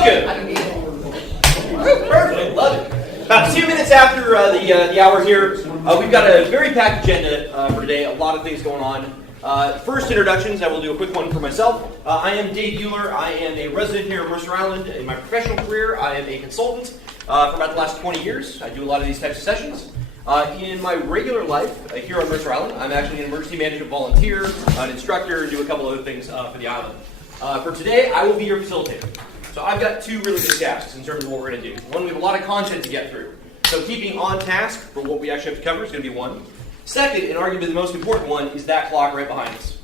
Welcome. Perfect. Love it. About 2 minutes after the hour here, we've got a very packed agenda for today. A lot of things going on. First introductions. I will do a quick one for myself. I am Dave Euler. I am a resident here in Mercer Island. In my professional career, I am a consultant for about the last 20 years. I do a lot of these types of sessions. In my regular life here on Mercer Island, I'm actually an emergency management volunteer, an instructor, and do a couple other things for the island. For today, I will be your facilitator. So I've got two really big tasks in terms of what we're going to do. One, we have a lot of content to get through. So keeping on task for what we actually have to cover is going to be one. Second, and arguably the most important one, is that clock right behind us.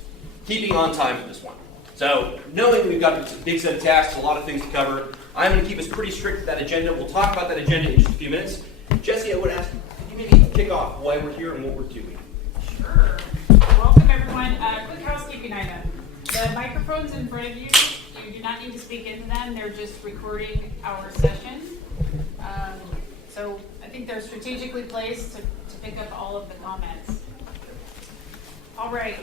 Keeping on time for this one. So knowing that we've got a big set of tasks, a lot of things to cover, I'm going to keep us pretty strict to that agenda. We'll talk about that agenda in just a few minutes. Jesse, I would ask you, could you maybe kick off why we're here and what we're doing? Sure. Welcome, everyone. Quick housekeeping item. The microphones in front of you, you do not need to speak into them. They're just recording our session. So I think they're strategically placed to pick up all of the comments. All right,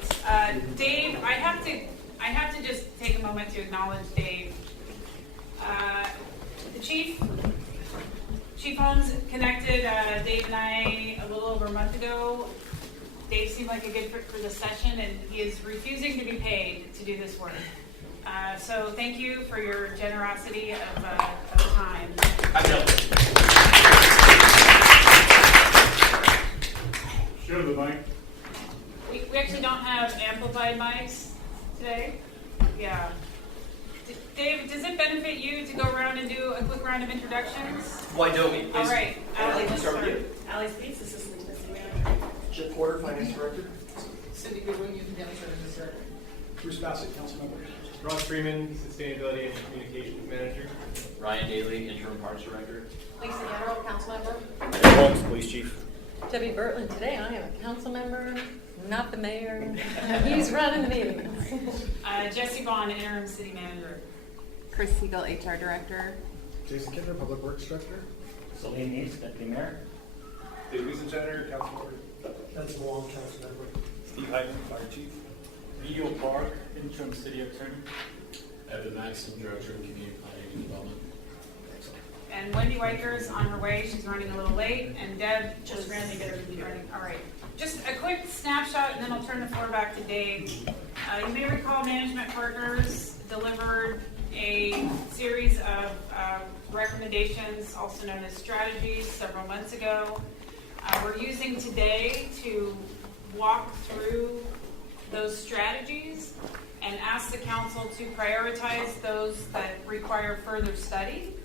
Dave, I have to just take a moment to acknowledge Dave. The Chief Holmes connected Dave and I a little over a month ago. Dave seemed like a good fit for the session, and he is refusing to be paid to do this work. So thank you for your generosity of time. I know. Show the mic. We actually don't have amplified mics today. Yeah. Dave, does it benefit you to go around and do a quick round of introductions? Why don't we? Please. All right. Ally, let's start with you. Ally Speaks, Assistant to the City Manager. Chip Porter, Finance Director. Cindy Goodwin, Youth and Family Services Director. Bruce Bassett, Council Member. Ross Freeman, Sustainability and Communications Manager. Ryan Daly, Interim Parks Director. Lisa General, Council Member. Holmes, Police Chief. Debbie Bertland, today I am a council member, not the mayor. He's running the meetings. Jesse Vaughn, Interim City Manager. Chris Siegel, HR Director. Jason Kinder, Public Works Director. Celine Neese, Deputy Mayor. Dave Wiesensteiner, Council Member. That's Wong, Council Member. Steve Hyman, Fire Chief. Video Park, Interim City Attorney. Evan Maxim, Director of Community Planning and Development. And Wendy Weiker's on her way. She's running a little late. And Deb just ran to get her running. All right. Just a quick snapshot, and then I'll turn the floor back to Dave. You may recall Management Partners delivered a series of recommendations, also known as strategies, several months ago. We're using today to walk through those strategies and ask the council to prioritize those that require further study.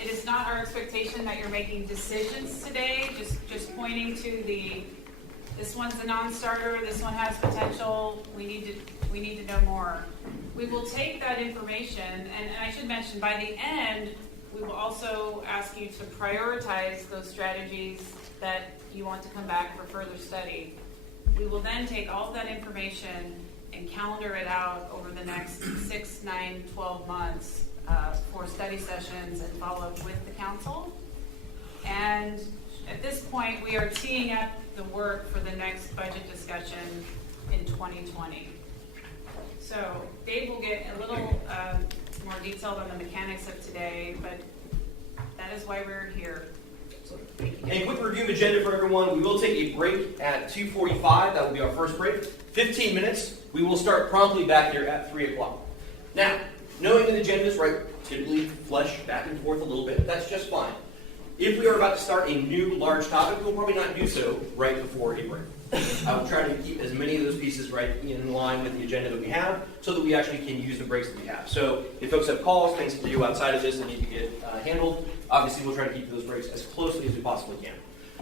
It is not our expectation that you're making decisions today, just pointing to this one's a non-starter, this one has potential, we need to know more. We will take that information, and I should mention, by the end, we will also ask you to prioritize those strategies that you want to come back for further study. We will then take all of that information and calendar it out over the next 6, 9, 12 months for study sessions and follow-up with the council. And at this point, we are teeing up the work for the next budget discussion in 2020. So Dave will get a little more detailed on the mechanics of today, but that is why we're here. And a quick review of agenda for everyone. We will take a break at 2:45. That will be our first break. 15 minutes. We will start promptly back here at 3 o'clock. Now, knowing that agendas, right, typically flesh back and forth a little bit, that's just fine. If we are about to start a new large topic, we'll probably not do so right before a break. I will try to keep as many of those pieces right in line with the agenda that we have so that we actually can use the breaks that we have. So if folks have calls, things to do outside of this that need to get handled, obviously we'll try to keep those breaks as closely as we possibly can.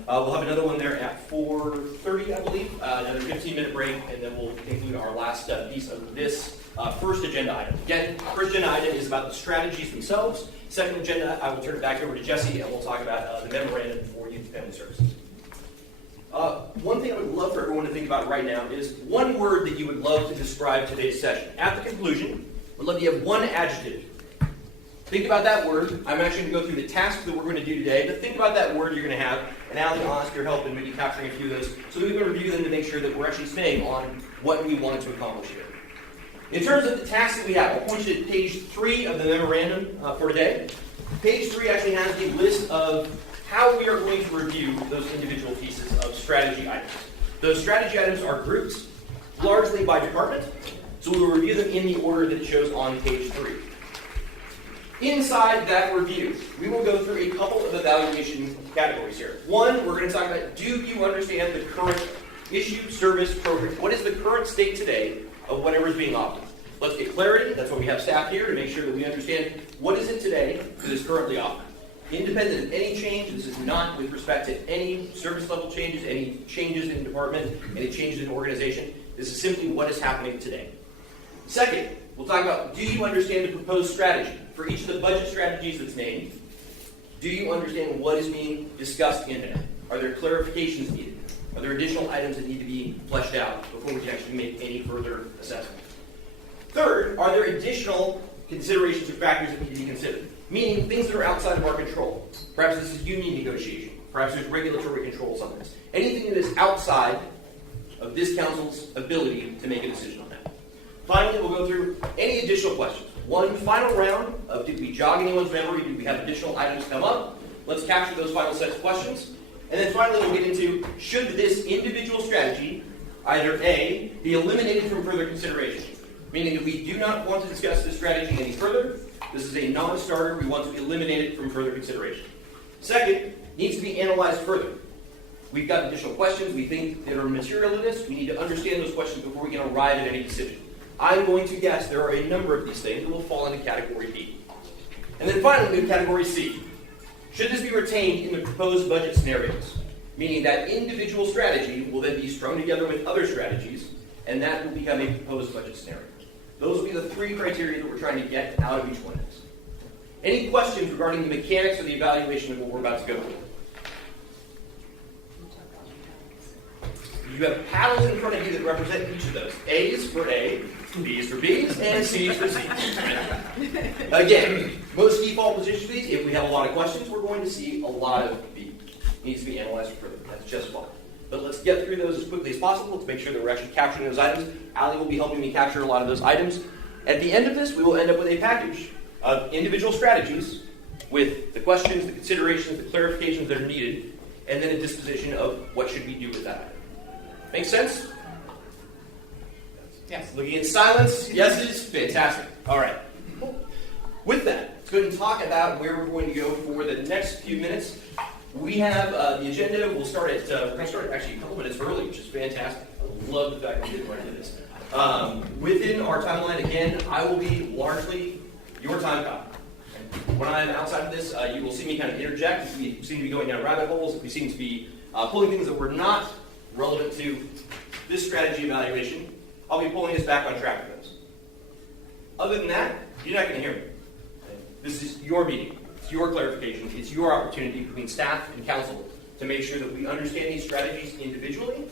We'll have another one there at 4:30, I believe, another 15-minute break, and then we'll conclude our last piece of this first agenda item. Again, first agenda item is about the strategies themselves. Second agenda, I will turn it back over to Jesse, and we'll talk about the memorandum for Youth and Family Services. One thing I would love for everyone to think about right now is one word that you would love to describe today's session. At the conclusion, we'd love to have one adjective. Think about that word. I'm actually going to go through the tasks that we're going to do today, but think about that word you're going to have, and Allie, I'll ask your help in maybe capturing a few of those so that we can review them to make sure that we're actually staying on what we wanted to accomplish here. In terms of the tasks that we have, I'll point you to page 3 of the memorandum for today. Page 3 actually has the list of how we are going to review those individual pieces of strategy items. Those strategy items are grouped largely by department, so we will review them in the order that it shows on page 3. Inside that review, we will go through a couple of evaluation categories here. One, we're going to talk about, do you understand the current issue, service, program? What is the current state today of whatever is being offered? Let's get clarity. That's why we have staff here, to make sure that we understand what is it today that is currently offered. Independent of any change, this is not with respect to any service level changes, any changes in department, any changes in organization. This is simply what is happening today. Second, we'll talk about, do you understand the proposed strategy? For each of the budget strategies that's named, do you understand what is being discussed in there? Are there clarifications needed? Are there additional items that need to be fleshed out before we can actually make any further assessment? Third, are there additional considerations or factors that need to be considered? Meaning things that are outside of our control. Perhaps this is union negotiation. Perhaps there's regulatory controls on this. Anything that is outside of this council's ability to make a decision on that. Finally, we'll go through any additional questions. One final round of, did we jog anyone's memory? Did we have additional items come up? Let's capture those final sets of questions. And then finally, we'll get into, should this individual strategy, either A, be eliminated from further consideration? Meaning that we do not want to discuss this strategy any further. This is a non-starter. We want to eliminate it from further consideration. Second, needs to be analyzed further. We've got additional questions we think that are material in this. We need to understand those questions before we can arrive at any decision. I'm going to guess there are a number of these things that will fall into category B. And then finally, we have category C. Should this be retained in the proposed budget scenarios? Meaning that individual strategy will then be strung together with other strategies, and that will become a proposed budget scenario. Those will be the 3 criteria that we're trying to get out of each one of these. Any questions regarding the mechanics of the evaluation of what we're about to go through? You have paddles in front of you that represent each of those. A is for A, B is for B's, and C is for C's. Again, most default positions for these, if we have a lot of questions, we're going to see a lot of B. Needs to be analyzed further. That's just fine. But let's get through those as quickly as possible to make sure that we're actually capturing those items. Ali will be helping me capture a lot of those items. At the end of this, we will end up with a package of individual strategies with the questions, the considerations, the clarifications that are needed, and then a disposition of what should we do with that item. Make sense? Yes. Looking in silence. Yeses. Fantastic. All right. With that, let's go ahead and talk about where we're going to go for the next few minutes. We have the agenda. We'll start at, we're going to start actually a couple minutes early, which is fantastic. I love the fact that we did right into this. Within our timeline, again, I will be largely your time cop. When I'm outside of this, you will see me kind of interject. If we seem to be going down rabbit holes, if we seem to be pulling things that were not relevant to this strategy evaluation, I'll be pulling us back on track for those. Other than that, you're not going to hear me. This is your meeting. It's your clarification. It's your opportunity between staff and council to make sure that we understand these strategies individually,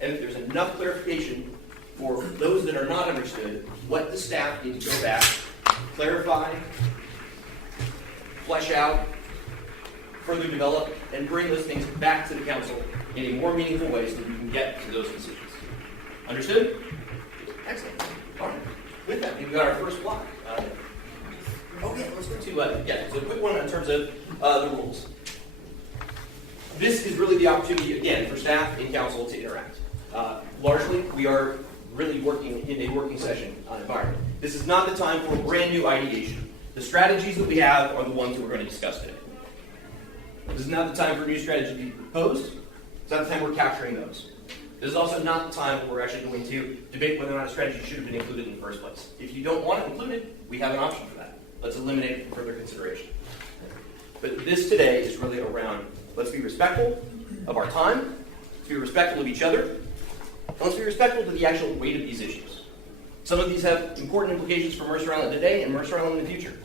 and if there's enough clarification for those that are not understood, what the staff need to go back, clarify, flesh out, further develop, and bring those things back to the council in a more meaningful way so that we can get to those decisions. Understood? Excellent. All right. With that, we've got our first block. Let's go to, so a quick one in terms of the rules. This is really the opportunity, again, for staff and council to interact. Largely, we are really working in a working session environment. This is not the time for brand new ideation. The strategies that we have are the ones that we're going to discuss today. This is not the time for a new strategy to be proposed. It's not the time we're capturing those. This is also not the time where we're actually going to debate whether or not a strategy should have been included in the first place. If you don't want it included, we have an option for that. Let's eliminate it from further consideration. But this today is really around, let's be respectful of our time, let's be respectful of each other, and let's be respectful to the actual weight of these issues. Some of these have important implications for Mercer Island today and Mercer Island in the future.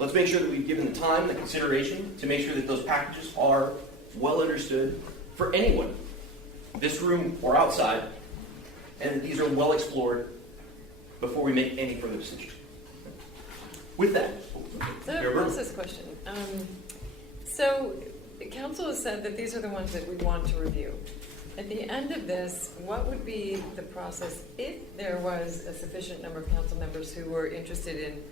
Let's make sure that we've given the time, the consideration, to make sure that those packages are well understood for anyone, this room or outside, and that these are well explored before we make any further decisions. With that, So a process question. So the council has said that these are the ones that we want to review. At the end of this, what would be the process if there was a sufficient number of council members who were interested in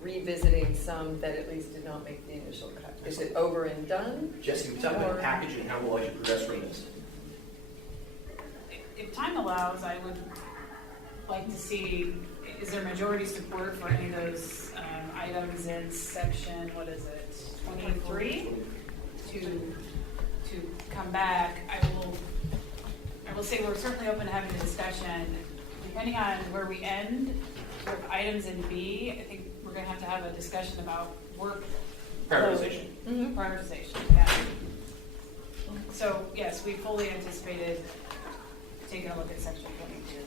revisiting some that at least did not make the initial cut? Is it over and done? Jesse, we talk about package and how we'll like to progress from this. If time allows, I would like to see, is there majority support for any of those items in section, what is it, 23? To come back. I will say we're certainly open to having a discussion. Depending on where we end with items in B, I think we're going to have a discussion about work Prioritization. Prioritization, yeah. So, yes, we fully anticipated taking a look at section 22.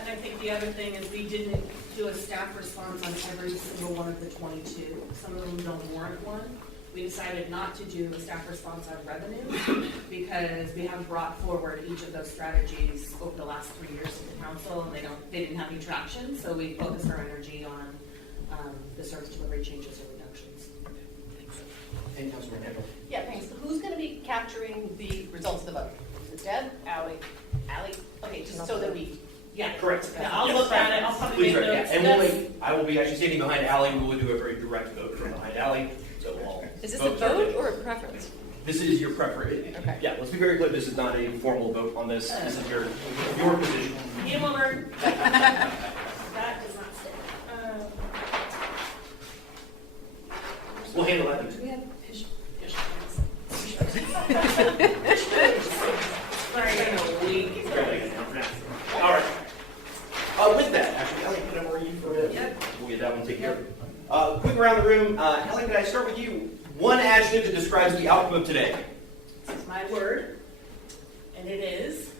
And I think the other thing is we didn't do a staff response on every single one of the 22. Some of them don't warrant one. We decided not to do a staff response on revenue because we have brought forward each of those strategies over the last 3 years to the council, and they didn't have any traction. So we focused our energy on the service delivery changes or reductions. And Councilman Handel. Yeah, thanks. Who's going to be capturing the results of the vote? Is it Deb? Ally. Allie? Okay, just so that we. Yeah. Correct. Yeah, I'll Yes. look at it. I'll probably Please, make right, yeah. notes. And Yes. I will be actually standing behind Ally. We will do a very direct vote from behind Ally. So we'll all Is this a vote vote or a preference? This is your preference. Okay. Yeah, let's be very clear. This is not a formal vote on this. This is your position. Need a word. That does not stay. We'll handle that. Do we have fish? All right. With that, actually, Ellie, can I worry you for a minute? Yep. We'll get that one taken care of. Quick around the room. Ellie, can I start with you? One adjective that describes the outcome of today. This is my word, and it is.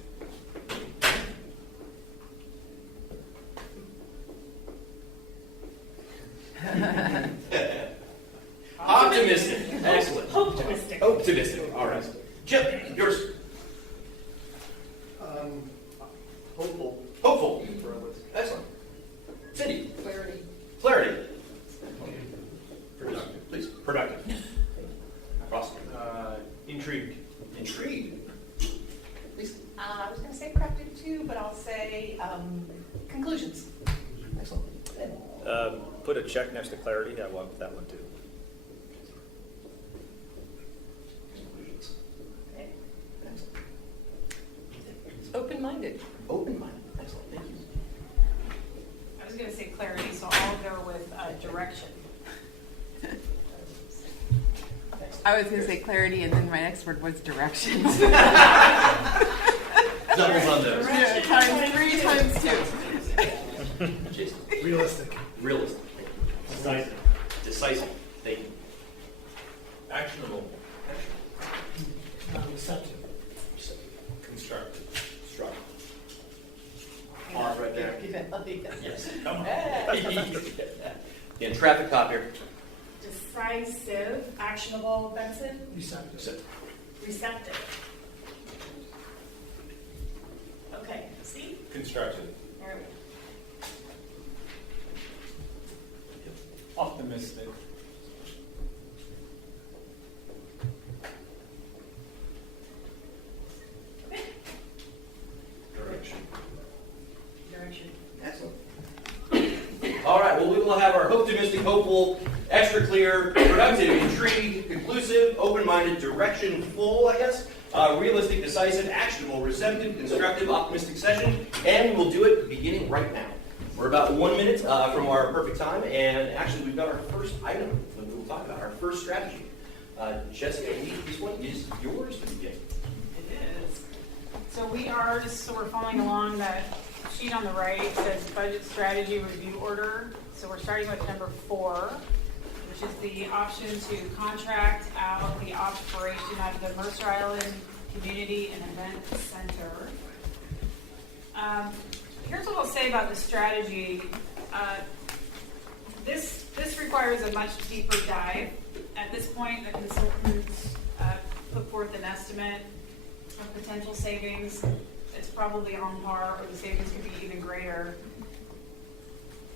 Optimistic. Excellent. Optimistic. Optimistic. All right. Chip, yours. Hopeful. Hopeful. For others. Excellent. Cindy. Clarity. Clarity. Productive. Please. Productive. Ross. Intrigued. Intrigued. Please. I was going to say productive too, but I'll say conclusions. Excellent. Put a check next to clarity. I want that one too. Conclusions. Okay. Excellent. Open-minded. Open-minded. Excellent. Thank you. I was going to say clarity, so I'll go with direction. I was going to say clarity, and then my next word was direction. Doubles on those. Yeah, times 3 times 2. Jason. Realistic. Realistic. Decisive. Decisive. Thank you. Actionable. Receptive. Constructive. Strong. Pause right there. Yes. Come on. Again, traffic cop here. Decisive, actionable, Benson, Receptive. receptive. Okay, Steve? Constructive. All right. Optimistic. Direction. Direction. Excellent. All right, well, we will have our optimistic, hopeful, extra clear, productive, intrigued, conclusive, open-minded, direction-full, I guess, realistic, decisive, actionable, receptive, constructive, optimistic session, and we will do it beginning right now. We're about 1 minute from our perfect time, and actually, we've got our first item that we will talk about, our first strategy. Jesse, I believe this one is yours to begin. It is. So we're following along. That sheet on the right says budget strategy review order. So we're starting with number 4, which is the option to contract out the operation of the Mercer Island Community and Event Center. Here's what I'll say about the strategy. This requires a much deeper dive. At this point, the consultants put forth an estimate of potential savings. It's probably on par, or the savings could be even greater.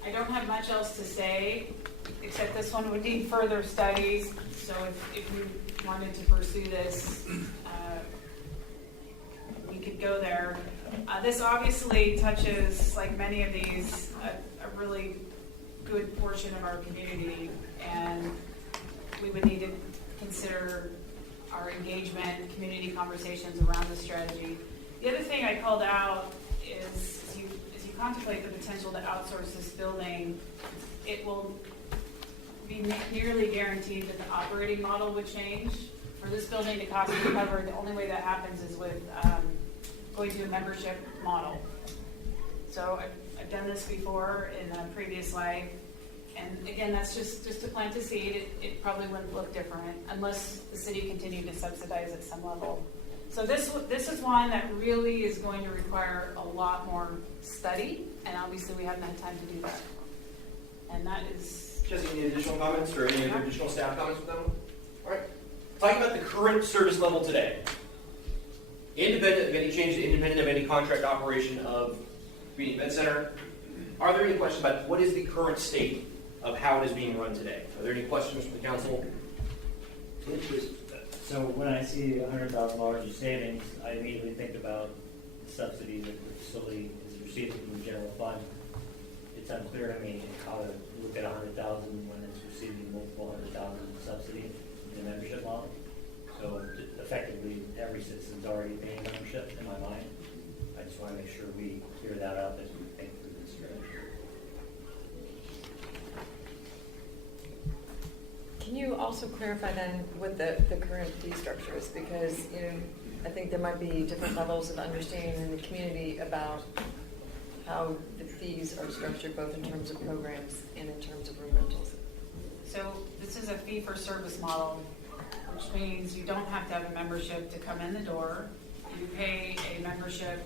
I don't have much else to say, except this one would need further studies. So if you wanted to pursue this, we go there. This obviously touches, like many of these, a really good portion of our community, and we would need to consider our engagement, community conversations around the strategy. The other thing I called out is, as you contemplate the potential to outsource this building, it will be nearly guaranteed that the operating model would change. For this building to cost recovered, the only way that happens is with going to a membership model. So I've done this before in a previous life, and again, that's just to plant a seed. It probably wouldn't look different unless the city continued to subsidize at some level. So this is one that really is going to require a lot more study, and obviously we haven't had time to do that. And that is... Jesse, any additional comments or any other additional staff comments with that one? All right. Talking about the current service level today. Independent of any change, independent of any contract operation of Community Event Center, are there any questions about what is the current state of how it is being run today? Are there any questions from the council? Please. So when I see $100,000 in savings, I immediately think about the subsidy that the facility is receiving from the general fund. It's unclear to me how to look at $100,000 when it's receiving multiple $100,000 subsidy in the membership model. So effectively, every citizen's already paying membership in my mind. I just want to make sure we clear that up as we think through this strategy. Can you also clarify then what the current fee structure is? Because, I think there might be different levels of understanding in the community about how the fees are structured, both in terms of programs and in terms of room rentals. So this is a fee-for-service model, which means you don't have to have a membership to come in the door. You pay a membership,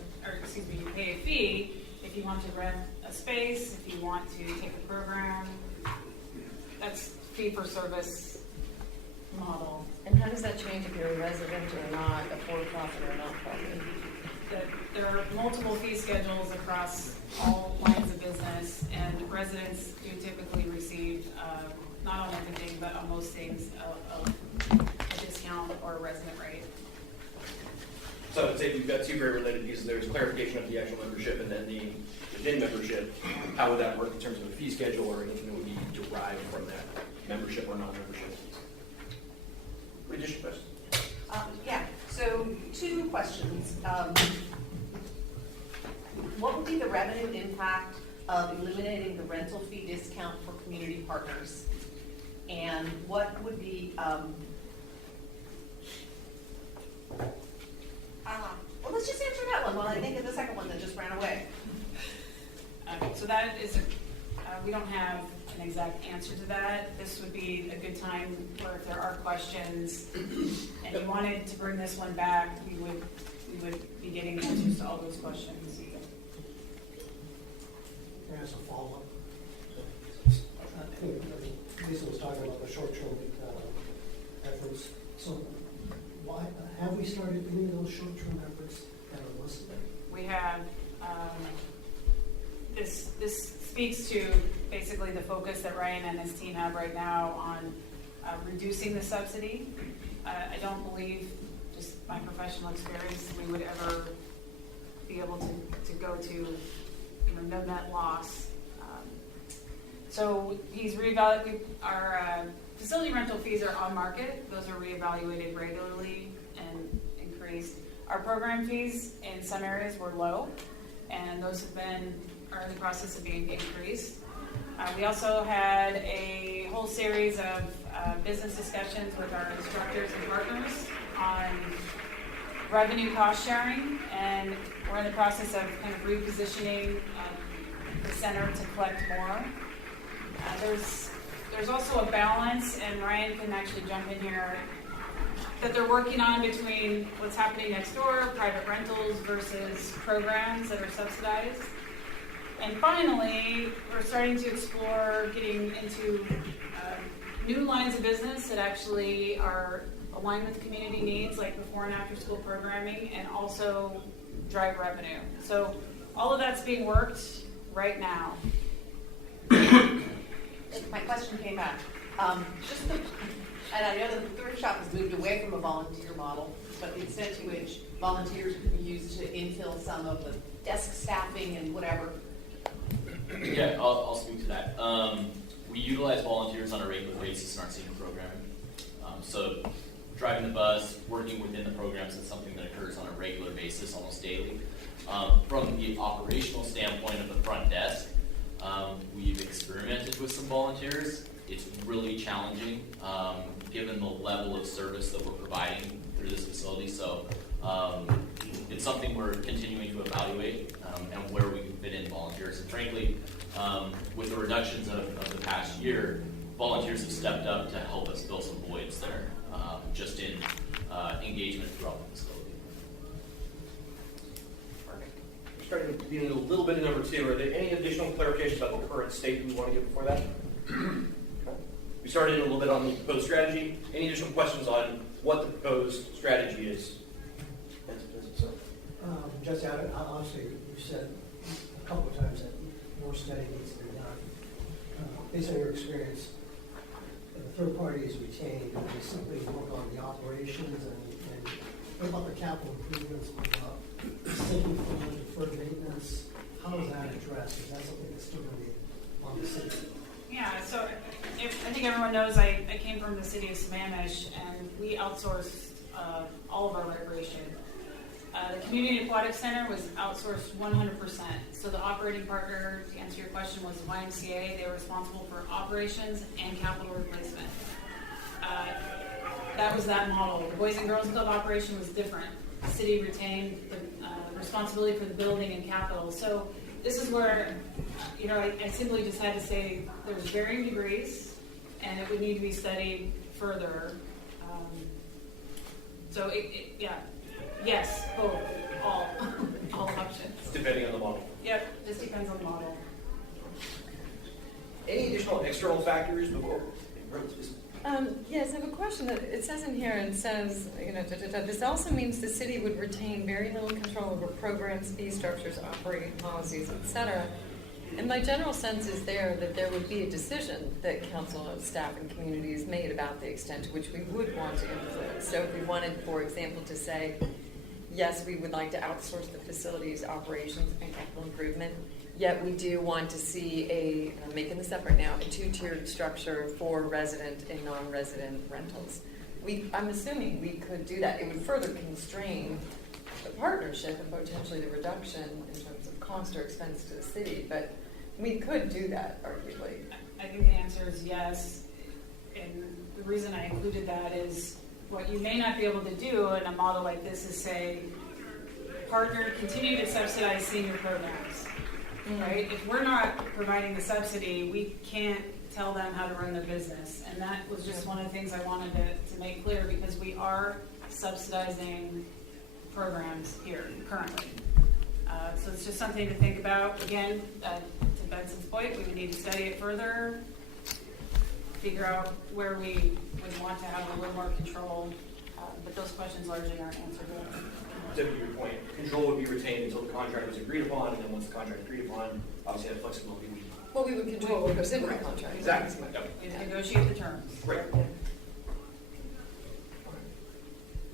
you pay a fee if you want to rent a space, if you want to take a program. That's fee-for-service model. And how does that change if you're a resident or not, a for-profit or not-profit? There are multiple fee schedules across all lines of business, and residents do typically receive, not on everything, but on most things, a discount or a resident rate. So I'd say we've got two very related pieces. There's clarification of the actual membership, and then the within membership, how would that work in terms of a fee schedule or anything that would be derived from that membership or non-membership? Additional questions? Yeah, so 2 questions. What would be the revenue impact of eliminating the rental fee discount for community partners? And what would be, well, let's just answer that one while I think of the second one that just ran away. So that is, we don't have an exact answer to that. This would be a good time where if there are questions and you wanted to bring this one back, we would be getting answers to all those questions. As a follow-up. I think Lisa was talking about the short-term efforts. So why have we started any of those short-term efforts that are listed? We have, this speaks to basically the focus that Ryan and his team have right now on reducing the subsidy. I don't believe, just my professional experience, we would ever be able to go to no net loss. So he's reevaluating, our facility rental fees are on market. Those are reevaluated regularly and increased. Our program fees in some areas were low, and those are in the process of being increased. We also had a whole series of business discussions with our instructors and partners on revenue cost sharing, and we're in the process of kind of repositioning the center to collect more. There's also a balance, and Ryan can actually jump in here, that they're working on between what's happening next door, private rentals versus programs that are subsidized. And finally, we're starting to explore getting into new lines of business that actually are aligned with community needs, like before and after school programming, and also drive revenue. So all of that's being worked right now. My question came back. And I know that the thrift shop has moved away from a volunteer model, but the extent to which volunteers could be used to infill some of the desk staffing and whatever. Yeah, I'll speak to that. We utilize volunteers on a regular basis in our senior programming. So driving the bus, working within the programs is something that occurs on a regular basis, almost daily. From the operational standpoint of the front desk, we've experimented with some volunteers. It's really challenging given the level of service that we're providing through this facility. So it's something we're continuing to evaluate and where we can fit in volunteers. And frankly, with the reductions of the past year, volunteers have stepped up to help us fill some voids there, just in engagement throughout the facility. We're starting to be in a little bit of number 2. Are there any additional clarifications about the current state we want to give before that? Okay. We started a little bit on the proposed strategy. Any additional questions on what the proposed strategy is? Jesse, obviously, you said a couple of times that more study needs to be done. Based on your experience, the third party is retained, and they simply work on the operations and what about the capital improvements, what about sinking fund, deferred maintenance? How is that addressed? Is that something that's still going to be on the city? Yeah, so I think everyone knows I came from the city of Sammamish, and we outsourced all of our recreation. The Community Aquatic Center was outsourced 100%. So the operating partner, to answer your question, was YMCA. They were responsible for operations and capital replacement. That was that model. The Boys and Girls Club operation was different. The city retained the responsibility for the building and capital. So this is where, I simply just had to say there's varying degrees, and it would need to be studied further. Yes, both, all options. Depending on the model. Yep, just depends on the model. Any additional external factors before? Yes, I have a question. That it says in here, it says, this also means the city would retain very little control over programs, fee structures, operating policies, etc. And my general sense is that there would be a decision that council, staff, and communities made about the extent to which we would want to influence. So if we wanted, for example, to say, yes, we would like to outsource the facilities, operations, and capital improvement, yet we do want to see I'm making this up right now, a 2-tiered structure for resident and non-resident rentals. I'm assuming we could do that. It would further constrain the partnership and potentially the reduction in terms of cost or expense to the city, but we could do that, arguably. I think the answer is yes, and the reason I included that is what you may not be able to do in a model like this is say, partner, continue to subsidize senior programs, right? If we're not providing the subsidy, we can't tell them how to run their business, and that was just one of the things I wanted to make clear, because we are subsidizing programs here currently. So it's just something to think about. Again, to Benson's point, we would need to study it further, figure out where we would want to have a little more control, but those questions largely aren't answered yet. To your point, control would be retained until the contract was agreed upon, and then once the contract is agreed upon, obviously that flexibility. Well, we would control what goes into the contract. Exactly. We negotiate the terms. Great.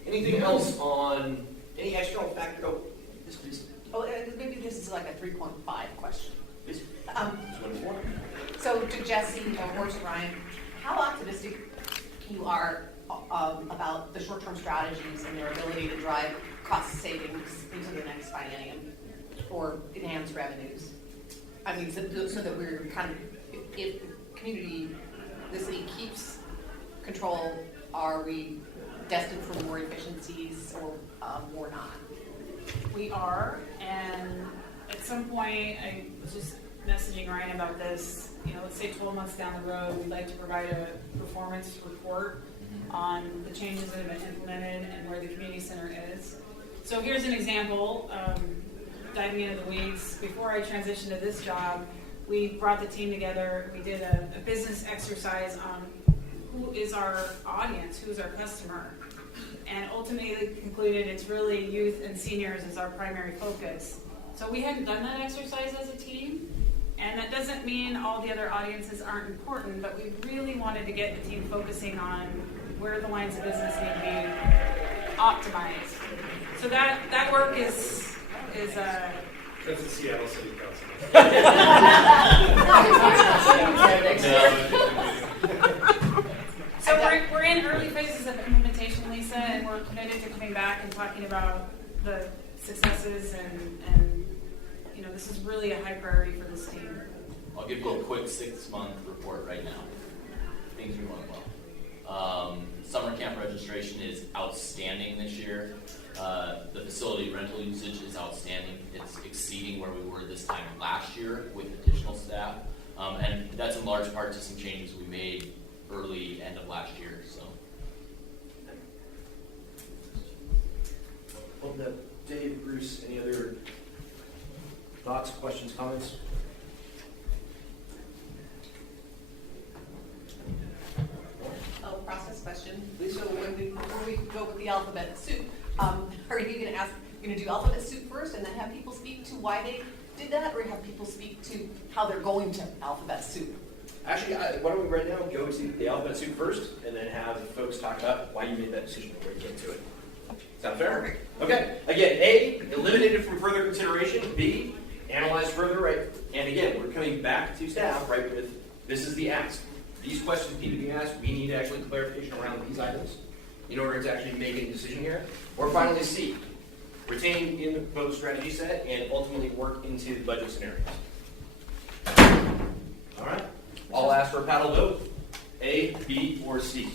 Anything else on any external factor? Oh, yes, please. Oh, maybe this is like a 3.5 question. Please. So to Jesse or to Ryan, how optimistic you are about the short-term strategies and their ability to drive cost savings into the next biennium or enhance revenues? I mean, so that we're kind of, if the city keeps control, are we destined for more efficiencies or not? We are, and at some point, I was just messaging Ryan about this, let's say 12 months down the road, we'd like to provide a performance report on the changes that have been implemented and where the community center is. So here's an example, diving into the weeds. Before I transitioned to this job, we brought the team together, we did a business exercise on who is our audience, who is our customer, and ultimately concluded it's really youth and seniors as our primary focus. So we hadn't done that exercise as a team, and that doesn't mean all the other audiences aren't important, but we really wanted to get the team focusing on where the lines of business need to be optimized. So that work is That's the Seattle City Council. so we're in early phases of implementation, Lisa, and we're committed to coming back and talking about the successes and you know, this is really a high priority for this team. I'll give you a quick 6-month report right now. Things are going well. Summer camp registration is outstanding this year. The facility rental usage is outstanding. It's exceeding where we were this time last year with additional staff. And that's in large part to some changes we made early end of last year. So. Well, Dave, Bruce, any other thoughts, questions, comments? Process question. So before we go with the alphabet soup, are you going to do alphabet soup first and then have people speak to why they did that, or have people speak to how they're going to alphabet soup? Actually, why don't we right now go to the alphabet soup first, and then have folks talk about why you made that decision before you get to it. Sound fair? Okay. Again, A, eliminated from further consideration. B, analyzed further. Right. And again, we're coming back to staff. Right. With this is the ask. These questions need to be asked. We need actually clarification around these items in order to actually make a decision here. Or finally, C, retain in the proposed strategy set and ultimately work into the budget scenarios. All right. I'll ask for a paddle vote. A, B, or C.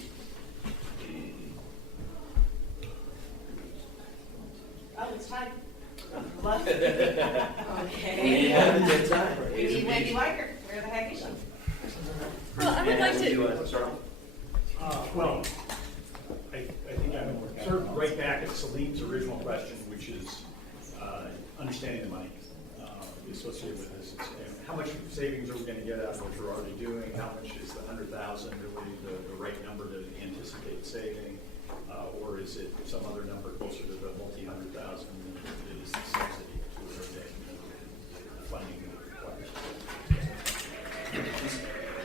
Oh, it's time. Okay. We have a good time. We need Wendy Weicker. Where the heck is she? Well, I would like to. Start off? Well, I think I'm sort of right back at Salim's original question, which is understanding the money associated with this. How much savings are we going to get out of what we're already doing? How much is the 100,000 really the right number to anticipate saving? Or is it some other number closer to the multi-100,000 that is the subsidy to the funding that requires?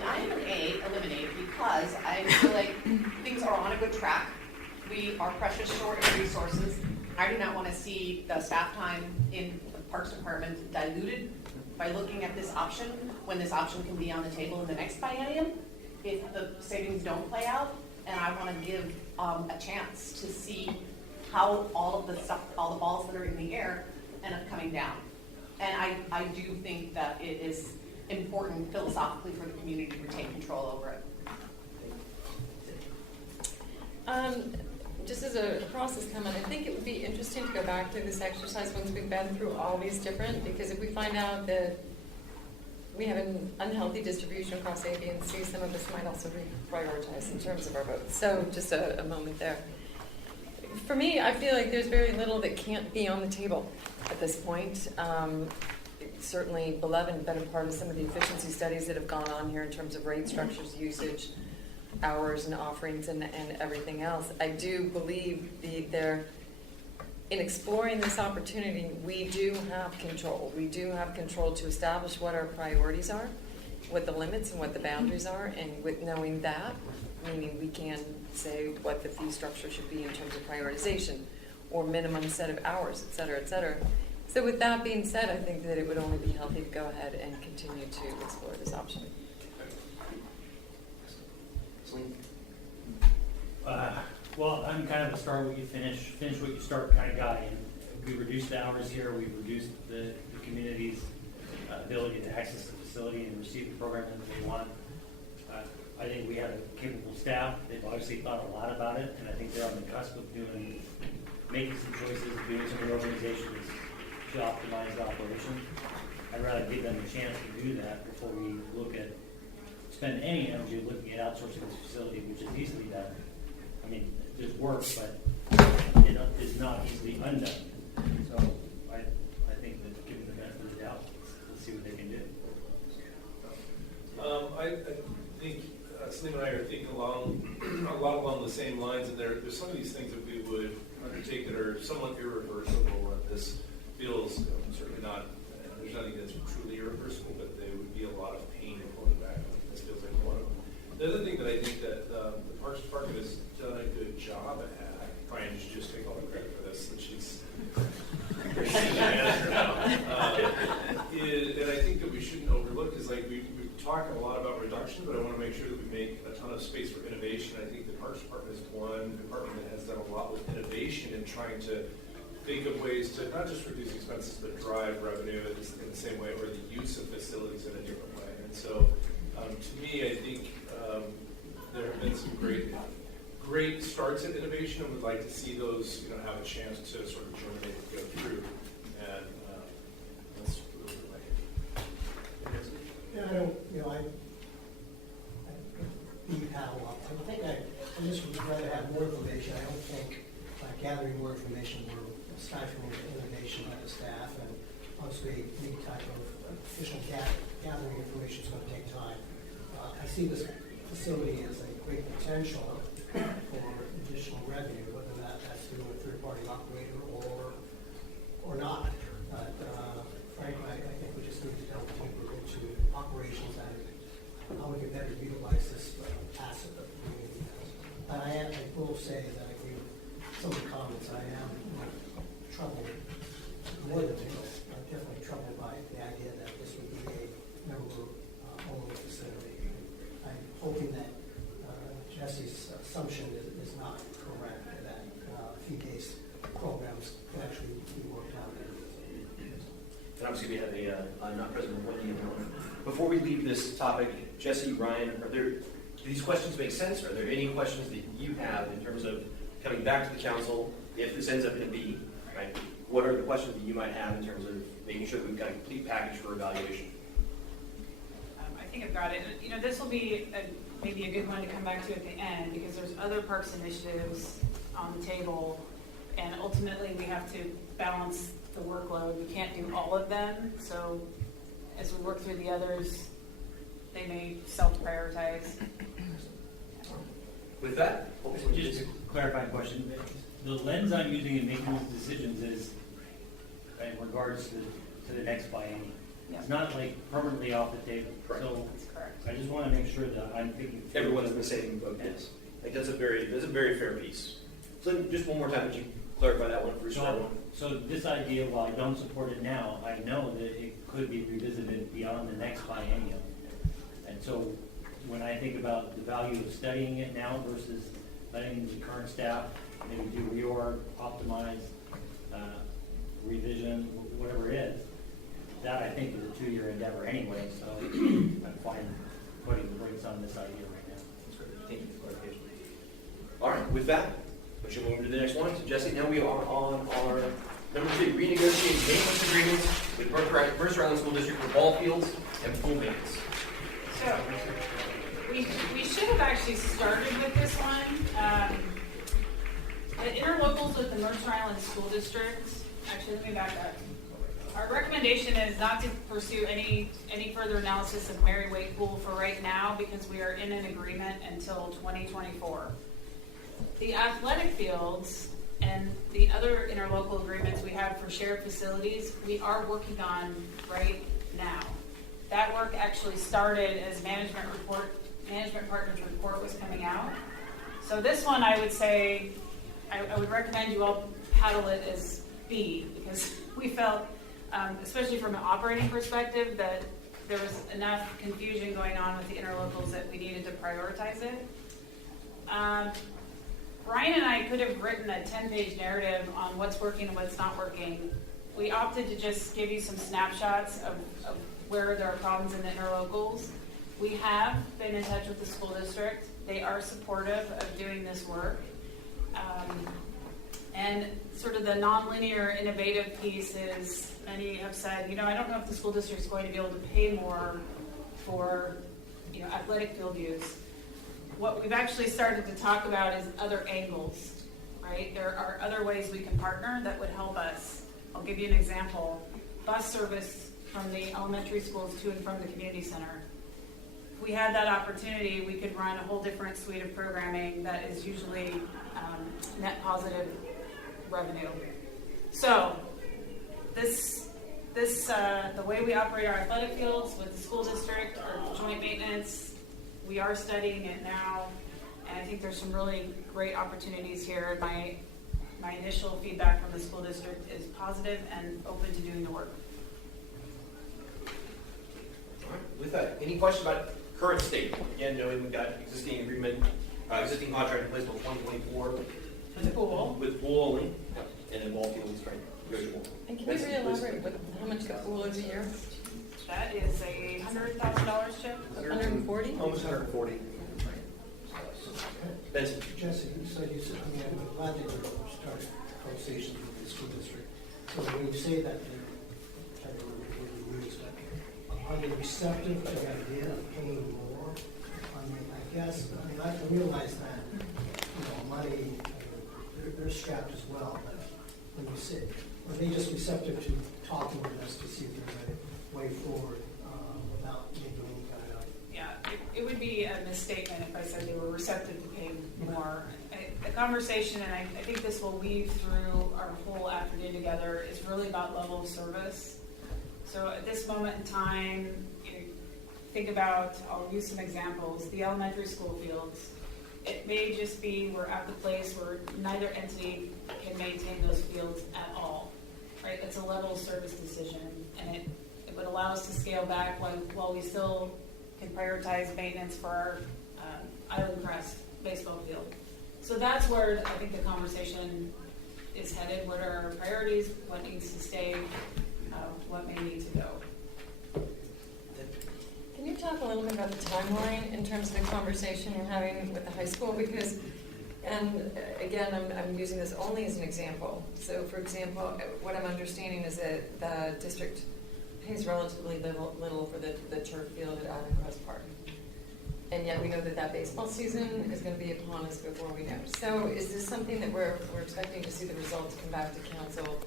I'm an A, eliminate, because I feel like things are on a good track. We are precious short of resources. I do not want to see the staff time in the Parks Department diluted by looking at this option, when this option can be on the table in the next biennium if the savings don't play out. And I want to give a chance to see how all of the stuff, all the balls that are in the air end up coming down. And I do think that it is important philosophically for the community to retain control over it. Just as a process comment, I think it would be interesting to go back to this exercise once we've been through all these different, because if we find out that we have an unhealthy distribution across A, B, and C, some of us might also reprioritize in terms of our votes. So just a moment there. For me, I feel like there's very little that can't be on the table at this point. Certainly, Beloved has been a part of some of the efficiency studies that have gone on here in terms of rate structures, usage, hours, and offerings, and everything else. I do believe in exploring this opportunity, we do have control. We do have control to establish what our priorities are, what the limits and what the boundaries are, and with knowing that, meaning we can say what the fee structure should be in terms of prioritization or minimum set of hours, et cetera, et cetera. So with that being said, I think that it would only be healthy to go ahead and continue to explore this option. Well, I'm kind of a start what you finish what you start kind of guy. And we reduced the hours here. We reduced the community's ability to access the facility and receive the programming that they want. I think we have a capable staff. They've obviously thought a lot about it, and I think they're on the cusp of making some choices, doing some reorganizations to optimize the operation. I'd rather give them a chance to do that before we spend any energy looking at outsourcing this facility, which is easily done. I mean, there's work, but it is not easily undone. So I think that given the benefit of the doubt, let's see what they can do. I think Salim and I are thinking a lot along the same lines, and there's some of these things that we would undertake that are somewhat irreversible, and this feels certainly not, there's nothing that's truly irreversible, but there would be a lot of pain in pulling back. This feels like one of them. The other thing that I think that the Parks Department has done question, but I want to make sure that we make a ton of space for innovation. I think the Parks Department is one department that has done a lot with innovation and trying to think of ways to not just reduce expenses, but drive revenue in the same way, or the use of facilities in a different way. And so, to me, I think there have been some great starts at innovation, and we'd like to see those, have a chance to sort of germinate and go through. And that's really what I think. Yeah, I don't, I beat Hal up. I think I just would rather have more information. I don't think by gathering more information, we're stifling innovation by the staff, and obviously any type of official gathering information is going to take time. I see this facility as a great potential for additional revenue, whether that's through a third-party operator or not. But frankly, I think we just need to delve deeper into operations and how we can better utilize this asset of the community. I will say that I agree with some of the comments. I am troubled, more than I'm definitely troubled by the idea that this would be a member-only facility. I'm hoping that Jesse's assumption is not correct, that fee-based programs can actually be worked out. And obviously we have a not present Wendy in the room. Before we leave this topic, Jesse, Ryan, do these questions make sense? Are there any questions that you have in terms of coming back to the council if this ends up in a B, right? What are the questions that you might have in terms of making sure that we've got a complete package for evaluation? I think I've got it. This will be maybe a good one to come back to at the end, because there's other parks initiatives on the table, and ultimately we have to balance the workload. We can't do all of them, so as we work through the others, they may self-prioritize. With that, Just a clarifying question. The lens I'm using in making these decisions is in regards to the next biennium. Yeah. It's not like permanently off the table. Correct. So That's correct. I just want to make sure that I'm thinking. everyone's in the same boat. Yes. I think that's a very fair piece. So just one more time, would you clarify that one for everyone? So this idea, while I don't support it now, I know that it could be revisited beyond the next biennium. And so when I think about the value of studying it now versus letting the current staff maybe do reorg, optimize, revision, whatever it is, that I think is a 2-year endeavor anyway, so I'm fine putting the brakes on this idea right now. That's great. Thank you for clarification. All right, with that, we should move to the next one. So Jesse, now we are on our number 2, renegotiate maintenance agreements with Mercer Island School District for ball fields and pool maintenance. So, we should have actually started with this one. The interlocals with the Mercer Island School District, actually, let me back up. Our recommendation is not to pursue any further analysis of Mary Wade Pool for right now, because we are in an agreement until 2024. The athletic fields and the other interlocal agreements we have for shared facilities, we are working on right now. That work actually started as management partners report was coming out. So this one, I would say, I would recommend you all paddle it as B, because we felt, especially from an operating perspective, that there was enough confusion going on with the interlocals that we needed to prioritize it. Ryan and I could have written a 10-page narrative on what's working and what's not working. We opted to just give you some snapshots of where there are problems in the interlocals. We have been in touch with the school district. They are supportive of doing this work. And sort of the nonlinear innovative piece is, many have said, I don't know if the school district's going to be able to pay more for, athletic field use. What we've actually started to talk about is other angles, right? There are other ways we can partner that would help us. I'll give you an example. Bus service from the elementary schools to and from the community center. If we had that opportunity, we could run a whole different suite of programming that is usually net positive revenue. So the way we operate our athletic fields with the school district, our joint maintenance, we are studying it now, and I think there's some really great opportunities here. My initial feedback from the school district is positive and open to doing the work. All right. With that, any questions about current state. Again, knowing we've got existing agreement, existing contract in place till 2024 With the pool. with pool only, and then ball fields, right, negotiable. And can you re-elaborate what, how much the pool is a year? That is a $100,000 chip. 140? Almost 140. Benson. Jesse, you said, I mean, I'm glad that you started conversations with the school district. So when you say that, I can't remember what you use, but are they receptive to the idea of paying more? I mean, I guess, I can realize that, money, they're strapped as well, but when you say, are they just receptive to talking with us to see if there's a way forward without making any kind of... Yeah, it would be a misstatement if I said they were receptive to paying more. The conversation, and I think this will weave through our whole afternoon together, is really about level of service. So at this moment in time, think about, I'll use some examples, the elementary school fields. It may just be we're at the place where neither entity can maintain those fields at all, right? It's a level of service decision, and it would allow us to scale back while we still can prioritize maintenance for our Island Crest baseball field. So that's where I think the conversation is headed. What are our priorities? What needs to stay? What may need to go? Can you talk a little bit about the timeline in terms of the conversation you're having with the high school? Because, and again, I'm using this only as an example. So for example, what I'm understanding is that the district pays relatively little for the turf field at Island Crest Park. And yet we know that baseball season is going to be upon us before we know. So is this something that we're expecting to see the results come back to council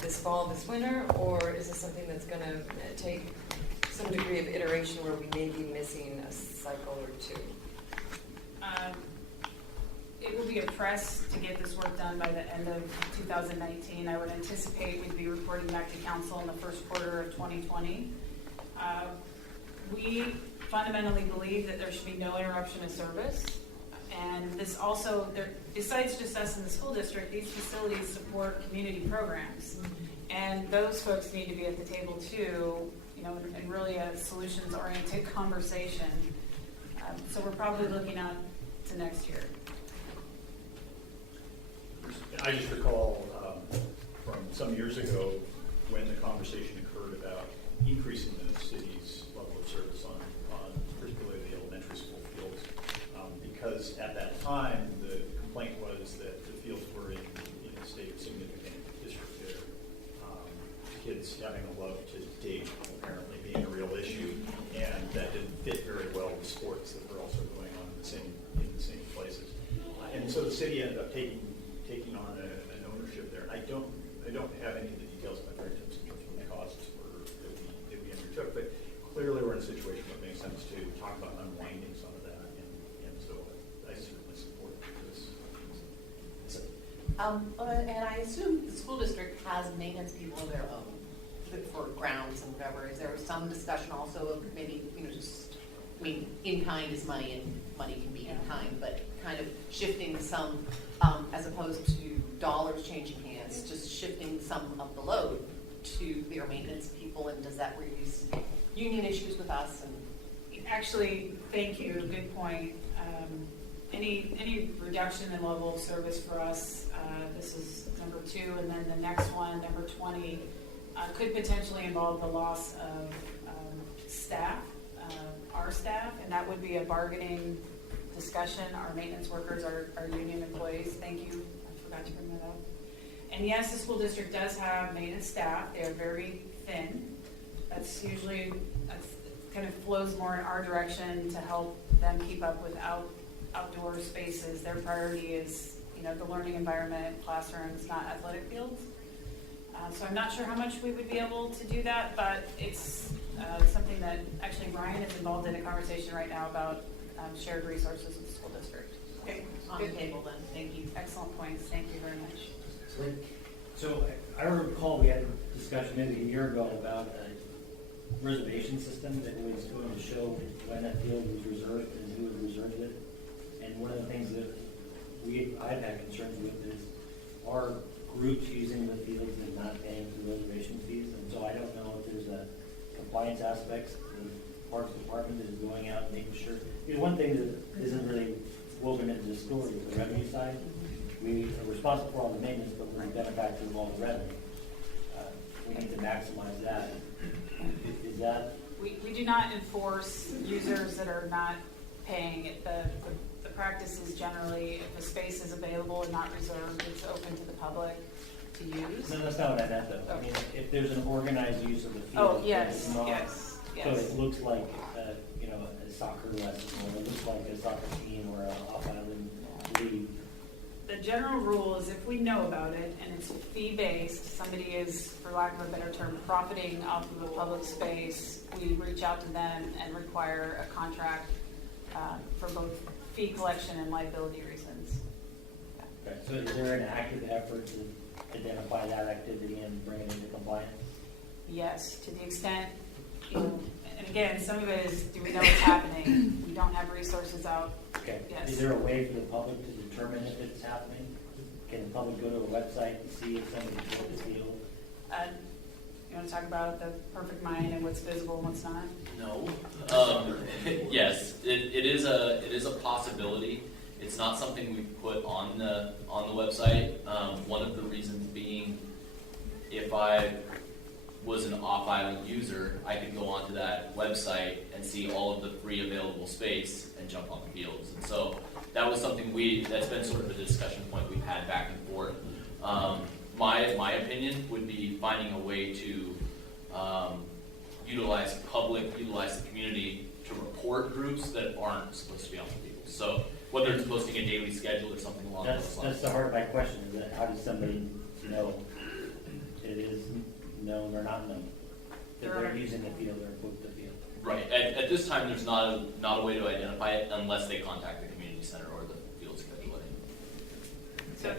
this fall, this winter, or is this something that's going to take some degree of iteration where we may be missing a cycle or two? It will be a press to get this work done by the end of 2019. I would anticipate we'd be reporting back to council in the first quarter of 2020. We fundamentally believe that there should be no interruption of service. And this also, besides just us in the school district, these facilities support community programs. And those folks need to be at the table too, and really a solutions-oriented conversation. So we're probably looking out to next year. I just recall from some years ago when the conversation occurred about increasing the city's level of service on particularly the elementary school fields, because at that time the complaint was that the fields were in a state of significant disrepair. Kids having a love to dig apparently being a real issue, and that didn't fit very well with sports that were also going on in the same places. And so the city ended up taking on an ownership there. And I don't have any of the details at my fingertips in terms of what the costs were that we undertook, but clearly we're in a situation where it makes sense to talk about unwinding some of that, and so I certainly support this. And I assume the school district has maintenance people of their own for grounds and whatever. Is there some discussion also of maybe, in kind is money and money can be in kind, but kind of shifting some, as opposed to dollars changing hands, just shifting some of the load to their maintenance people, and does that raise union issues with us? And actually, thank you, good point. Any reduction in level of service for us, this is number 2, and then the next one, number 20, could potentially involve the loss of staff, our staff, and that would be a bargaining discussion. Our maintenance workers are union employees. Thank you. I forgot to bring that up. And yes, the school district does have maintenance staff. They are very thin. That's kind of flows more in our direction to help them keep up with outdoor spaces. Their priority is, the learning environment, classrooms, not athletic fields. So I'm not sure how much we would be able to do that, but it's something that actually Ryan is involved in a conversation right now about shared resources with the school district. Okay, on the table then. Thank you. Excellent points. Thank you very much. So I recall we had a discussion maybe a year ago about a reservation system that was going to show when that field was reserved and who had reserved it. And one of the things that I've had concerns with is our groups using the fields and not paying for reservation fees. And so I don't know if there's a compliance aspect of Parks Department is going out and making sure, because one thing that isn't really woven into the story is the revenue side. We are responsible for all the maintenance, but we're the benefactor of all the revenue. We need to maximize that. Is that? We do not enforce users that are not paying it. The practice is generally if a space is available and not reserved, it's open to the public to use. No, that's not what I meant though. I mean, if there's an organized use of the field. Oh, that yes, is not- yes, So yes. it looks like, you know, a soccer lesson, or it looks like a soccer team or an off-island league. The general rule is if we know about it and it's fee-based, somebody is, for lack of a better term, profiting off of a public space, we reach out to them and require a contract for both fee collection and liability reasons. Okay, so is there an active effort to identify that activity and bring it into compliance? Yes, to the extent, you know, and again, some of it is, do we know what's happening? We don't have resources out. Okay. Yes. Is there a way for the public to determine if it's happening? Can the public go to a website and see if somebody built the field? You want to talk about the perfect mine and what's visible and what's not? No. Yes, it is a possibility. It's not something we put on the website. One of the reasons being, if I was an off-island user, I could go onto that website and see all of the free available space and jump on the fields. And so that was something that's been sort of a discussion point we've had back and forth. My opinion would be finding a way to utilize the community to report groups that aren't supposed to be on the field. So whether it's posting a daily schedule or something along those lines. That's the heart of my question, is that how does somebody know it is known or not known? That they're using the field or booked the field? Right. At this time, there's not a way to identify it unless they contact the community center or the field scheduler. So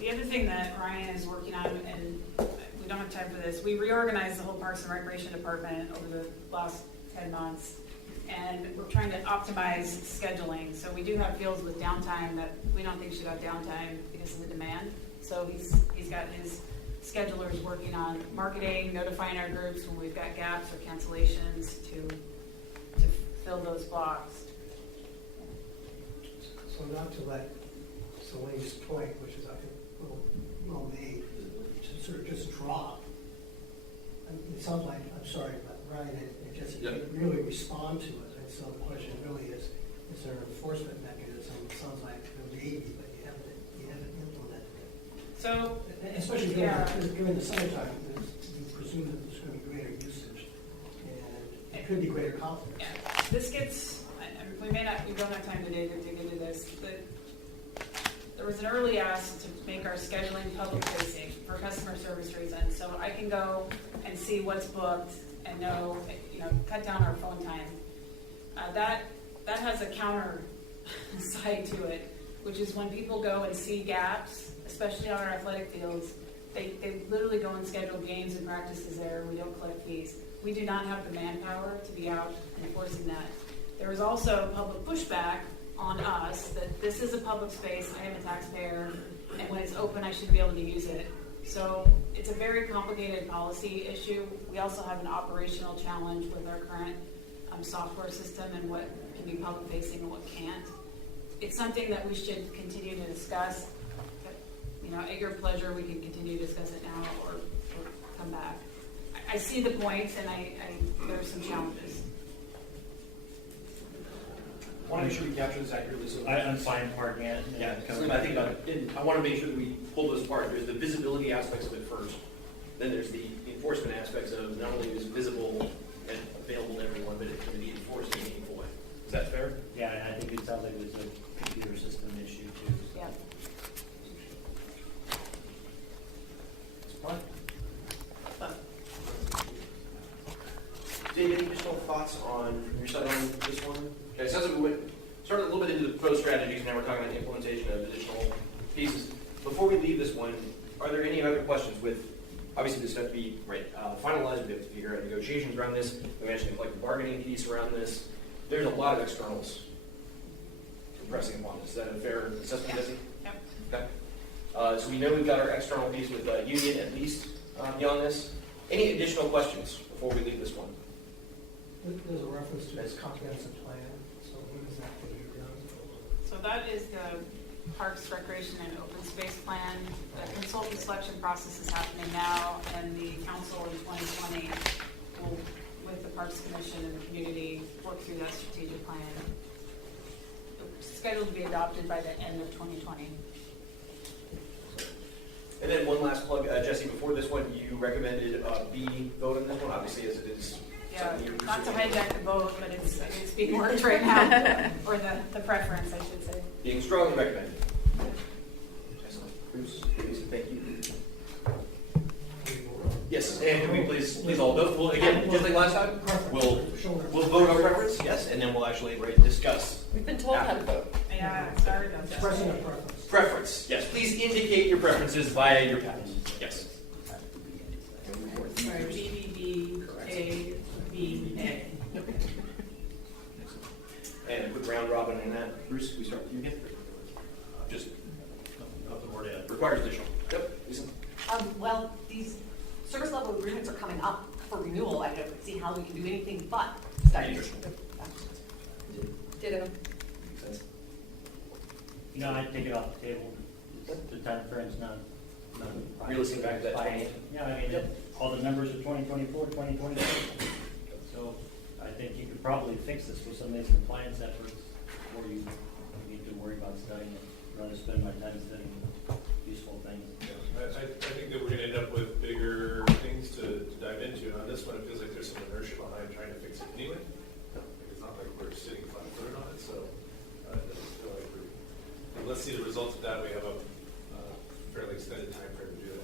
the other thing that Ryan is working on, and we don't have time for this, we reorganized the whole Parks and Recreation Department over the last 10 months. And we're trying to optimize scheduling. So we do have fields with downtime that we don't think should have downtime because of the demand. So he's got his schedulers working on marketing, notifying our groups when we've got gaps or cancellations to fill those blocks. So not to let Celine's point, which is I think a little well made, to sort of just drop. I mean, it sounds like, I'm sorry, but Ryan and Jesse didn't really respond to it. And so the question really is there an enforcement mechanism? It sounds like there may be, but you haven't implemented it. So, especially during the summertime, you presume that there's going to be greater usage and it could be greater confidence. Yeah, this gets, we don't have time today to dig into this, but there was an early ask to make our scheduling public facing for customer service reasons. So I can go and see what's booked and know, cut down our phone time. That has a counter side to it, which is when people go and see gaps, especially on our athletic fields, they literally go and schedule games and practices there. We don't collect fees. We do not have the manpower to be out enforcing that. There is also public pushback on us that this is a public space, I am a taxpayer, and when it's open, I should be able to use it. So it's a very complicated policy issue. We also have an operational challenge with our current software system and what can be public facing and what can't. It's something that we should continue to discuss. At your pleasure, we can continue to discuss it now or come back. I see the points, and there are some challenges. I want to make sure we capture this accurately. So I'm fine parking it. Yeah, I think about it. And I want to make sure that we pull those apart. There's the visibility aspects of it first. Then there's the enforcement aspects of not only is it visible and available to everyone, but it can be enforced in a meaningful way. Is that fair? Yeah, and I think it sounds like there's a computer system issue too. So. Yeah. Dave, any additional thoughts on your side on this one? Okay, it sounds like we started a little bit into the pro strategies, and now we're talking about the implementation of additional pieces. Before we leave this one, are there any other questions with, obviously this has to be finalized, we have to figure out negotiations around this, we mentioned the collective bargaining piece around this. There's a lot of externals compressing upon this. Is that a fair assessment, Jesse? Yep. Okay. So we know we've got our external piece with union at least beyond this. Any additional questions before we leave this one? There's a reference to this comprehensive plan, so what is that going to be done? So that is the Parks, Recreation, and Open Space Plan. The consultant selection process is happening now, and the council in 2020 will, with the Parks Commission and the community, work through that strategic plan. It's scheduled to be adopted by the end of 2020. And then one last plug, Jesse, before this one, you recommended B vote on this one, obviously, as it is. Yeah, something you're not to pursuing. hijack the vote, but it's being worked right now, or the preference, I should say. Being strongly recommended. Excellent. Bruce, Lisa, thank you. Yes, and can we please all vote? Well, again, just like last time, we'll vote on preference, yes, and then we'll actually discuss. We've been told how to vote. Yeah, sorry about that. Expressing a preference. Preference, yes. Please indicate your preferences via your pad. Yes. Sorry, BBB, A, B, A. And a quick round robin on that. Bruce, we start with you again? Just Nothing more to add. requires additional. Yep, Lisa. Well, these service level agreements are coming up for renewal. I don't see how we can do anything but studies. Ditto. You know, I'd take it off the table. The time frame's not. Realistic back to that 20. Yeah, I mean, all the numbers are 2024, 2025. So I think you could probably fix this with some of these compliance efforts before you need to worry about studying it. Rather spend my time studying useful things. I think that we're gonna end up with bigger things to dive into. On this one, it feels like there's some inertia behind trying to fix it anyway. It's not like we're sitting flat-footed on it, so it doesn't feel like we're, let's see the results of that. We have a fairly extended time frame to do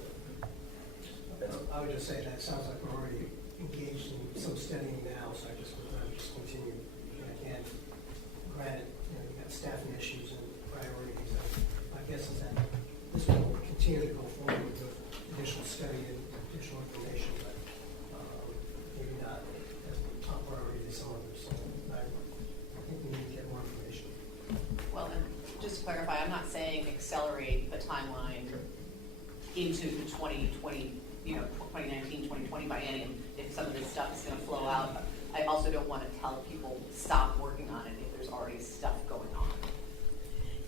that. I would just say that it sounds like we're already engaged in some studying now, so I just would rather just continue. And granted, you've got staffing issues and priorities. My guess is that this one will continue to go forward with additional study and additional information, but maybe not as top priority as some others. So I think we need to get more information. Well, and just to clarify, I'm not saying accelerate the timeline into the 2020, 2019, 2020 biennium if some of this stuff is going to flow out. I also don't want to tell people stop working on it if there's already stuff going on.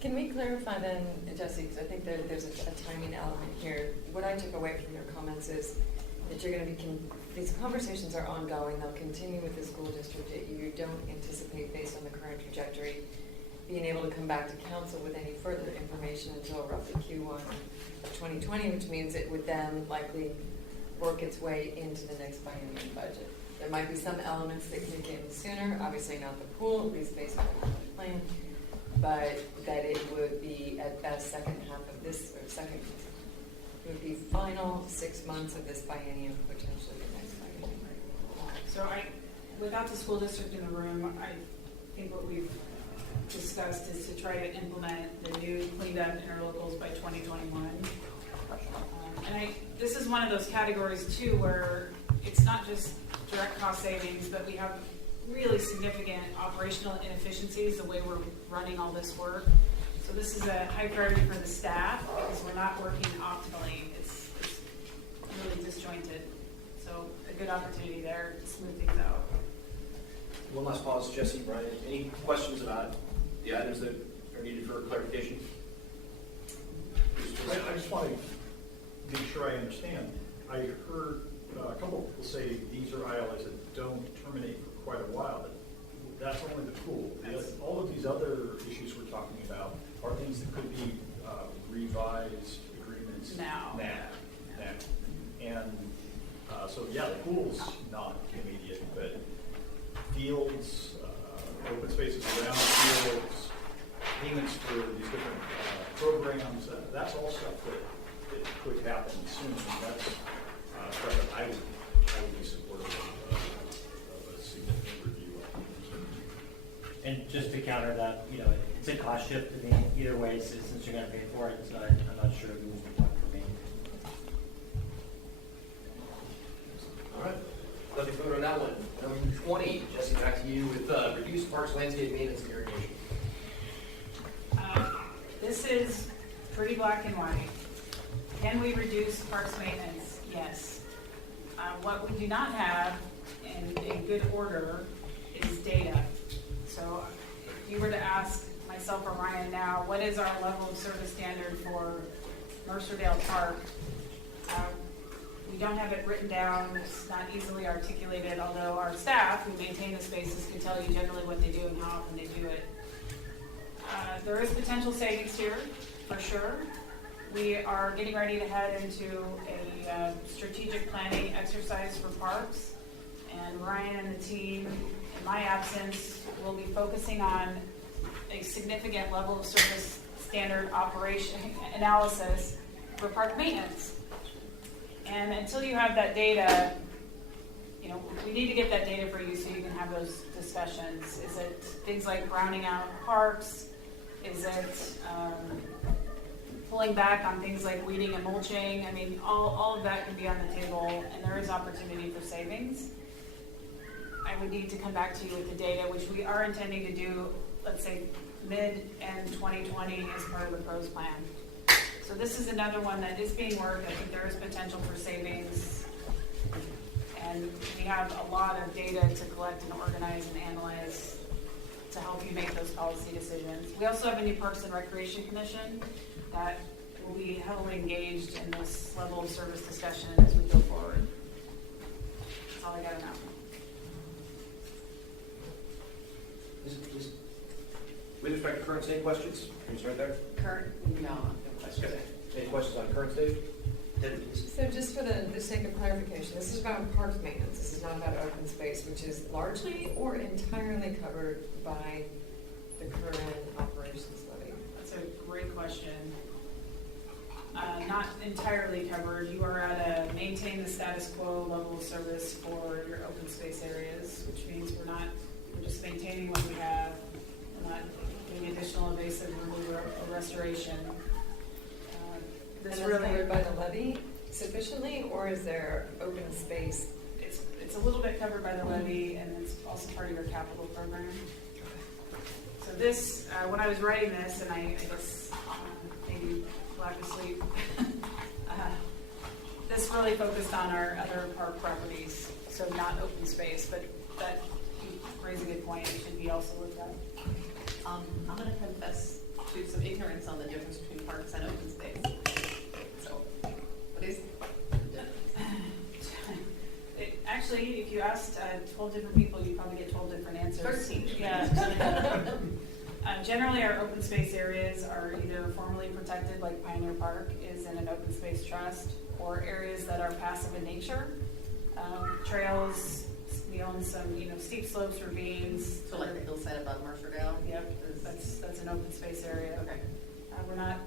Can we clarify then, Jesse, because I think there's a timing element here. What I took away from your comments is that you're going to be, these conversations are ongoing, they'll continue with the school district. You don't anticipate, based on the current trajectory, being able to come back to council with any further information until roughly Q1 of 2020, which means it would then likely work its way into the next biennium budget. There might be some elements that kick in sooner, obviously not the pool, at least based on the plan, but that it would be at best second half of this, or second, it would be final 6 months of this biennium, potentially the next biennium. So without the school district in the room, I think what we've discussed is to try to implement the new cleaned up interlocals by 2021. This is one of those categories too where it's not just direct cost savings, but we have really significant operational inefficiencies the way we're running all this work. So this is a high priority for the staff because we're not working optimally. It's really disjointed. So a good opportunity there to smooth things out. One last pause, Jesse, Brian. Any questions about the items that are needed for clarification? I just want to make sure I understand. I heard a couple of people say these are ILAs that don't terminate for quite a while. That's only the pool. All of these other issues we're talking about are things that could be revised agreements Now. And so, yeah, the pool's not immediate, but fields, open spaces around the fields, payments for these different programs, that's all stuff that could happen soon. That's stuff that I would be supportive of a significant review of. And just to counter that, it's a cost shift. I mean, either way, since you're going to pay for it, so I'm not sure it moves the puck for me. All right. Let me vote on that one. Number 20, Jesse, back to you with reduced parks, landscape maintenance, and irrigation. This is pretty black and white. Can we reduce parks maintenance? Yes. What we do not have in good order is data. So if you were to ask myself or Ryan now, what is our level of service standard for Mercerdale Park? We don't have it written down, it's not easily articulated, although our staff who maintain the spaces can tell you generally what they do and how often they do it. There is potential savings here, for sure. We are getting ready to head into a strategic planning exercise for parks, and Ryan and the team, in my absence, will be focusing on a significant level of service standard operation analysis for park maintenance. And until you have that data, we need to get that data for you so you can have those discussions. Is it things like browning out parks? Is it pulling back on things like weeding and mulching? I mean, all of that can be on the table, and there is opportunity for savings. I would need to come back to you with the data, which we are intending to do, let's say, mid-end 2020 as part of the PROS plan. So this is another one that is being worked. I think there is potential for savings. And we have a lot of data to collect and organize and analyze to help you make those policy decisions. We also have a new Parks and Recreation Commission that will be heavily engaged in this level of service discussion as we go forward. That's all I got to know. With respect to current state questions, can you start there? No question. Okay. Any questions on current state? So just for the sake of clarification, this is about park maintenance. This is not about open space, which is largely or entirely covered by the current operations levy. That's a great question. Not entirely covered. You are at a maintain the status quo level of service for your open space areas, which means we're just maintaining what we have. We're not doing additional invasive removal or restoration. This is covered by the levy sufficiently, or is there open space? It's a little bit covered by the levy, and it's also part of your capital program. So this, when I was writing this, and I guess maybe lack of sleep, this really focused on our other park properties, so not open space, but that you raise a good point. It should be also looked at. I'm going to confess to some ignorance on the difference between parks and open space. So, what is Actually, if you asked 12 different people, you'd probably get 12 different answers. 13. Yeah. Generally, our open space areas are either formally protected, like Pioneer Park is in an open space trust, or areas that are passive in nature. Trails, we own some, steep slopes, ravines. So like the hillside above Mercerdale? Yep, that's an open space area. Okay. We're not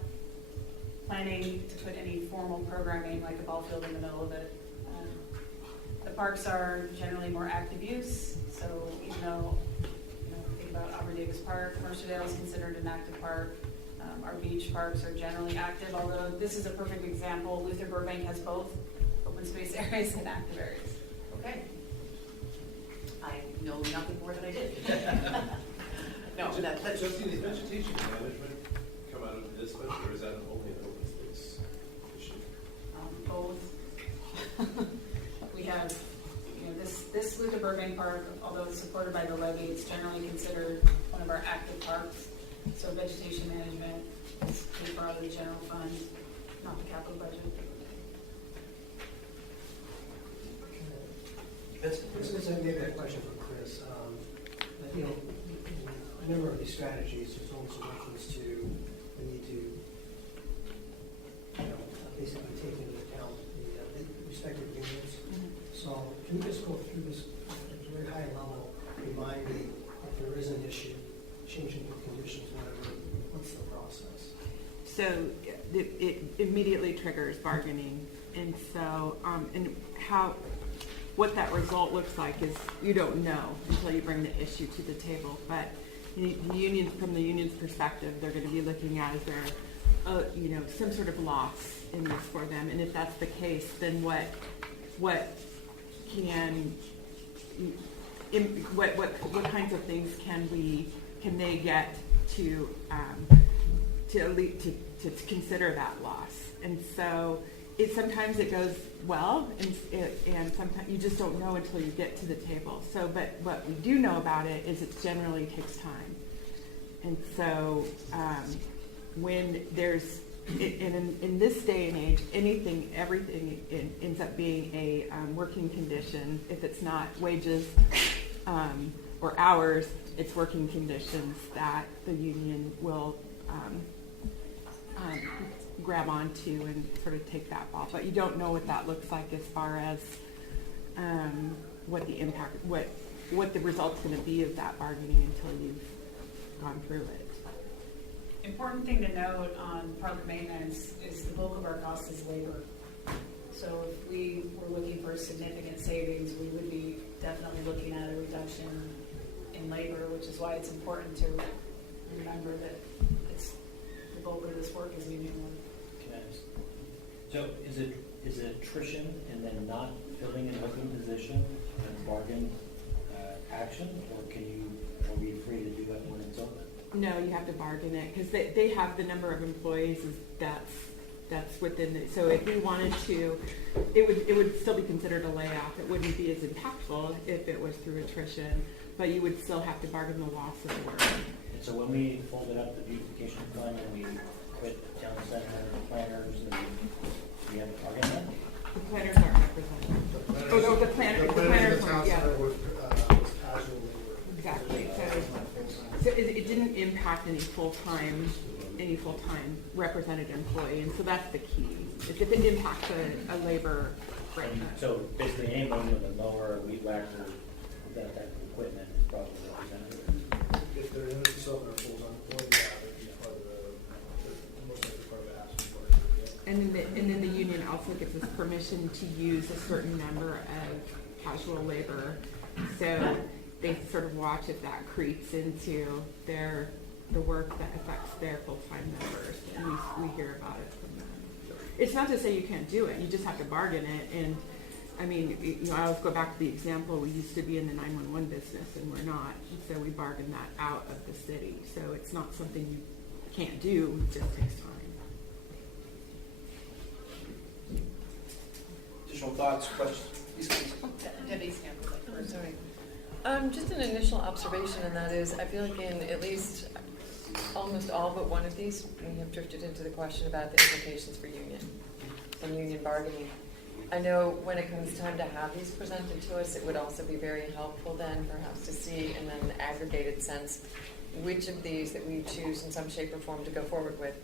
planning to put any formal programming like a ball field in the middle of it. The parks are generally more active use, so even though, think about Aubrey Davis Park, Mercerdale is considered an active park. Our beach parks are generally active, although this is a perfect example. Luther Burbank has both open space areas and active areas. Okay. I know nothing more than I did. No, that's Just the vegetation management come out of this budget, or is that only an open space issue? Both. We have, this Luther Burbank Park, although it's supported by the levy, it's generally considered one of our active parks. So vegetation management is paid for out of the general fund, not the capital budget. This is maybe a question for Chris. A number of these strategies, there's almost a reference to the need to, basically take into account the respective unions. Mm-hmm. So can you just go through this at a very high level, remind me if there is an issue, changing the conditions, whatever, what's the process? So it immediately triggers bargaining, and so what that result looks like is you don't know until you bring the issue to the table. But the union, from the union's perspective, they're going to be looking at is there, some sort of loss in this for them, and if that's the case, then what kinds of things can they get to consider that loss? And so sometimes it goes well, and sometimes you just don't know until you get to the table. So, but what we do know about it is it generally takes time. And so when there's, in this day and age, everything ends up being a working condition. If it's not wages or hours, it's working conditions that the union will grab onto and sort of take that ball. But you don't know what that looks like as far as what the impact, what the result's going to be of that bargaining until you've gone through it. Important thing to note on park maintenance is the bulk of our cost is labor. So if we were looking for significant savings, we would be definitely looking at a reduction in labor, which is why it's important to remember that it's the bulk of this work is union work. Can I ask? So is it attrition and then not filling an open position and bargain action, or are we free to do that when it's open? No, you have to bargain it because they have the number of employees that's within the, so if we wanted to, it would still be considered a layoff. It wouldn't be as impactful if it was through attrition, but you would still have to bargain the loss of work. And so when we folded up the beautification fund and we quit town center planners, and we have to bargain that? The planners aren't represented. Oh, no, the planners weren't, yeah. Was casual labor. Exactly. So it didn't impact any full-time represented employee, and so that's the key. If it impacts a labor rate. So basically anyone with a mower, weed whacker, that type of equipment is probably represented. If they're in the facility or full-time employee, yeah, they'd be part of the, most likely part of the action part. And then the union also gives us permission to use a certain number of casual labor. So they sort of watch if that creeps into the work that affects their full-time members, and we hear about it from them. It's not to say you can't do it; you just have to bargain it. And I mean, I always go back to the example: we used to be in the 911 business, and we're not, and so we bargain that out of the city. So it's not something you can't do; it just takes time. Additional thoughts, questions? Debbie's hand was up first. Sorry. Just an initial observation, and that is, I feel like in at least almost all but one of these, we have drifted into the question about the implications for union and union bargaining. I know when it comes time to have these presented to us, it would also be very helpful then perhaps to see in an aggregated sense which of these that we choose in some shape or form to go forward with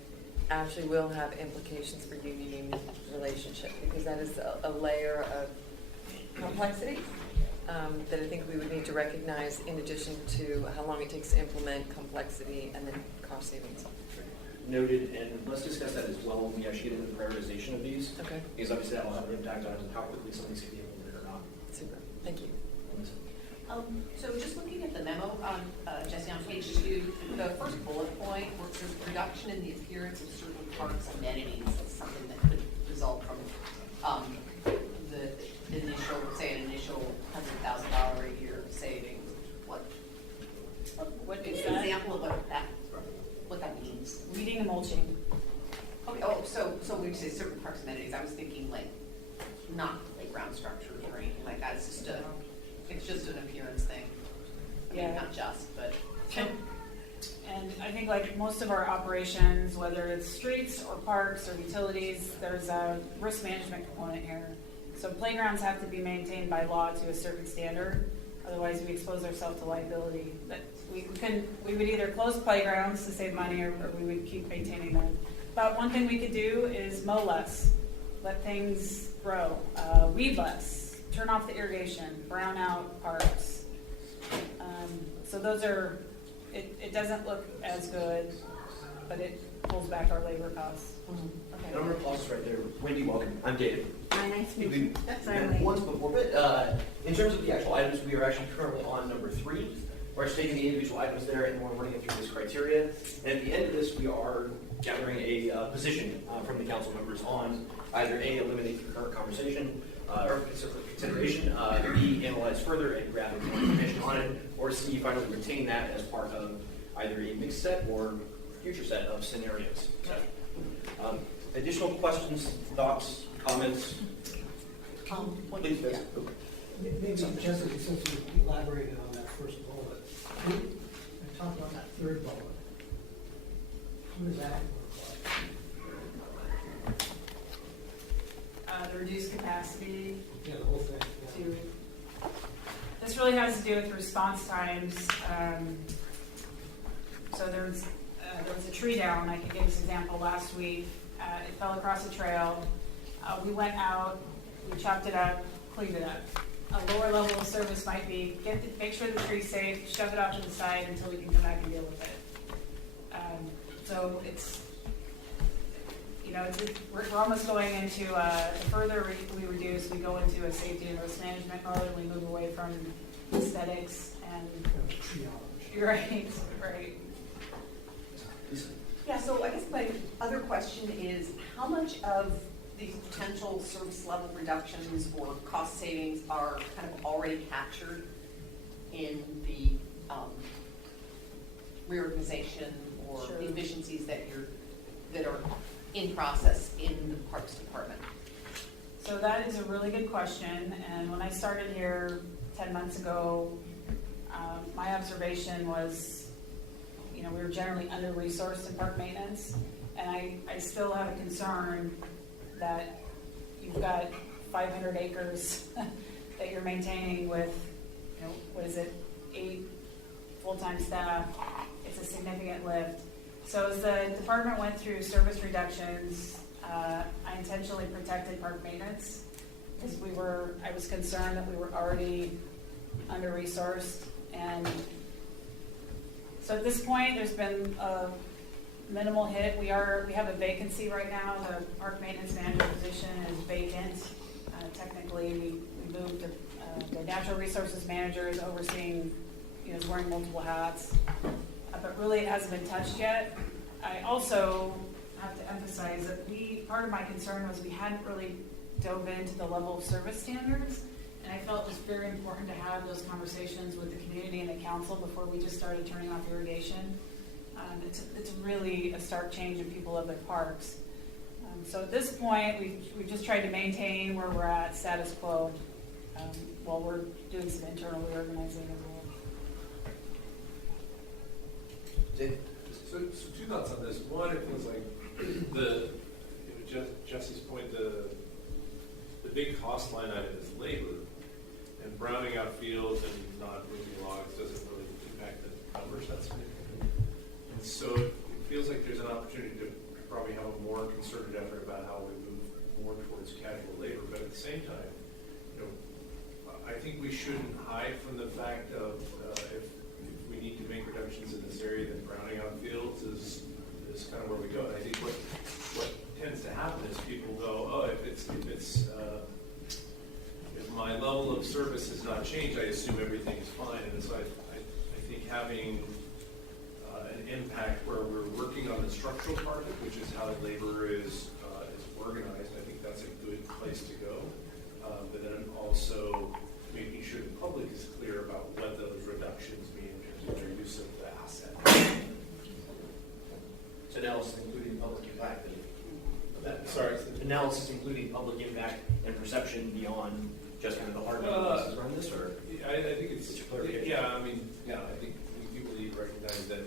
actually will have implications for union relationship, because that is a layer of complexity that I think we would need to recognize, in addition to how long it takes to implement, complexity, and then cost savings. Noted, and let's discuss that as well when we actually get into the prioritization of these. Okay. Because obviously that will have an impact on how quickly some of these can be implemented or not. Super. Thank you. So just looking at the memo on, Jesse, on page 2, the first bullet point, where it says reduction in the appearance of certain parks amenities, is something that could result from the initial, say an initial $100,000 a year savings. What is an that? example of what that means? Weeding and mulching. Okay, so when you say certain parks amenities, I was thinking like not playground structures or anything like that. It's just an appearance thing. I mean, Yeah. not just, but. And I think like most of our operations, whether it's streets or parks or utilities, there's a risk management component here. So playgrounds have to be maintained by law to a certain standard. Otherwise, we expose ourselves to liability. But we would either close playgrounds to save money, or we would keep maintaining them. But one thing we could do is mow less, let things grow, weed less, turn off the irrigation, brown out parks. So those are, it doesn't look as good, but it pulls back our labor costs. And I'm going to pause right there. Wendy, welcome. I'm David. Hi, nice to meet We you. met once before, but in terms of the actual items, we are actually currently on number 3. We're actually taking the individual items there and we're running it through this criteria. And at the end of this, we are gathering a position from the council members on either A, eliminate the current conversation or consideration, B, analyze further and grab more information on it, or C, finally retain that as part of either a mixed set or future set of scenarios. So, additional questions, thoughts, comments? Please, Yeah. Maybe Jessica, since you elaborated on that first bullet, and talked about that third bullet. What does that look like? The reduced capacity Yeah, the whole thing. Yeah. to, this really has to do with response times. So there was a tree down, I can give this example, last week. It fell across a trail. We went out, we chopped it up, cleaned it up. A lower level of service might be make sure the tree's safe, shove it off to the side until we can come back and deal with it. So it's, we're almost going into, the further we reduce, we go into a safety and risk management mode, and we move away from aesthetics and. You're right, right. Yeah, so I guess my other question is, how much of these potential service level reductions or cost savings are kind of already captured in the reorganization or Sure. efficiencies that are in process in the Parks Department? So that is a really good question, and when I started here 10 months ago, my observation was, we were generally under-resourced in park maintenance, and I still have a concern that you've got 500 acres that you're maintaining with, 8 full-time staff. It's a significant lift. So as the department went through service reductions, I intentionally protected park maintenance because I was concerned that we were already under-resourced. And so at this point, there's been a minimal hit. We have a vacancy right now. The park maintenance manager position is vacant. Technically, we moved the natural resources manager is overseeing, is wearing multiple hats. But really, it hasn't been touched yet. I also have to emphasize that part of my concern was we hadn't really dove into the level of service standards. And I felt it was very important to have those conversations with the community and the council before we just started turning off irrigation. It's really a stark change in people of their parks. So at this point, we've just tried to maintain where we're at, status quo, while we're doing some internal reorganizing as well. So two thoughts on this. One, it feels like Jesse's point, the big cost line item is labor, and browning out fields and not moving logs doesn't really impact the numbers that significantly. And so it feels like there's an opportunity to probably have a more concerted effort about how we move more towards casual labor. But at the same time, I think we shouldn't hide from the fact of if we need to make reductions in this area, then browning out fields is kind of where we go. And I think what tends to happen is people go, oh, if my level of service has not changed, I assume everything is fine. And so I think having an impact where we're working on the structural part of it, which is how labor is organized, I think that's a good place to go. But then also making sure the public is clear about what those reductions mean in terms of their use of the asset. It's analysis including public impact. Analysis including public impact and perception beyond just kind of the hard numbers run this, or I think it's clarification. I think we do recognize that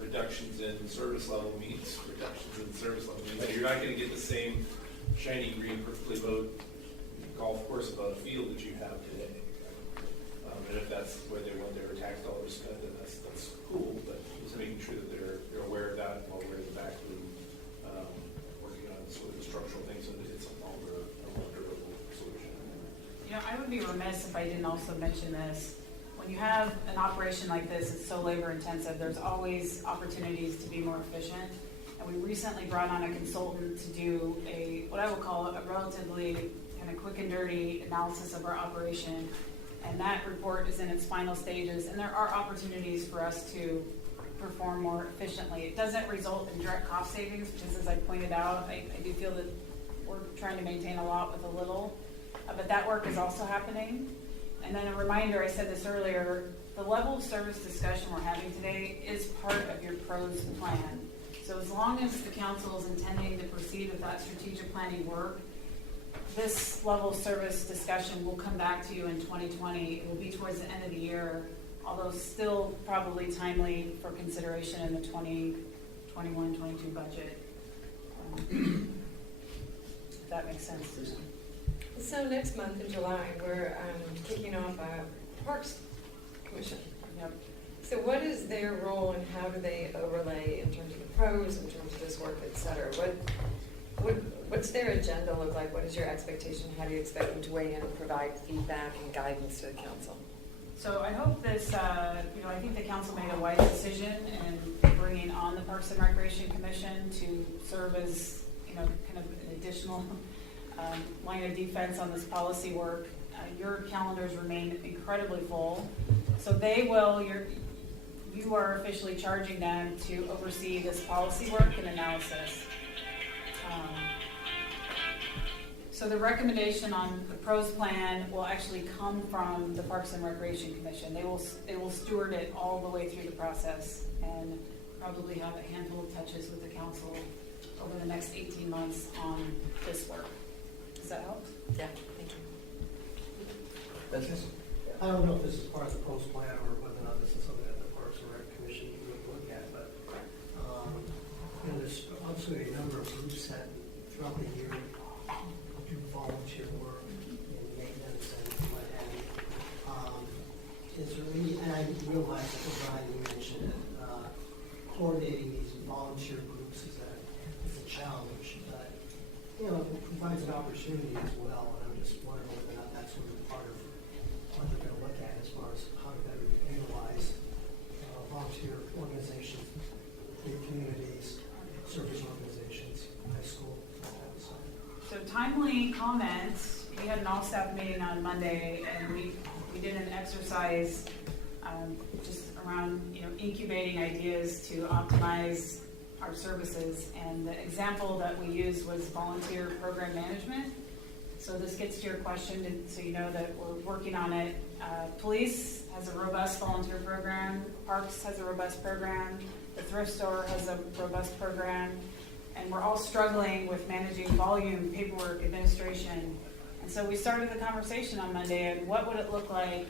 reductions in service level means reductions in service level means that you're not going to get the same shiny green perfectly mowed golf course above the field that you have today. And if that's where they want their tax dollars spent, then that's cool. But just making sure that they're aware of that while we're in the back room working on sort of the structural things so that it's a more durable solution. I would be remiss if I didn't also mention this. When you have an operation like this, it's so labor intensive, there's always opportunities to be more efficient. And we recently brought on a consultant to do what I would call a relatively kind of quick and dirty analysis of our operation. And that report is in its final stages, and there are opportunities for us to perform more efficiently. It doesn't result in direct cost savings, because as I pointed out, I do feel that we're trying to maintain a lot with a little. But that work is also happening. And then a reminder, I said this earlier, the level of service discussion we're having today is part of your PROS plan. So as long as the council is intending to proceed with that strategic planning work, this level of service discussion will come back to you in 2020. It will be towards the end of the year, although still probably timely for consideration in the 2021-22 budget. If that makes sense. So next month in July, we're kicking off a Parks Commission. Yep. So what is their role and how do they overlay in terms of the pros, in terms of this work, et cetera? What's their agenda look like? What is your expectation? How do you expect them to weigh in and provide feedback and guidance to the council? So I hope this, I think the council made a wise decision in bringing on the Parks and Recreation Commission to serve as, kind of an additional line of defense on this policy work. Your calendars remain incredibly full. So you are officially charging them to oversee this policy work and analysis. So the recommendation on the pros plan will actually come from the Parks and Recreation Commission. They will steward it all the way through the process and probably have a handful of touches with the council over the next 18 months on this work. Does that help? Yeah, thank you. I don't know if this is part of the post plan or whether or not this is something that the Parks and Rec Commission would look at, but there's obviously a number of groups that throughout the year do volunteer work in maintenance and what have you. Is there any, and I realize that Brian, you mentioned it, coordinating these volunteer groups is a challenge, but it provides an opportunity as well, and I'm just wondering whether or not that's sort of part of what they're going to look at as far as how to better utilize volunteer organizations, communities, service organizations, high school, that type of stuff. So timely comments, we had an all-staff meeting on Monday, and we did an exercise just around incubating ideas to optimize our services. And the example that we used was volunteer program management. So this gets to your question, so you know that we're working on it. Police has a robust volunteer program. Parks has a robust program. The thrift store has a robust program. And we're all struggling with managing volume, paperwork, administration. And so we started the conversation on Monday, and what would it look like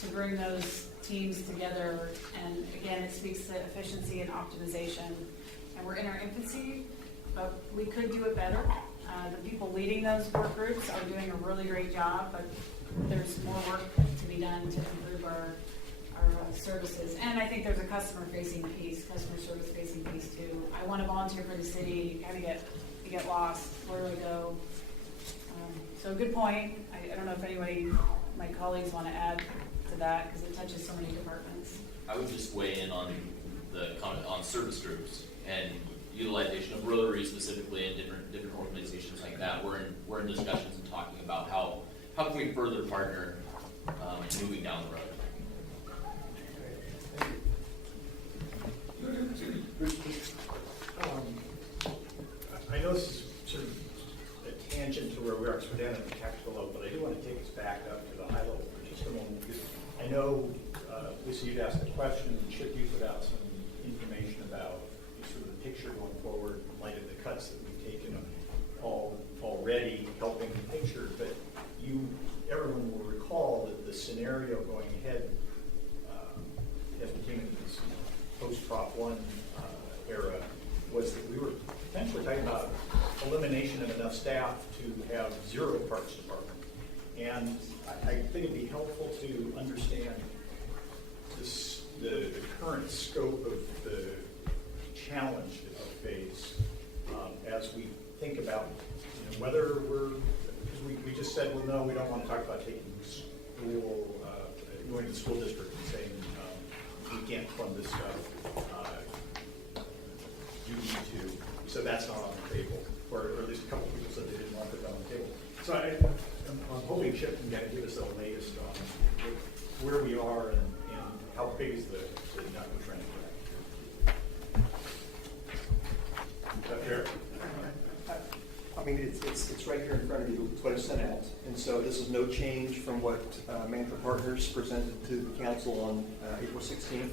to bring those teams together? And again, it speaks to efficiency and optimization. And we're in our infancy, but we could do it better. The people leading those work groups are doing a really great job, but there's more work to be done to improve our services. And I think there's a customer service facing piece too. I want to volunteer for the city, you kind of get lost. Where do I go? So good point. I don't know if anybody, my colleagues, want to add to that because it touches so many departments. I would just weigh in on the comment on service groups and utilization of Rotary specifically and different organizations like that. We're in discussions and talking about how can we further partner moving down the road. I know this is sort of a tangent to where we are, because we're down at the tactical level, but I do want to take us back up to the high level for just a moment, because I know, Lisa, you'd asked a question, and Chip, you put out some information about sort of the picture going forward in light of the cuts that we've taken already helping the picture, but everyone will recall that the scenario going ahead as we came into this post-Prop 1 era was that we were potentially talking about elimination of enough staff to have zero parks department. And I think it'd be helpful to understand the current scope of the challenge that we face as we think about whether because we just said, well, no, we don't want to talk about taking school, going to the school district and saying we can't fund this stuff. You need to. So that's not on the table, or at least a couple people said they didn't want it on the table. So I'm hoping Chip can give us the latest on where we are and how big is the nut we're trying to crack. Is that fair? I mean, it's right here in front of you. It's what I sent out. And so this is no change from what Mantra Partners presented to the council on April 16th.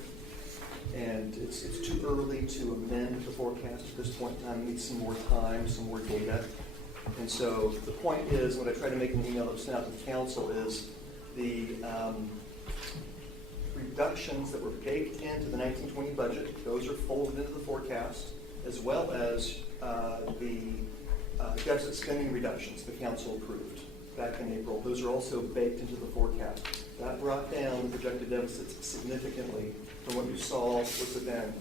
And it's too early to amend the forecast at this point in time. We need some more time, some more data. And so the point is, what I try to make in the email that was sent out to the council is the reductions that were baked into the 1920 budget, those are folded into the forecast, as well as the deficit spending reductions the council approved back in April. Those are also baked into the forecast. That brought down the projected deficits significantly from what you saw was then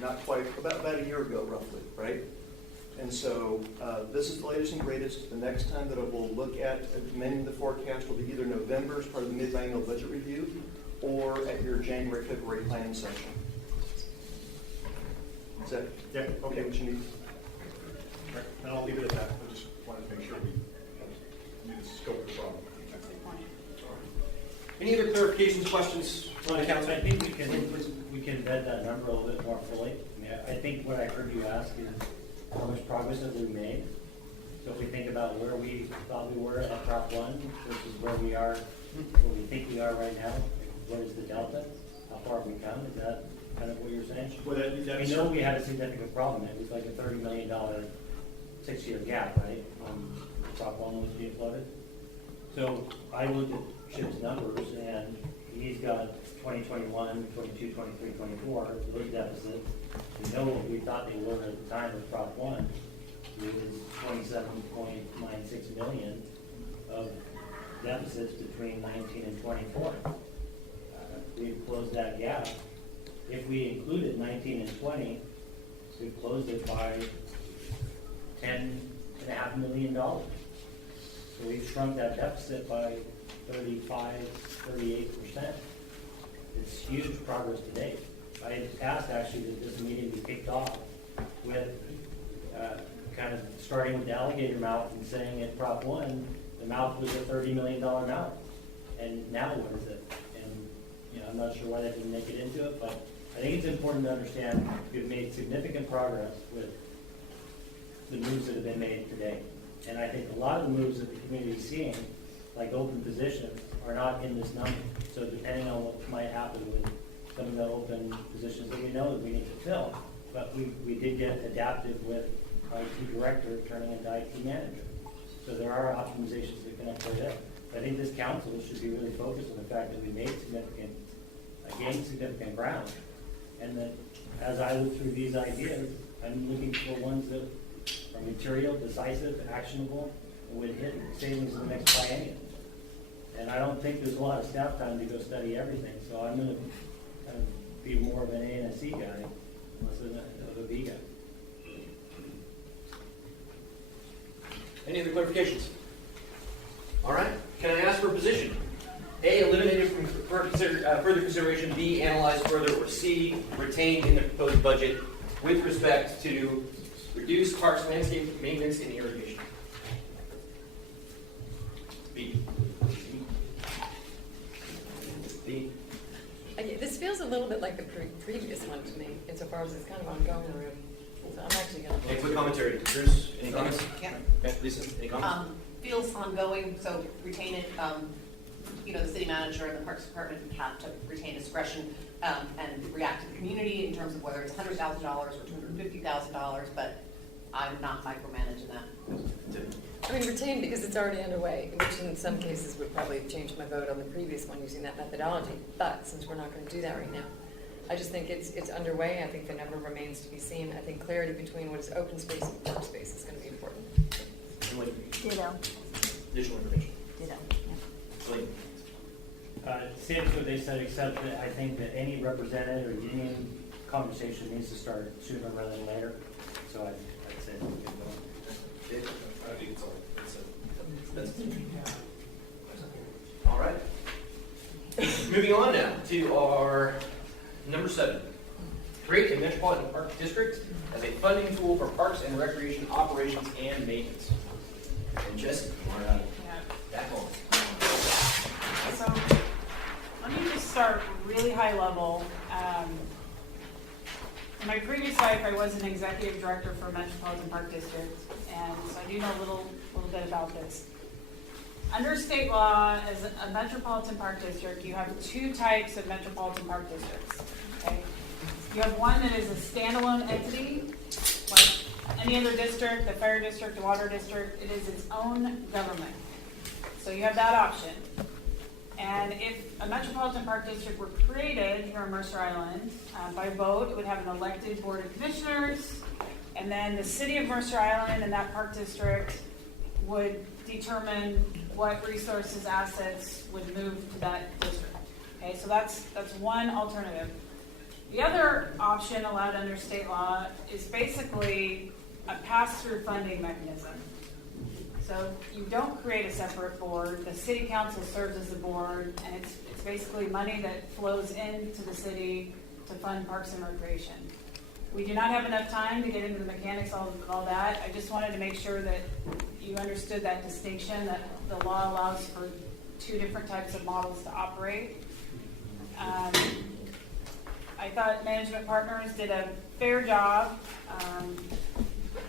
not quite, about a year ago roughly, right? And so this is the latest and greatest. The next time that we'll look at amending the forecast will be either November as part of the mid-annual budget review or at your January, February planning session. Is that okay what you need? Right, and I'll leave it at that. I just wanted to make sure we knew the scope of the problem. Any other clarifications, questions from the council? I think we can vet that number a little bit more fully. I mean, I think what I heard you ask is how much progress have we made? So if we think about where we thought we were at Prop 1 versus where we are, where we think we are right now, what is the delta? How far have we come? Is that kind of what you're saying? Well, We know we had a significant problem. It was like a $30 million 6-year gap, right? Prop 1 was being floated. So I looked at Chip's numbers, and he's got 2021, 22, 23, 24, those deficits. We know what we thought they were at the time of Prop 1. It was 27.96 million of deficits between 19 and 24. We've closed that gap. If we included 19 and 20, we've closed it by $10.5 million. So we've shrunk that deficit by 38%. It's huge progress to date. I had asked actually that this meeting be kicked off with kind of starting with the alligator mouth and saying at Prop 1, the mouth was a $30 million mouth. And now what is it? And I'm not sure why that didn't make it into it, but I think it's important to understand we've made significant progress with the moves that have been made today. And I think a lot of the moves that the community is seeing, like open positions, are not in this number. So depending on what might happen with some of the open positions that we know that we need to fill, but we did get adaptive with IT director turning into IT manager. So there are optimizations that can occur there. But I think this council should be really focused on the fact that we made gained significant ground. And that as I look through these ideas, I'm looking for ones that are material, decisive, actionable, and would hit savings in the next biennium. And I don't think there's a lot of staff time to go study everything, so I'm going to kind of be more of an A and a C guy, less than a B guy. Any other clarifications? All right. Can I ask for a position? A, eliminated from further consideration. B, analyzed further. Or C, retained in the proposed budget with respect to reduced parks, landscape maintenance, and irrigation. B. B. This feels a little bit like the previous one to me, insofar as it's kind of ongoing already. So I'm actually going to... Any quick commentary? Bruce, any comments? Yeah. Okay, Lisa, any comments? Feels ongoing, so retain it. The city manager and the Parks Department have to retain discretion and react to the community in terms of whether it's $100,000 or $250,000, but I'm not micromanaging that. I mean, retain because it's already underway, which in some cases would probably change my vote on the previous one using that methodology. But since we're not going to do that right now, I just think it's underway. I think the number remains to be seen. I think clarity between what is open space and park space is going to be important. Ditto. Additional information. Ditto. Lee. Same as what they said, except that I think that any representative or union conversation needs to start sooner rather than later. So I'd say we can go. I think it's all, All right. Moving on now to our number 7. Create a Metropolitan Park District as a funding tool for parks and recreation operations and maintenance. And Jesse, you want to back on. So let me just start really high level. In my previous life, I was an executive director for Metropolitan Park District, and so I do know a little bit about this. Under state law, as a Metropolitan Park District, you have 2 types of Metropolitan Park Districts. Okay? You have one that is a standalone entity, like any other district, the fire district, the water district, it is its own government. So you have that option. And if a Metropolitan Park District were created here on Mercer Island, by vote, it would have an elected board of commissioners, and then the city of Mercer Island and that park district would determine what resources, assets would move to that district. Okay, so that's one alternative. The other option allowed under state law is basically a pass-through funding mechanism. So you don't create a separate board. The city council serves as a board, and it's basically money that flows into the city to fund parks and recreation. We do not have enough time to get into the mechanics of all that. I just wanted to make sure that you understood that distinction, that the law allows for two different types of models to operate. I thought Management Partners did a fair job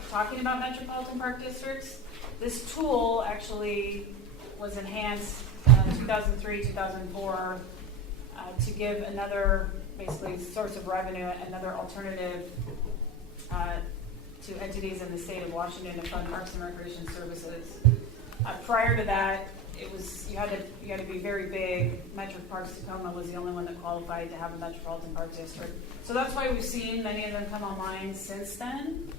talking about Metropolitan Park Districts. This tool actually was enhanced 2003, 2004 to give another basically source of revenue, another alternative to entities in the state of Washington to fund parks and recreation services. Prior to that, it was you had to be very big. Metro Parks Tacoma was the only one that qualified to have a Metropolitan Park District. So that's why we've seen many of them come online since then.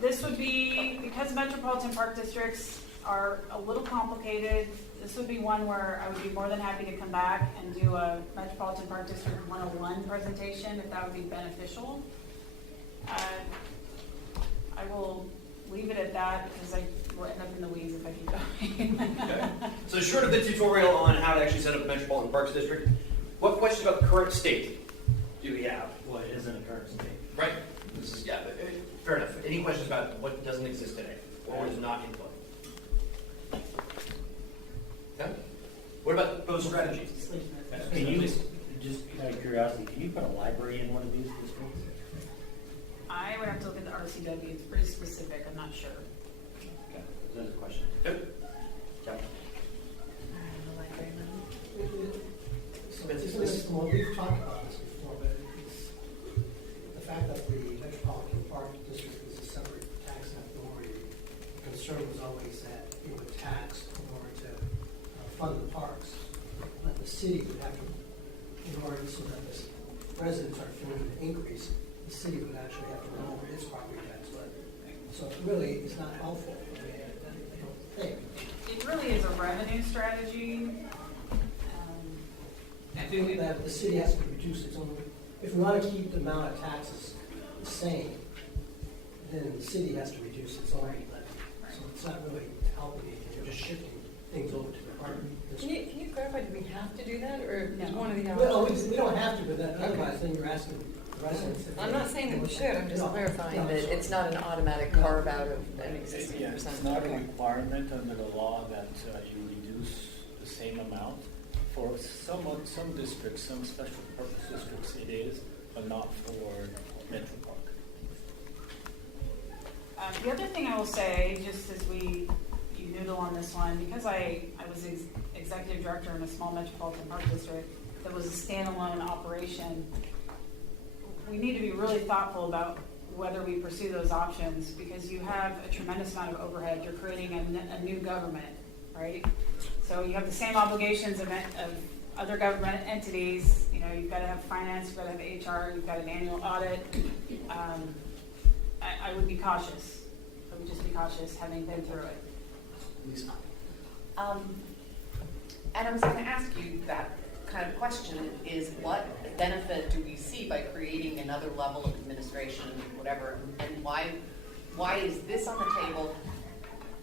This would be, because Metropolitan Park Districts are a little complicated, this would be one where I would be more than happy to come back and do a Metropolitan Park District 101 presentation if that would be beneficial. I will leave it at that because I will end up in the weeds if I keep going. Okay. So short of the tutorial on how to actually set up a Metropolitan Parks District, what questions about the current state do we have? What isn't a current state? Right. This is, yeah, fair enough. Any questions about what doesn't exist today or what is not in play? Okay. What about those strategies? Can you, just out of curiosity, can you put a library in one of these districts? I would have to look at the RCW. It's pretty specific. I'm not sure. Okay, that's a question. Yep. So well, we've talked about this before, but it's the fact that the Metropolitan Park District is a separate tax authority. The concern was always that it would tax in order to fund the parks, but the city would have to, in order so that the residents are feeling the increase, the city would actually have to lower its property tax levy. So it really is not helpful. I don't think. It really is a revenue strategy. I think that the city has to reduce its own, if we want to keep the amount of taxes the same, then the city has to reduce its own levy. So it's not really helping anything, you're just shifting things over to the park. Can you clarify, do we have to do that, or is No. one of the Well, options? we don't have to, but then otherwise then you're asking the residents. if I'm they- not saying that we should, I'm just No, clarifying no, that so- it's not an automatic carve out of an existing Yeah, percentage. it's not a Okay. requirement under the law that you reduce the same amount. For some districts, some special purpose districts it is, but not for Metro Park. The other thing I will say, just as you noodle on this one, because I was executive director in a small Metropolitan Park District that was a standalone operation, we need to be really thoughtful about whether we pursue those options, because you have a tremendous amount of overhead. You're creating a new government, right? So you have the same obligations of other government entities. You know, you've got to have finance, you've got to have HR, you've got an annual audit. I would be cautious. I would just be cautious, having been through it. And I was going to ask you that kind of question is what benefit do we see by creating another level of administration, whatever, and why is this on the table?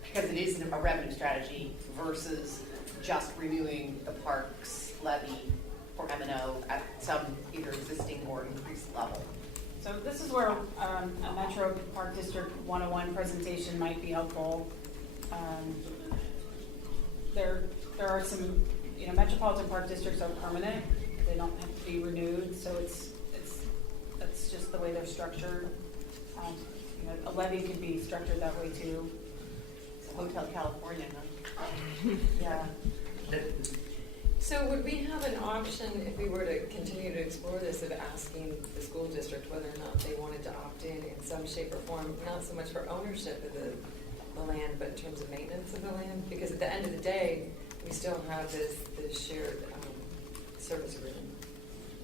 Because it is a revenue strategy versus just renewing the parks levy for M&O at some either existing or increased level. So this is where a Metro Park District 101 presentation might be helpful. There are some, Metropolitan Park Districts are permanent. They don't have to be renewed, so that's just the way they're structured. A levy could be structured that way too. Hotel California, huh? Yeah. So would we have an option, if we were to continue to explore this, of asking the school district whether or not they wanted to opt in some shape or form, not so much for ownership of the land, but in terms of maintenance of the land? Because at the end of the day, we still have this shared service agreement,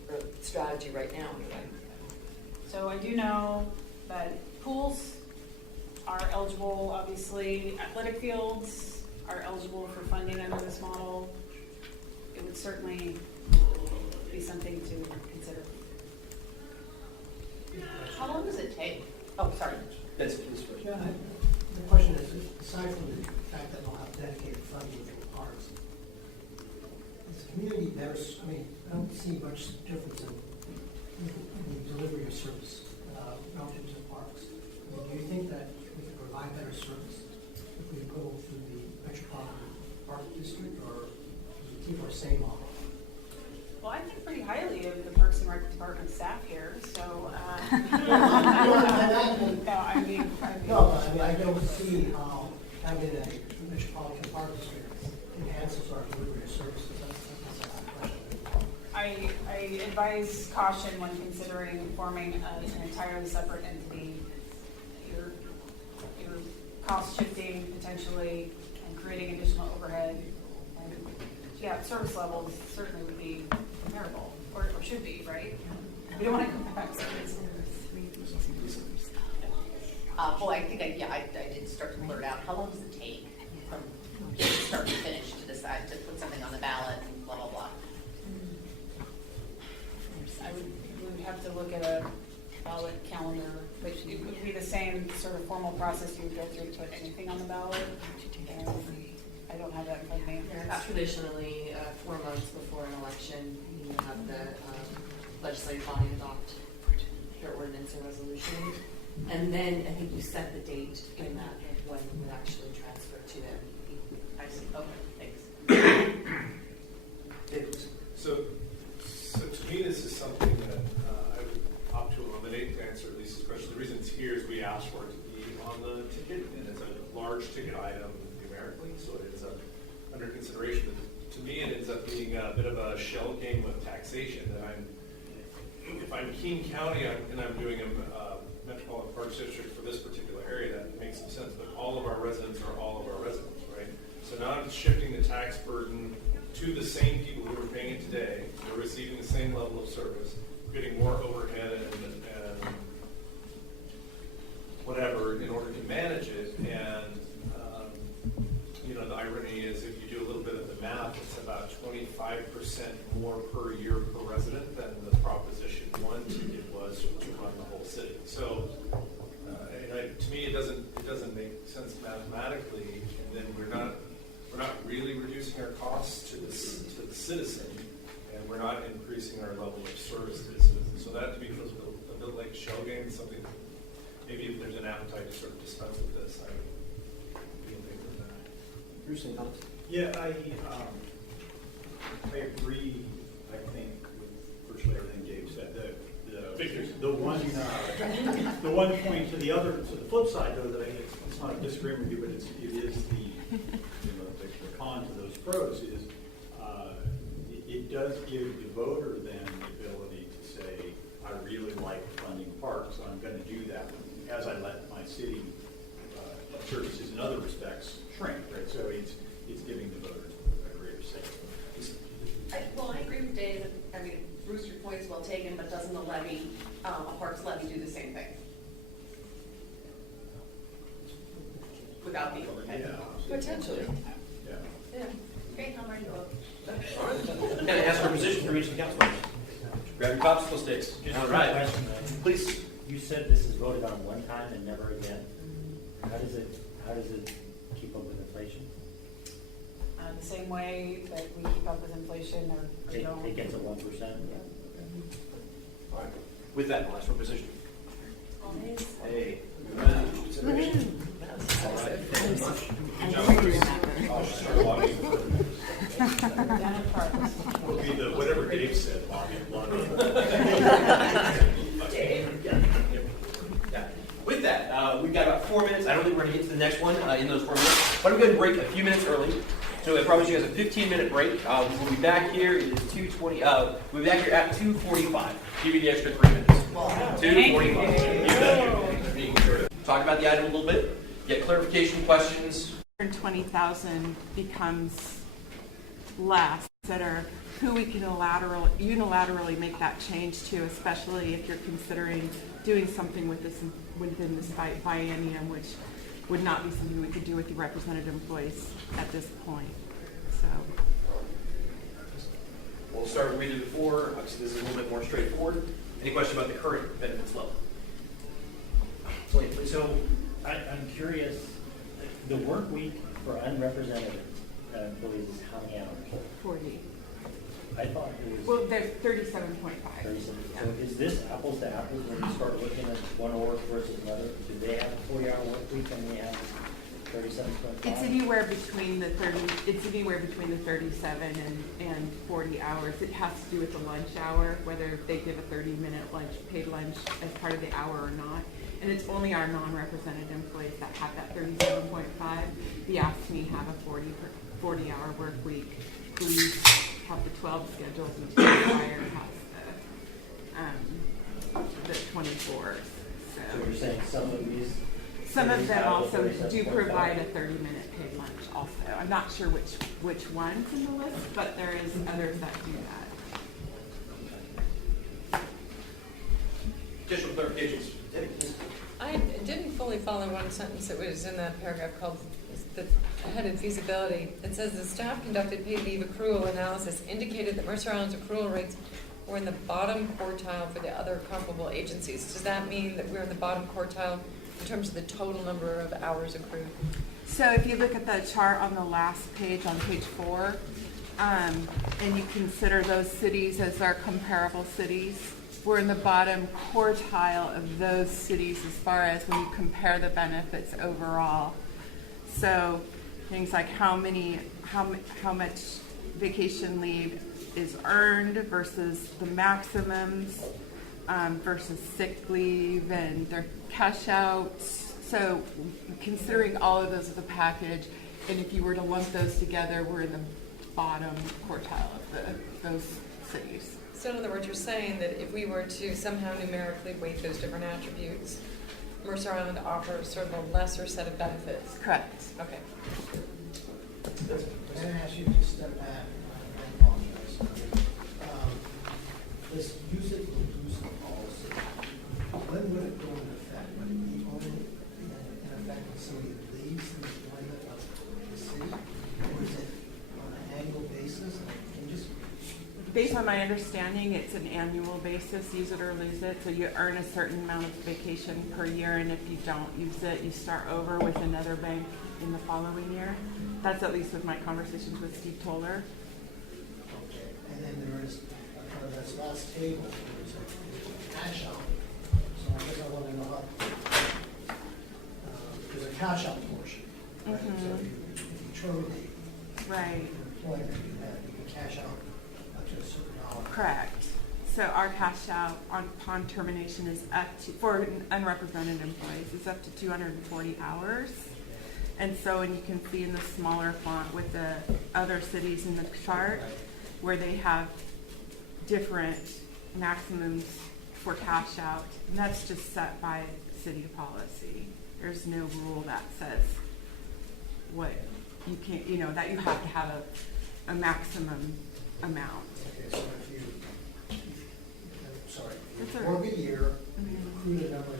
or strategy right now, anyway. So I do know that pools are eligible, obviously, athletic fields are eligible for funding under this model. It would certainly be something to consider. How long does it take? Oh, sorry. That's this first. Yeah, the question is, aside from the fact that they'll have dedicated funding for parks, is the community better, I mean, I don't see much difference in the delivery of service relative to parks. I mean, do you think that we can provide better service if we go through the Metropolitan Park District, or keep our same model? Well, I think pretty highly of the Parks and Rec Department staff here, so. No, I mean, I don't see how having a Metropolitan Park District enhances our delivery of services. That's a question. I advise caution when considering forming an entirely separate entity. You're cost shifting potentially and creating additional overhead. And yeah, service levels certainly would be comparable, or should be, right? We don't want to compare service. Well, I think I did start to blurt out. How long does it take from start to finish to decide to put something on the ballot and blah, blah, blah? I would have to look at a ballot calendar, which it would be the same sort of formal process you would go through to put anything on the ballot. And I don't have that in front of me. Traditionally, 4 months before an election, you have the legislative body adopt their ordinance or resolution. And then I think you set the date in that when it would actually transfer to them. I see. Okay, thanks. So to me, this is something that I would opt to eliminate, to answer Lisa's question. The reason it's here is we asked for it to be on the ticket, and it's a large ticket item numerically, so it ends up under consideration. But to me, it ends up being a bit of a shell game with taxation. That if I'm King County and I'm doing a Metropolitan Parks District for this particular area, that makes some sense. But all of our residents are all of our residents, right? So now I'm shifting the tax burden to the same people who are paying it today. They're receiving the same level of service, getting more overhead and whatever in order to manage it. And the irony is, if you do a little bit of the math, it's about 25% more per year per resident than the Proposition 1 ticket was to run the whole city. So, to me, it doesn't make sense mathematically. And then we're not really reducing our costs to the citizen, and we're not increasing our level of service to the citizen. So that to me feels a bit like a shell game. Something maybe if there's an appetite to sort of dispense with this, I would be in favor of that. Bruce, any comments? Yeah, I agree, I think, with virtually everything Dave said. The one point to the flip side, though, that it's not a disagreement with you, but it is the con to those pros is it does give the voter then the ability to say, I really like funding parks, so I'm going to do that as I let my city services in other respects shrink, right? So it's giving the voters a greater say. Well, I agree with Dave. I mean, Bruce, your point's well taken, but doesn't the levy, a parks levy, do the same thing? Without the overhead? Yeah. Potentially. Yeah. Okay, I'm ready to vote. All right. Can I ask for a position from each of the council members? Grab your popsicle sticks. Just All a right. question, Please. You said this is voted on one time and never again. How does it keep up with inflation? The same way that we keep up with inflation or don't. It gets a 1%? All right. With that, I'll ask for a position. Hey. Consideration. All right. Thank you very much. Good job, Bruce. I'll start logging. Will be the whatever Dave said. With that, we've got about 4 minutes. I don't think we're going to get to the next one in those 4 minutes. Why don't we go ahead and break a few minutes early So I promise you guys a 15-minute break. We'll be back here. It is 2:20. We'll be back here at 2:45. Give you the extra 3 minutes. 2:45. Talk about the item a little bit. Get clarification questions. 20,000 becomes less that are who we can unilaterally make that change to, especially if you're considering doing something with this within this biennium, which would not be something we could do with the represented employees at this point. So We'll start where we did before. Obviously, this is a little bit more straightforward. Any question about the current benefits level? So I'm curious, the work week for unrepresented employees is how many hours? 40. I thought it was. Well, they're 37.5. 37. So is this apples to apples when you start looking at one org versus another? Do they have a 40-hour work week and we have 37.5? It's anywhere between the 37 and 40 hours. It has to do with the lunch hour, whether they give a 30-minute paid lunch as part of the hour or not. And it's only our non-represented employees that have that 37.5. The AFSCME have a 40-hour work week. Police have the 12 schedules, and the fire has the 24. So you're saying some of them also do provide a 30-minute paid lunch also. I'm not sure which one's in the list, but there is others that do that. Additional clarifications. I didn't fully follow one sentence that was in that paragraph called the headed feasibility. It says the staff conducted paid leave accrual analysis indicated that Mercer Island's accrual rates were in the bottom quartile for the other comparable agencies. Does that mean that we're in the bottom quartile in terms of the total number of hours accrued? So if you look at the chart on the last page, on page 4, and you consider those cities as our comparable cities, we're in the bottom quartile of those cities as far as when you compare the benefits overall. So things like how much vacation leave is earned versus the maximums versus sick leave and their cash outs. So considering all of those as a package, and if you were to lump those together, we're in the bottom quartile of those cities. So in other words, you're saying that if we were to somehow numerically weight those different attributes, Mercer Island offers sort of a lesser set of benefits? Correct. Okay. Can I ask you to step back? I apologize. This use it or lose it policy, when would it go into effect? Would it be only in effect when somebody leaves the employment of the city? Or is it on an annual basis? Can you just Based on my understanding, it's an annual basis, use it or lose it. So you earn a certain amount of vacation per year, and if you don't use it, you start over with another bank in the following year. That's at least with my conversations with Steve Toller. okay. And then there is, on this last table, there's a cash out. So I guess I want to know how, there's a cash out portion, right? So if you terminate Right. your employment, you can cash out up to a certain dollar. Correct. So our cash out upon termination is up to, for unrepresented employees, is up to 240 hours. And so, and you can see in the smaller font with the other cities in the chart where they have different maximums for cash out. And that's just set by city policy. There's no rule that says what you can't, that you have to have a maximum amount. Okay, so if you, That's you all right. work a year, you accrued a number of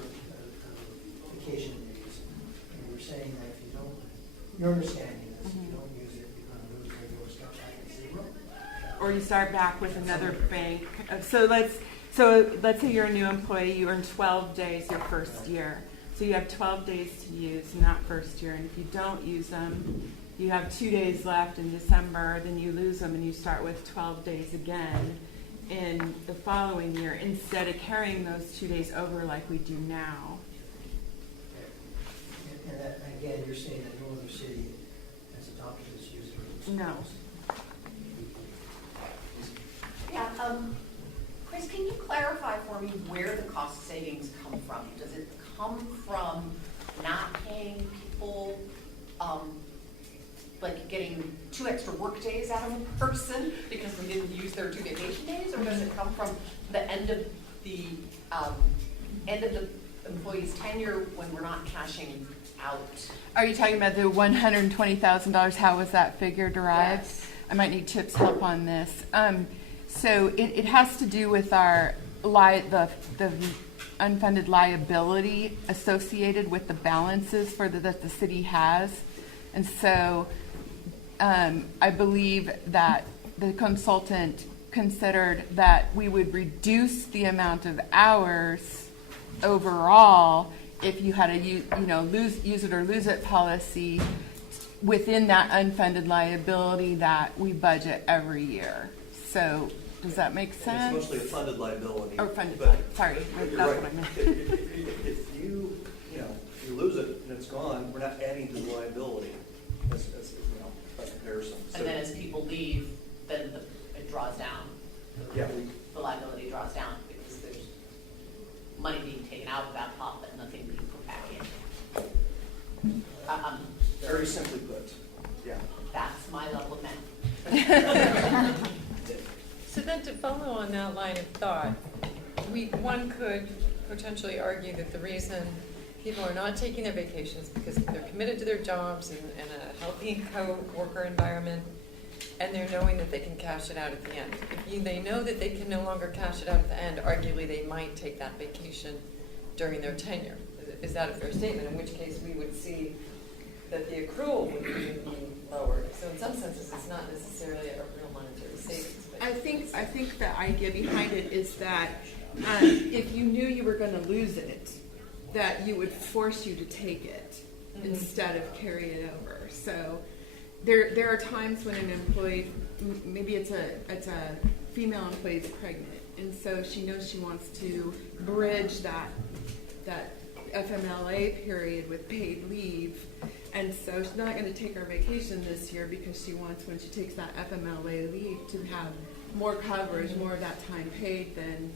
vacation days, and you're saying that if you don't, your understanding is if you don't use it, you're going to lose, maybe you'll start back at 0? Or you start back with another bank. So let's say you're a new employee, you earn 12 days your first year. So you have 12 days to use in that first year, and if you don't use them, you have 2 days left in December, then you lose them and you start with 12 days again in the following year instead of carrying those 2 days over like we do now. And that, again, you're saying that no other city has adopted this use or lose No. policy? Yeah, Chris, can you clarify for me where the cost savings come from? Does it come from not paying people like getting 2 extra work days out of a person because they didn't use their 2 vacation days? Or does it come from the end of the employee's tenure when we're not cashing out? Are you talking about the $120,000? How was that figure derived? Yes. I might need Chip's help on this. So it has to do with our the unfunded liability associated with the balances that the city has. And so I believe that the consultant considered that we would reduce the amount of hours overall if you had a use it or lose it policy within that unfunded liability that we budget every year. So does that make sense? It's mostly a funded liability. Or funded, but sorry, you're that's right. what I meant. If you lose it and it's gone, we're not adding to the liability as by comparison. So, And then as people leave, then it draws down. yeah, The liability draws down because there's money being taken out of that pot, but nothing being put back in. very simply put, yeah. That's my level of math. So then to follow on that line of thought, one could potentially argue that the reason people are not taking their vacations because they're committed to their jobs and a healthy co-worker environment, and they're knowing that they can cash it out at the end. If they know that they can no longer cash it out at the end, arguably they might take that vacation during their tenure. Is that a fair statement? In which case we would see that the accrual would be lower. So in some senses, it's not necessarily a real monetary savings. But I think the idea behind it is that if you knew you were going to lose it, that you would force you to take it instead of carry it over. So there are times when an employee, maybe it's a female employee is pregnant, and so she knows she wants to bridge that FMLA period with paid leave. And so she's not going to take her vacation this year because she wants, when she takes that FMLA leave, to have more coverage, more of that time paid than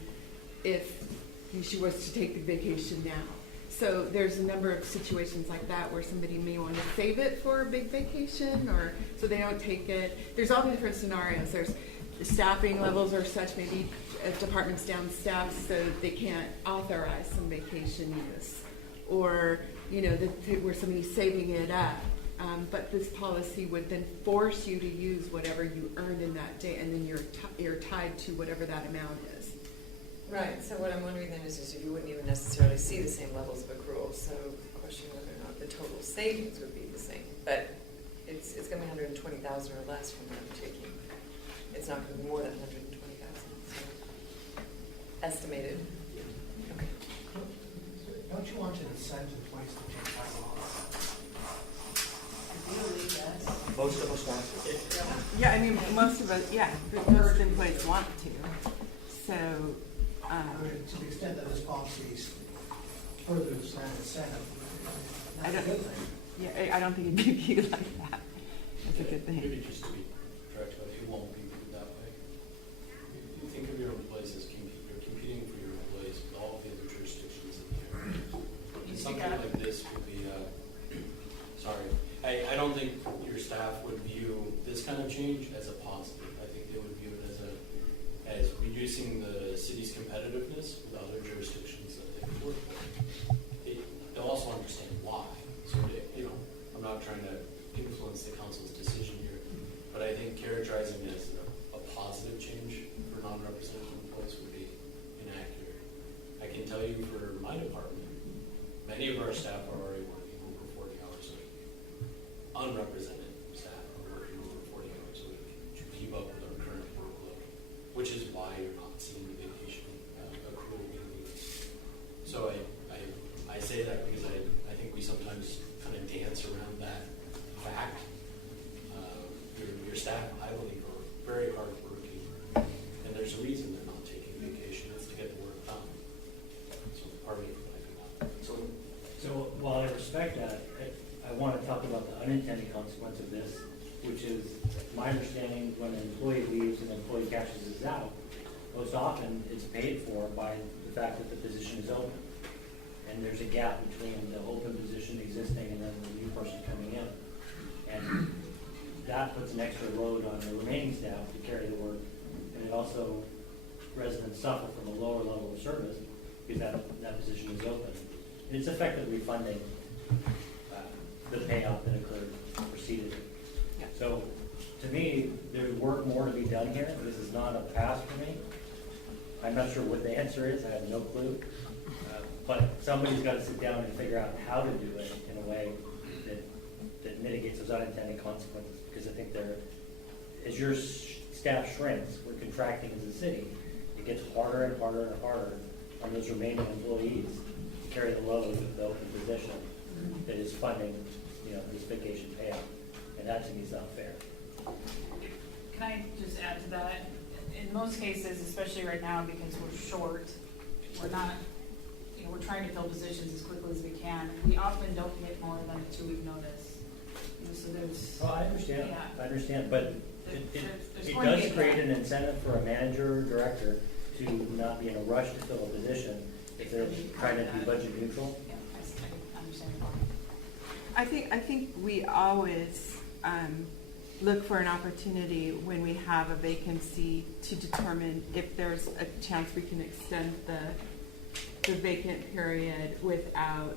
if she was to take the vacation now. So there's a number of situations like that where somebody may want to save it for a big vacation, or so they don't take it. There's all different scenarios. There's staffing levels are such, maybe departments down staff so they can't authorize some vacation use, or where somebody's saving it up. But this policy would then force you to use whatever you earned in that day, and then you're tied to whatever that amount is. right. So what I'm wondering then is you wouldn't even necessarily see the same levels of accrual. So question whether or not the total savings would be the same. But it's going to be 120,000 or less from what I'm taking. It's not going to be more than 120,000. So estimated. Okay. Don't you want an incentive in place to take time off? Most of us want to. Yeah, I mean, most employees want to. So, To the extent that this policy furthers that incentive, that's a good thing. yeah, I don't think it'd be viewed like that. That's a good thing. Maybe just to be direct, but it won't be viewed that way. You think of your employees as you're competing for your employees with all of the other jurisdictions in the area. And something like this would be, sorry, I don't think your staff would view this kind of change as a positive. I think they would view it as reducing the city's competitiveness with other jurisdictions that they work with. They'll also understand why. So, I'm not trying to influence the council's decision here, but I think characterizing it as a positive change for non-represented employees would be inaccurate. I can tell you for my department, many of our staff are already working over 40 hours a week. Unrepresented staff are working over 40 hours a week to keep up with our current workload, which is why you're not seeing the vacation accrual being used. So I say that because I think we sometimes kind of dance around that fact. Your staff, I believe, are very hard working, and there's a reason they're not taking vacation. It's to get the work done. So pardon me for that. So while I respect that, I want to talk about the unintended consequence of this, which is my understanding when an employee leaves and an employee cashes this out, most often it's paid for by the fact that the position is open. And there's a gap between the open position existing and then the new person coming in. And staff to carry the work. And it also, residents suffer from a lower level of service because that position is open. And it's effectively funding the payout that occurred preceded it. Yeah. So, to me, there's work more to be done here. This is not a pass for me. I'm not sure what the answer is. I have no clue. But somebody's got to sit down and figure out how to do it in a way that mitigates those unintended consequences. Because I think as your staff shrinks, we're contracting as a city, it gets harder and harder and harder on those remaining employees to carry the load of the open position that is funding, this vacation payout. And that to me is not fair. Can I just add to that? In most cases, especially right now, because we're short, we're not, we're trying to fill positions as quickly as we can. We often don't get more than a 2-week notice. So there's. Oh, I understand. Yeah. I understand, but There's it going to be does create that. an incentive for a manager or director to not be in a rush to fill a position if they're trying to be budget neutral. Yeah, I understand. I think we always look for an opportunity when we have a vacancy to determine if there's a chance we can extend the vacant period without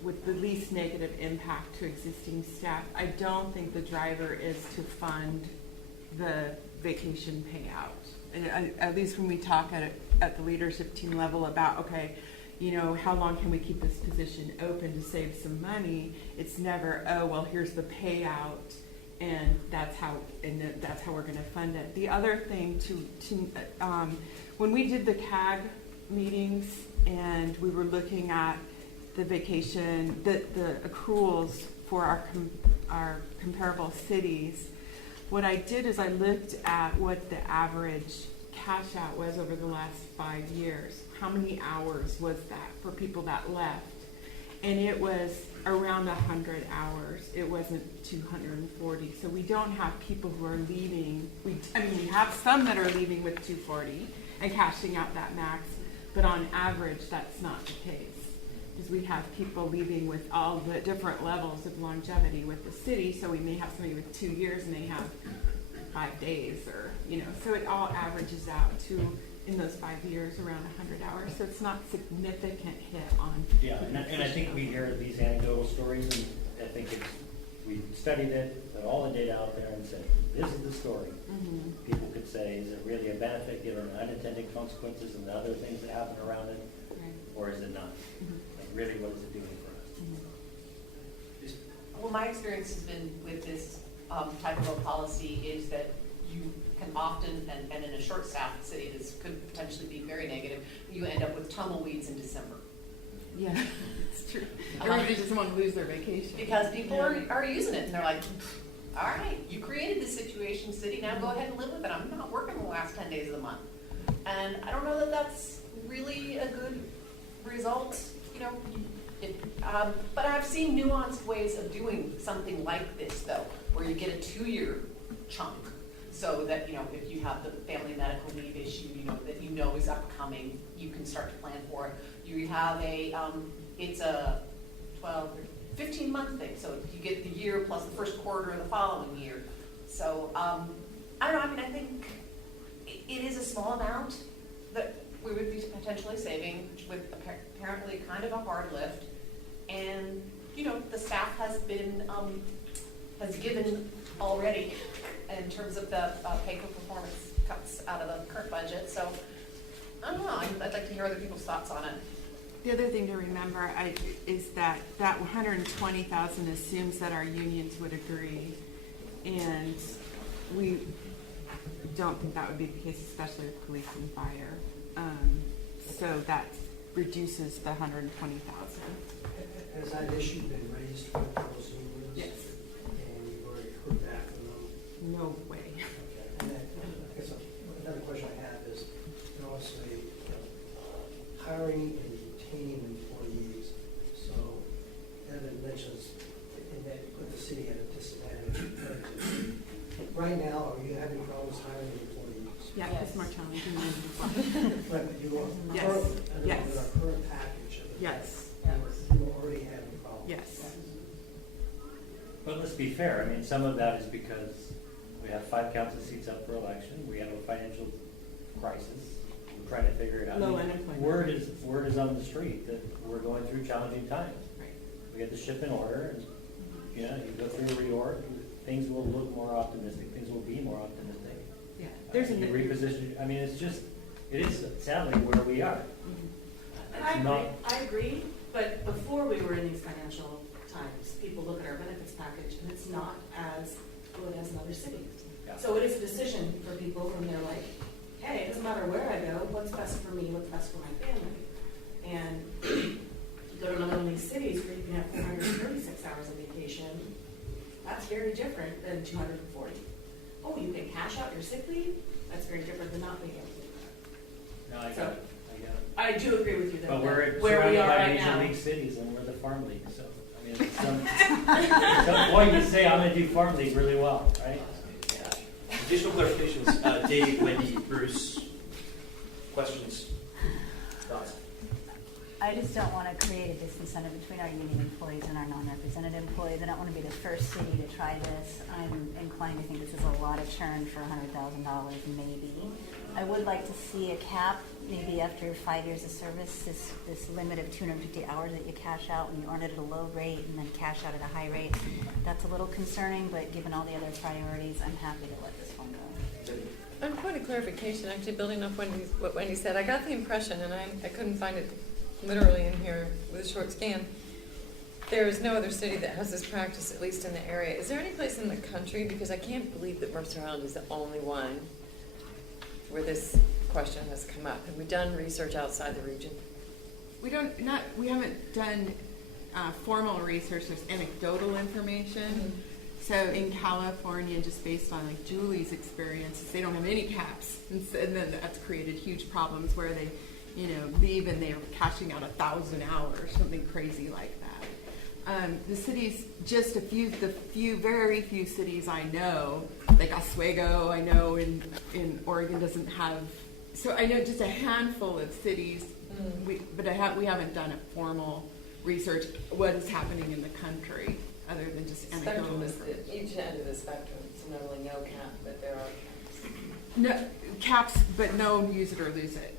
with the least negative impact to existing staff. I don't think the driver is to fund the vacation payout. And at least when we talk at the leadership team level about, okay, how long can we keep this position open to save some money? It's never, oh, well, here's the payout, and that's how we're going to fund it. The other thing when we did the CAG meetings and we were looking at the vacation, the accruals for our comparable cities, what I did is I looked at what the average cash out was over the last 5 years. How many hours was that for people that left? And it was around 100 hours. It wasn't 240. So we don't have people who are leaving. We have some that are leaving with 240 and cashing out that max, but on average, that's not the case. Because we have people leaving with all the different levels of longevity with the city. So we may have somebody with 2 years and they have 5 days, or so it all averages out to, in those 5 years, around 100 hours. So it's not significant hit on. Yeah, and I think we hear these anecdotal stories, and I think we studied it, put all the data out there, and said, this is the story. Mm-hmm. People could say, is it really a benefit given unintended consequences and the other things that happen around it, Right. or is it not? Mm-hmm. Like, really, what is it doing for us? Mm-hmm. Well, my experience has been with this type of a policy is that you can often, and in a short-staffed city, this could potentially be very negative, you end up with tumbleweeds in December. Yeah, it's true. Everybody doesn't want to lose their vacation. Because people are using it, and they're like, all right, you created this situation, city, now go ahead and live with it. I'm not working the last 10 days of the month. And I don't know that that's really a good result, but I've seen nuanced ways of doing something like this, though, where you get a 2-year chunk, so that, if you have the family medical leave issue, that is upcoming, you can start to plan for it. You have it's a 12 or 15-month thing, so you get the year plus the first quarter of the following year. So, I don't know, I think it is a small amount that we would be potentially saving with apparently kind of a hard lift. And, the staff has been, has given already in terms of the pay for performance cuts out of the current budget. So, I don't know, I'd like to hear other people's thoughts on it. The other thing to remember is that 120,000 assumes that our unions would agree, and we don't think that would be the case, especially with police and fire. So that reduces the 120,000. Has that issue been raised with those unions? Yes. And you've already heard back from them? No way. Okay. And then, I guess another question I have is, obviously, hiring and retaining employees. So, Evan mentions that put the city at a disadvantage. Right now, are you having problems hiring employees? Yeah, it's more challenging than before. Right, but you are Yes. currently, Yes. with our current package of the Yes. you are already having problems. Yes. But let's be fair, some of that is because We have 5 council seats up for election. We have a financial crisis. We're trying to figure it out. Low unemployment. Word is on the street that we're going through challenging times. Right. We get the ship in order, and you go through a reorg, things will look more optimistic. Things will be more optimistic. Yeah. There's You a reposition. I mean, it is sadly where we are. I agree, but before we were in these financial times, people look at our benefits package and it's not as good as another city. Yeah. So it is a decision for people when they're like, hey, it doesn't matter where I go, what's best for me, what's best for my family. And you go to another one of these cities where you can have 436 hours of vacation, that's very different than 240. Oh, you can cash out your sick leave? That's very different than not being able to do that. No, I So, got it. I do agree with you that But we're where we surrounded are by right major now. league cities, and we're the farm league. So I mean, at some point you say I'm going to do farm league really well, right? Additional clarifications, Dave, Wendy, Bruce, questions, thoughts? I just don't want to create a disincentive between our union employees and our non-represented employees. I don't want to be the first city to try this. I'm inclined to think this is a lot of churn for $100,000, maybe. I would like to see a cap, maybe after 5 years of service, this limit of 250 hours that you cash out when you earn it at a low rate and then cash out at a high rate. That's a little concerning, but given all the other priorities, I'm happy to let this one go. On point of clarification, actually building off what Wendy said, I got the impression, and I couldn't find it literally in here with a short scan, there is no other city that has this practice, at least in the area. Is there any place in the country, because I can't believe that Mercer Island is the only one where this question has come up. Have we done research outside the region? We haven't done formal research. There's anecdotal information. Mm-hmm. So in California, just based on like Julie's experience, they don't have any caps, and then that's created huge problems where they, leave and they're cashing out 1,000 hours, something crazy like that. The cities, just very few cities I know, like Oswego, I know in Oregon doesn't have. So I know just a handful of cities, but we haven't done a formal research what is happening in the country other than just anecdotal. Spectrum is each end of the spectrum. So not only no cap, but there are caps. No caps, but no use it or lose it.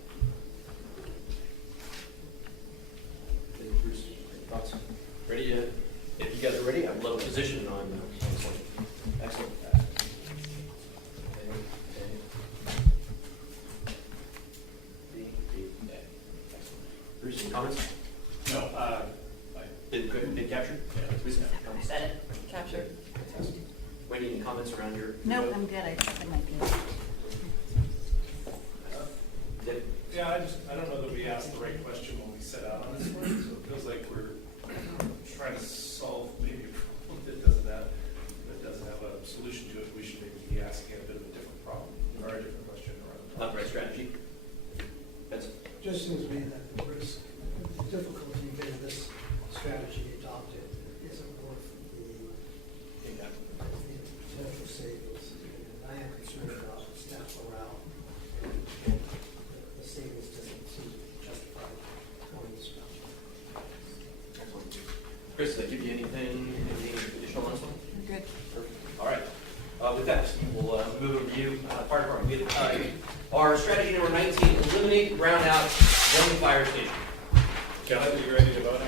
Bruce, thoughts? Ready? If you guys are ready, I'd love a position on this one. Excellent. Bruce, any comments? No, Did capture? Yeah. Bruce, I said it. Capture. Fantastic. Wendy, any comments around your? Nope, I'm good. I said my piece. Dave? Yeah, I don't know that we asked the right question when we set out on this one, so it feels like we're trying to solve maybe a problem that doesn't have a solution to it. We should maybe be asking a bit of a different problem, or a different question, or Not the right strategy. That's Just seems to me that the risk, the difficulty in getting this strategy adopted isn't worth the potential savings. And I am concerned about staff morale. The savings doesn't seem justified for this strategy. excellent. Chris, did I give you anything additional on this one? Good. Perfect. All right. With that, we'll move over to you, fire department. Our strategy number 19: eliminate brownout one fire station. Kelly, are you ready to vote on it?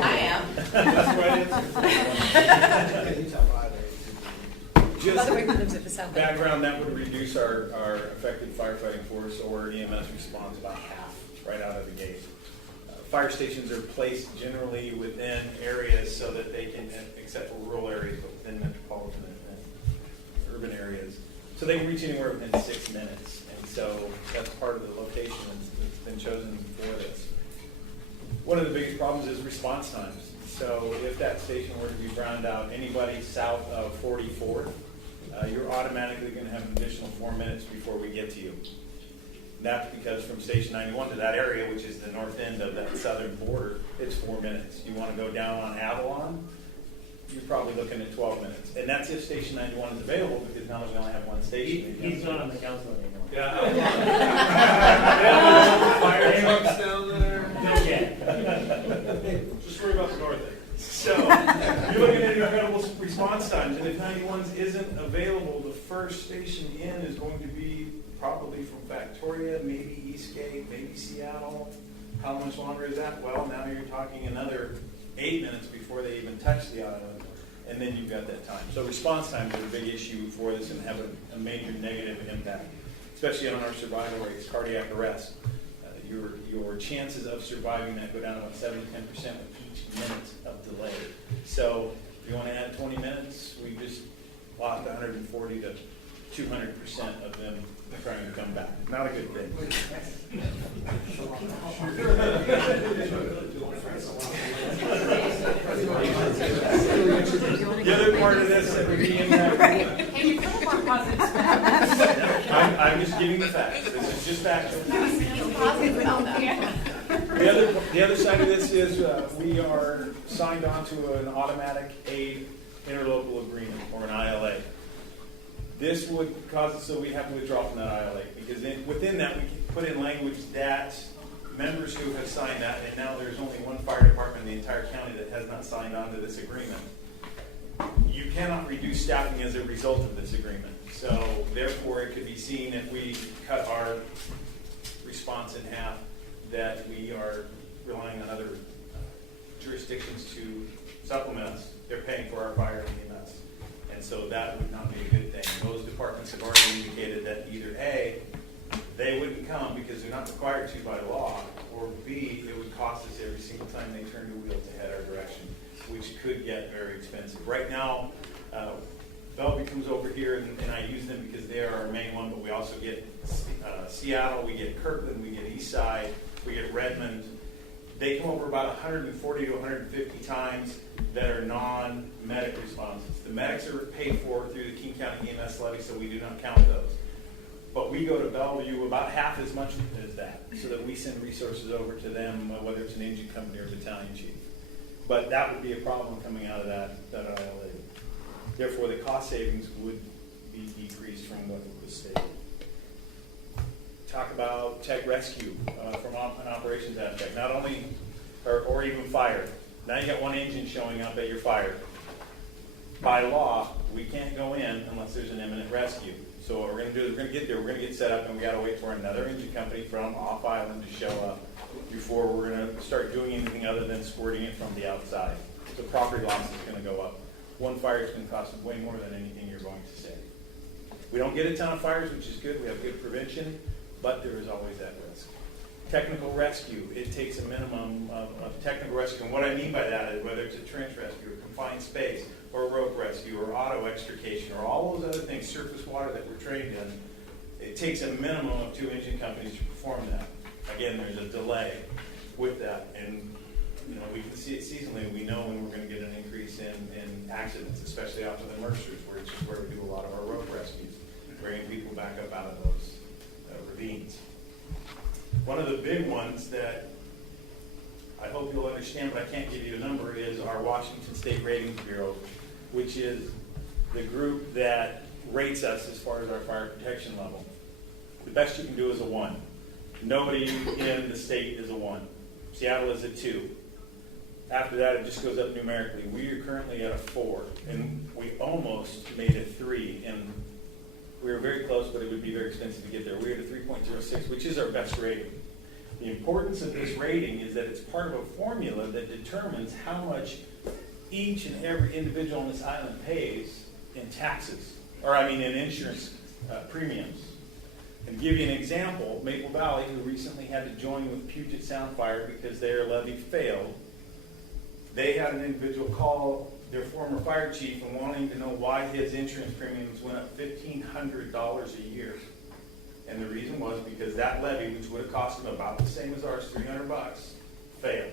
I am. That's the right answer. Just background, that would reduce our effective firefighting force or EMS response about half right out of the gate. Fire stations are placed generally within areas so that they can, except for rural areas, but within metropolitan and urban areas. So they reach anywhere within 6 minutes. And so that's part of the location that's been chosen for this. One of the biggest problems is response times. So if that station were to be browned out, anybody south of 44th, you're automatically going to have an additional 4 minutes before we get to you. That's because from Station 91 to that area, which is the north end of that southern border, it's 4 minutes. You want to go down on Avalon, you're probably looking at 12 minutes. And that's if Station 91 is available, because now we only have one station. He's not on the council anymore. Yeah. Fire trucks down there. Okay. Just worry about the north end. So you're looking at incredible response times, and if 91s isn't available, the first station in is going to be probably from Victoria, maybe Eastgate, maybe Seattle. How much longer is that? Well, now you're talking another 8 minutes before they even touch the island, and then you've got that time. So response times are a big issue for this and have a major negative impact, especially on our survival rates, cardiac arrest. Your chances of surviving that go down about 7 to 10% with each minute of delay. So if you want to add 20 minutes, we just lost 140 to 200% of them trying to come back. Not a good thing. The other part of this that would be impacted. Can you put more positive I'm just giving the facts. This is just factual. Positive about that. The other side of this is we are signed on to an automatic aid interlocal agreement, or an ILA. This would cause it so we have to withdraw from that ILA, because within that we can put in language that members who have signed that, and now there's only one fire department in the entire county that has not signed on to this agreement. You cannot reduce staffing as a result of this agreement. So therefore it could be seen if we cut our response in half that we are relying on other jurisdictions to supplement us. They're paying for our fire and EMS. And so that would not be a good thing. Those departments have already indicated that either A, they wouldn't come because they're not required to by law, or B, it would cost us every single time they turned a wheel to head our direction, which could get very expensive. Right now, Bellevue comes over here, and I use them because they are our main one, but we also get Seattle, we get Kirkland, we get Eastside, we get Redmond. They come over about 140 to 150 times that are non-medic responses. The medics are paid for through the King County EMS levy, so we do not count those. But we go to Bellevue about half as much as that, so that we send resources over to them, whether it's an engine company or battalion chief. But that would be a problem coming out of that ILA. Therefore, the cost savings would be decreased from what was stated. Talk about tech rescue from an operations aspect, not only, or even fire. Now you got one engine showing up at your fire. By law, we can't go in unless there's an imminent rescue. So what we're going to do is we're going to get there, we're going to get set up, and we got to wait for another engine company from off island to show up before we're going to start doing anything other than squirting it from the outside. So property loss is going to go up. One fire is going to cost way more than anything you're going to save. We don't get a ton of fires, which is good. We have good prevention, but there is always that risk. Technical rescue, it takes a minimum of technical rescue. And what I mean by that is whether it's a trench rescue, or confined space, or rope rescue, or auto extrication, or all those other things, surface water that we're trained in, it takes a minimum of 2 engine companies to perform that. Again, there's a delay with that. And we can see it seasonally. We know when we're going to get an increase in accidents, especially off of the Mercers, which is where we do a lot of our rope rescues, bringing people back up out of those ravines. One of the big ones that I hope you'll understand, but I can't give you a number, is our Washington State Ratings Bureau, which is the group that rates us as far as our fire protection level. The best you can do is a 1. Nobody in the state is a 1. Seattle is a 2. After that, it just goes up numerically. We are currently at a 4, and we almost made a 3, and we were very close, but it would be very expensive to get there. We're at a 3.06, which is our best rating. The importance of this rating is that it's part of a formula that determines how much each and every individual on this island pays in taxes, in insurance premiums. And to give you an example, Maple Valley, who recently had to join with Puget Sound Fire because their levy failed, they had an individual call their former fire chief and wanting to know why his insurance premiums went up $1,500 a year. And the reason was because that levy, which would have cost him about the same as ours, $300, failed.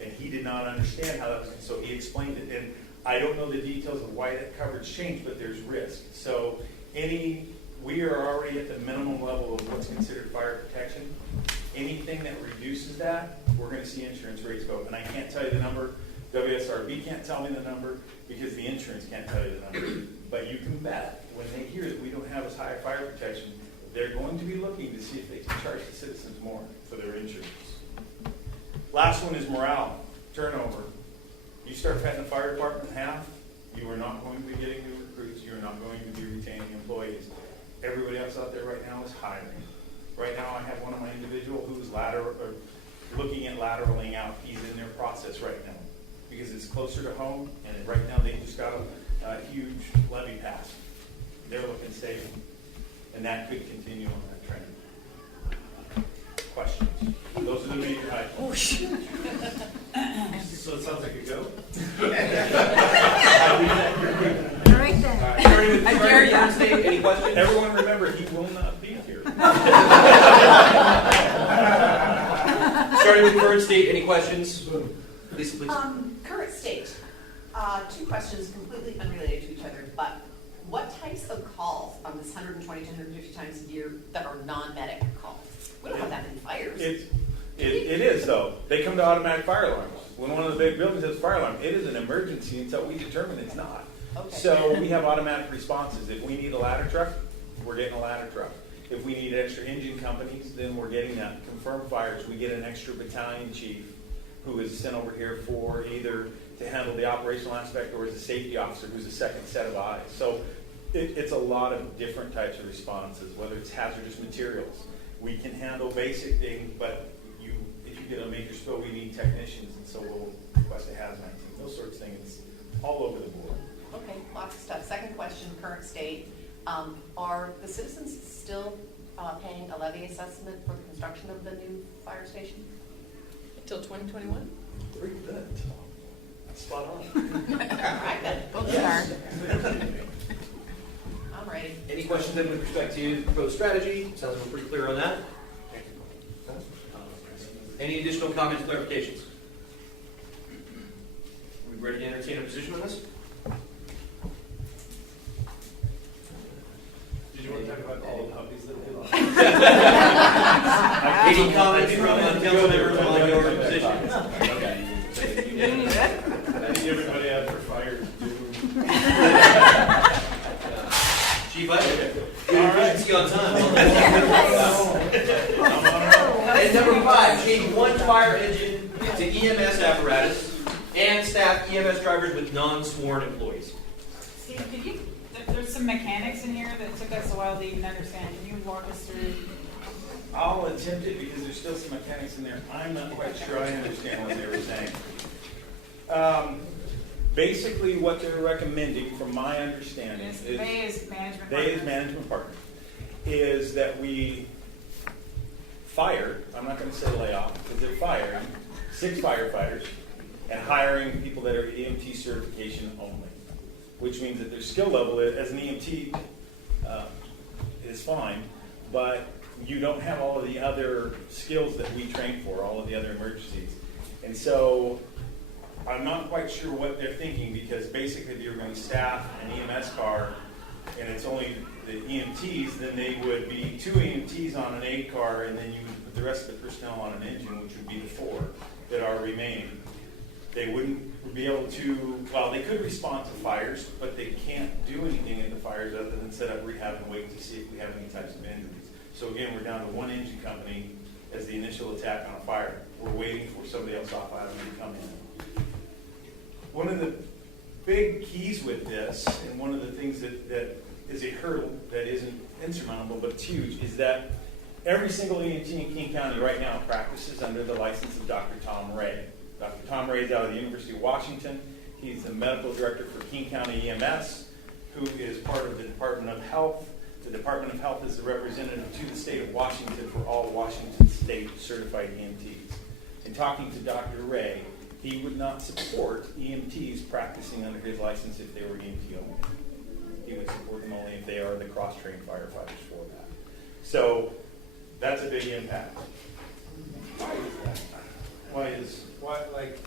And he did not understand how that was, so he explained it. And I don't know the details of why that coverage changed, but there's risk. So we are already at the minimum level of what's considered fire protection. Anything that reduces that, we're going to see insurance rates go up. And I can't tell you the number. WSRB can't tell me the number because the insurance can't tell you the number. But you can bet when they hear that we don't have as high a fire protection, they're going to be looking to see if they can charge the citizens more for their insurance. Last one is morale, turnover. You start cutting the fire department in half, you are not going to be getting new recruits, you're not going to be retaining employees. Everybody else out there right now is hiring. Right now, I have one of my individual who's looking at lateraling out. He's in their process right now because it's closer to home, and right now they just got a huge levy pass. They're looking stable, and that could continue on that trend. Questions? Those are the major highlights. Oh, shoot. So it sounds like a go? Right there. I dare you. Any questions? Everyone remember, he will not be here. Starting with current state, any questions? Lisa, please. Current state, two questions completely unrelated to each other, but what types of calls on this 120 to 150 times a year that are non-medic calls? We don't have that many fires. It is, though. They come to automatic fire alarms. When one of the big buildings has a fire alarm, it is an emergency until we determine it's not. Okay. So we have automatic responses. If we need a ladder truck, we're getting a ladder truck. If we need extra engine companies, then we're getting that. Confirmed fires, we get an extra battalion chief who is sent over here for either to handle the operational aspect or as a safety officer who's a second set of eyes. So it's a lot of different types of responses, whether it's hazardous materials. We can handle basic things, but if you get a major spill, we need technicians, and so we'll request a hazmat team. Those sorts of things, all over the board. Okay, lots of stuff. Second question, current state. Are the citizens still paying a levy assessment for the construction of the new fire station? Until 2021? Very good. Spot on. All right, then. Gold star. I'm ready. Any questions then with respect to the proposed strategy? Sounds like we're pretty clear on that. Any additional comments, clarifications? Are we ready to entertain a position on this? Did you want to talk about all the puppies that we lost? Any comments from council members on your position? Okay. I think everybody out for fire is doomed. Chief, good efficiency on time. And number 5, change one fire engine to EMS apparatus and staff EMS drivers with non-sworn employees. Steve, there's some mechanics in here that took us a while to even understand. Can you walk us through? I'll attempt it because there's still some mechanics in there. I'm not quite sure I understand what they were saying. Basically, what they're recommending, from my understanding, Is management partner. is that we fire, I'm not going to say layoff, because they're firing 6 firefighters and hiring people that are EMT certification only, which means that their skill level as an EMT is fine, but you don't have all of the other skills that we train for, all of the other emergencies. And so I'm not quite sure what they're thinking, because basically if you're going to staff an EMS car and it's only the EMTs, then they would be 2 EMTs on an aid car, and then you would put the rest of the personnel on an engine, which would be the 4 that are remaining. They wouldn't be able to, well, they could respond to fires, but they can't do anything in the fires other than set up rehab and wait to see if we have any types of injuries. So again, we're down to 1 engine company as the initial attack on a fire. We're waiting for somebody else off island to come in. One of the big keys with this, and one of the things that is a hurdle that isn't insurmountable but it's huge, is that every single EMT in King County right now practices under the license of Dr. Tom Ray. Dr. Tom Ray is out of the University of Washington. He's the medical director for King County EMS, who is part of the Department of Health. The Department of Health is the representative to the state of Washington for all Washington state certified EMTs. In talking to Dr. Ray, he would not support EMTs practicing under his license if they were EMT only. He would support them only if they are the cross-trained firefighters for that. So that's a big impact. Why, like,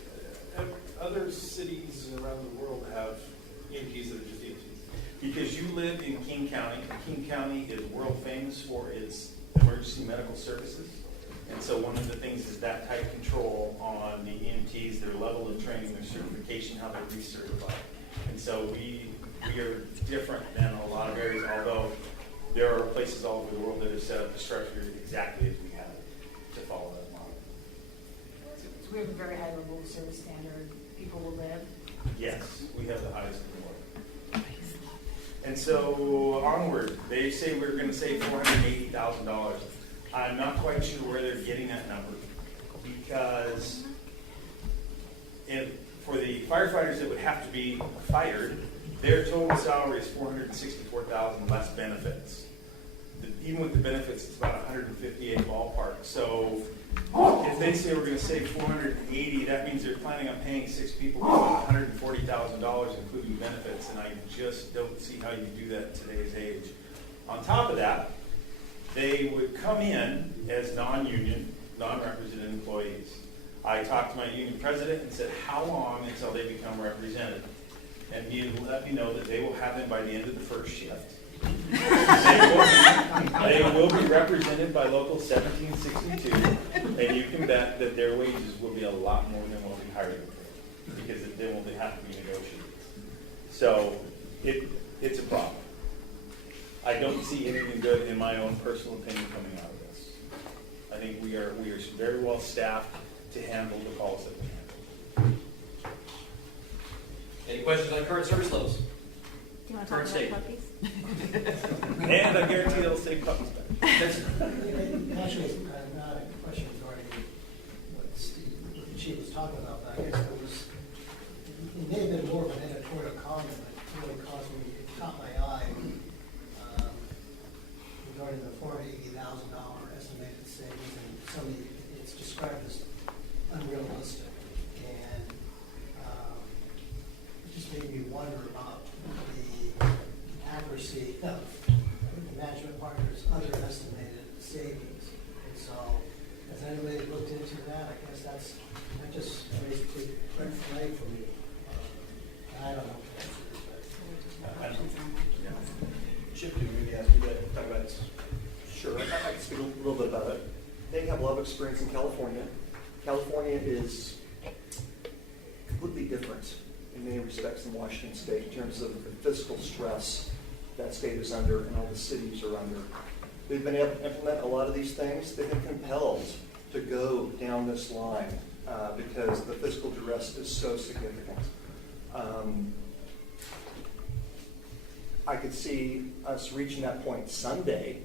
other cities around the world have EMTs that are just EMTs? Because you live in King County. King County is world famous for its emergency medical services. And so one of the things is that tight control on the EMTs, their level of training, their certification, how they're recertified. And so we are different than a lot of areas, although there are places all over the world that have set up the structure exactly as we have to follow that model. So we have a very high level of service standard. people will live? Yes, we have the highest in the world. And so onward, they say we're going to save $480,000. I'm not quite sure where they're getting that number, because for the firefighters that would have to be fired, their total salary is $464,000 less benefits. Even with the benefits, it's about 158 ballpark. So if they say we're going to save 480, that means they're planning on paying 6 people about $140,000, including benefits, and I just don't see how you do that in today's age. On top of that, they would come in as non-union, non-represented employees. I talked to my union president and said, how long until they become represented? And he let me know that they will have them by the end of the first shift. They will be represented by Local 1762, and you can bet that their wages will be a lot more than what we hired them for, because they will have to be negotiated. So it's a problem. I don't see anything good, in my own personal opinion, coming out of this. I think we are very well staffed to handle the calls that we handle. Any questions on current service levels? Do you want to Current talk state. about puppies? And I guarantee they'll take puppies back. Actually, it's not a question regarding what the chief was talking about, but I guess it may have been more of an editorial comment, but it really caught my eye regarding the $480,000 estimated savings, and it's described as unrealistic, and it just made me wonder about the accuracy of the management partner's other estimated savings. And so, has anybody looked into that? I guess that just raised a red flag for me. I don't know. Chip, do you maybe ask you to talk about it? Sure, I can speak a little bit about it. They have a lot of experience in California. California is completely different in many respects than Washington State in terms of the fiscal stress that state is under and all the cities are under. They've been able to implement a lot of these things. They've been compelled to go down this line because the fiscal duress is so significant. I could see us reaching that point someday,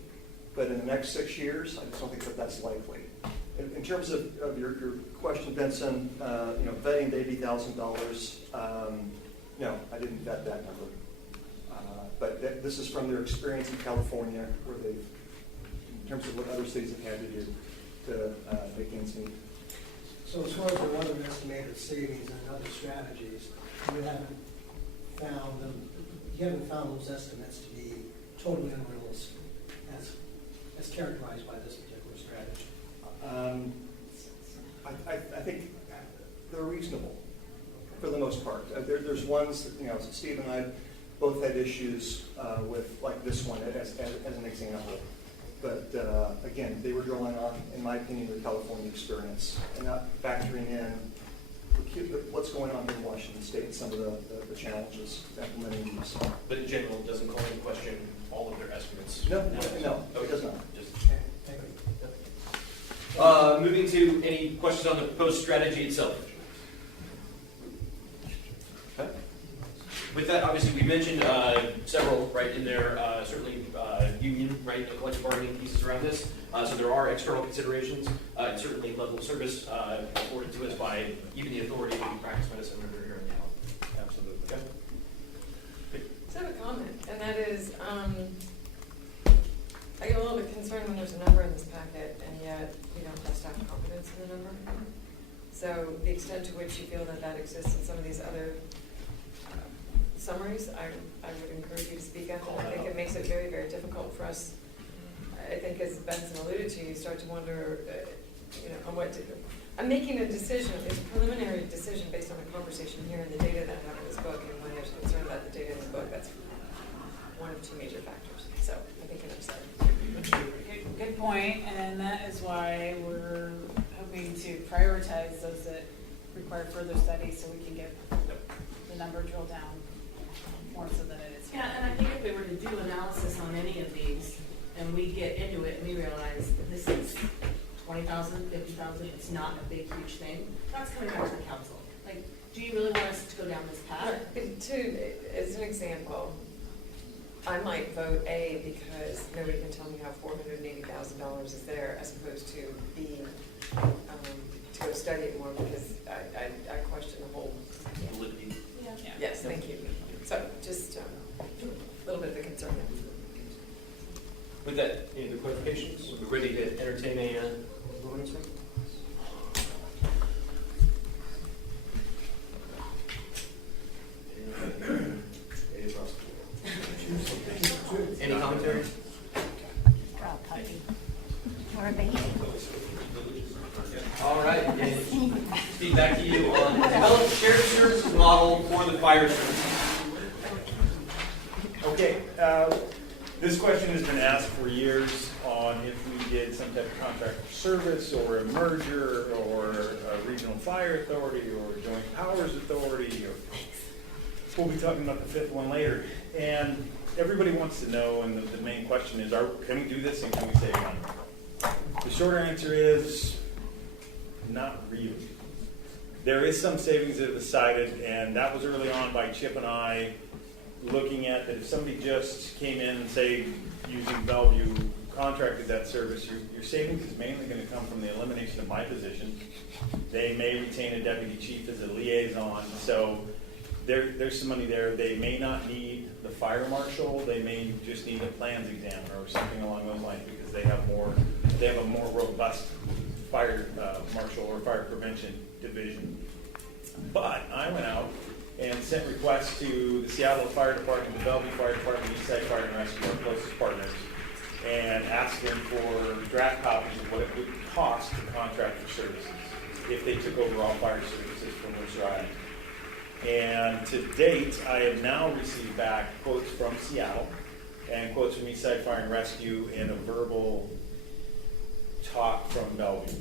but in the next 6 years, I just don't think that that's likely. In terms of your question, Benson, vetting the $80,000, no, I didn't vet that number. But this is from their experience in California, where they've, in terms of what other cities have had to do to make ends meet. So as far as the other estimated savings and other strategies, you haven't found those estimates to be totally unrealistic as characterized by this particular strategy? I think they're reasonable for the most part. There's ones that, Steve and I both had issues with, like this one as an example. But again, they were drawing on, in my opinion, the California experience and not factoring in what's going on in Washington State and some of the challenges implementing these. But in general, it doesn't call into question all of their estimates. No, it does not. Just Thank you. moving to any questions on the proposed strategy itself. Okay. With that, obviously, we mentioned several right in there, certainly union, right, collective bargaining pieces around this. So there are external considerations, and certainly level of service afforded to us by even the authority to practice medicine under here in the health. Absolutely. Okay. So I have a comment, and that is, I get a little bit concerned when there's a number in this packet, and yet we don't have staff confidence in the number. So the extent to which you feel that exists in some of these other summaries, I would encourage you to speak up. And I think it makes it very, very difficult for us. I think, as Benson alluded to, you start to wonder, on what to do. I'm making a decision, it's a preliminary decision based on a conversation here and the data that I have in this book, and when there's concern about the data in the book, that's one of two major factors. So I think I'm sorry. Good point, and that is why we're hoping to prioritize those that require further study so we can get the number drilled down more so than it is. Yeah, and I think if we were to do analysis on any of these, and we get into it and we realize that this is 20,000, 50,000, it's not a big, huge thing, that's coming back to the council. Like, Do you really want us to go down this path? As an example, I might vote A because nobody can tell me how $480,000 is there, as opposed to B, to go study it more, because I question the whole. Validity. Yeah. Yes, thank you. So just a little bit of a concern there. With that, any other clarifications? We're ready to entertain a vote, sir? Any commentary? Draw a puppy. Or a baby. All right, and Steve, back to you on develop a shared services model for the fire service. Okay, this question has been asked for years on if we did some type of contract for service or a merger or a regional fire authority or a joint powers authority, or we'll be talking about the fifth one later. And everybody wants to know, and the main question is, can we do this and can we save money? The shorter answer is not really. There is some savings that are decided, and that was early on by Chip and I looking at that if somebody just came in and say using Bellevue contracted that service, your savings is mainly going to come from the elimination of my position. They may retain a deputy chief as a liaison, so there's some money there. They may not need the fire marshal. They may just need a plans examiner or something along those lines, because they have a more robust fire marshal or fire prevention division. But I went out and sent requests to the Seattle Fire Department, the Bellevue Fire Department, Eastside Fire and Rescue, our closest partners, and asked them for draft copies of what it would cost to contract for services if they took over all fire services from Mercer Island. And to date, I have now received back quotes from Seattle and quotes from Eastside Fire and Rescue and a verbal talk from Bellevue.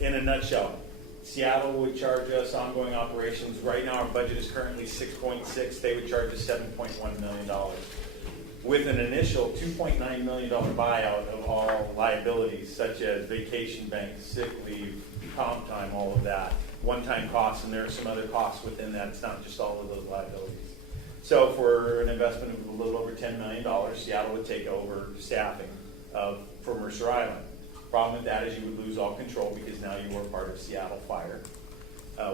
In a nutshell, Seattle would charge us ongoing operations. Right now, our budget is currently 6.6. They would charge us $7.1 million. With an initial $2.9 million buyout of all liabilities, such as vacation banks, sick leave, comp time, all of that, one-time costs, and there are some other costs within that. It's not just all of those liabilities. So for an investment of a little over $10 million, Seattle would take over staffing for Mercer Island. Problem with that is you would lose all control, because now you are part of Seattle Fire.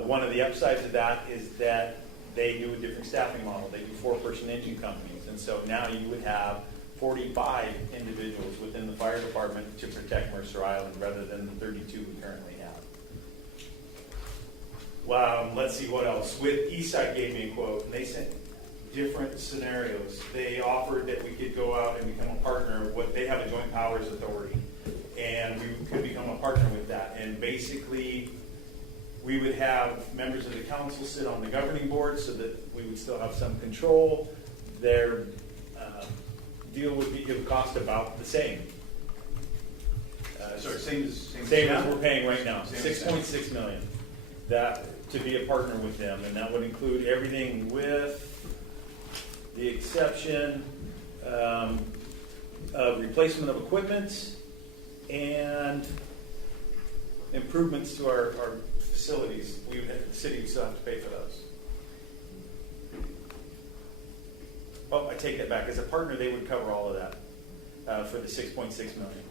One of the upsides of that is that they do a different staffing model. They do 4-person engine companies, and so now you would have 45 individuals within the fire department to protect Mercer Island rather than the 32 we currently have. Well, let's see what else. With Eastside gave me a quote, and they sent different scenarios. They offered that we could go out and become a partner. They have a joint powers authority, and we could become a partner with that. And basically, we would have members of the council sit on the governing board so that we would still have some control. Their deal would cost about the same. Same as we're paying right now, $6.6 million. That to be a partner with them, and that would include everything with the exception of replacement of equipment and improvements to our facilities. The city would still have to pay for those. Oh, I take that back. As a partner, they would cover all of that for the $6.6 million.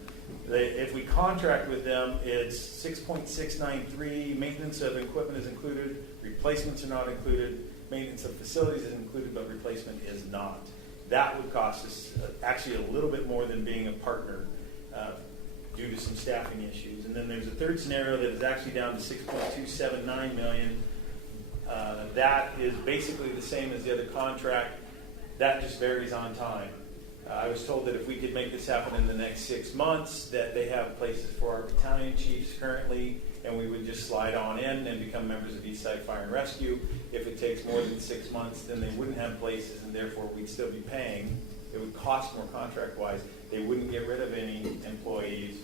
If we contract with them, it's $6.693. Maintenance of equipment is included. Replacements are not included. Maintenance of facilities is included, but replacement is not. That would cost us actually a little bit more than being a partner due to some staffing issues. And then there's a third scenario that is actually down to $6.279 million. That is basically the same as the other contract. That just varies on time. I was told that if we could make this happen in the next 6 months, that they have places for our battalion chiefs currently, and we would just slide on in and become members of Eastside Fire and Rescue. If it takes more than 6 months, then they wouldn't have places, and therefore we'd still be paying. It would cost more contract-wise. They wouldn't get rid of any employees,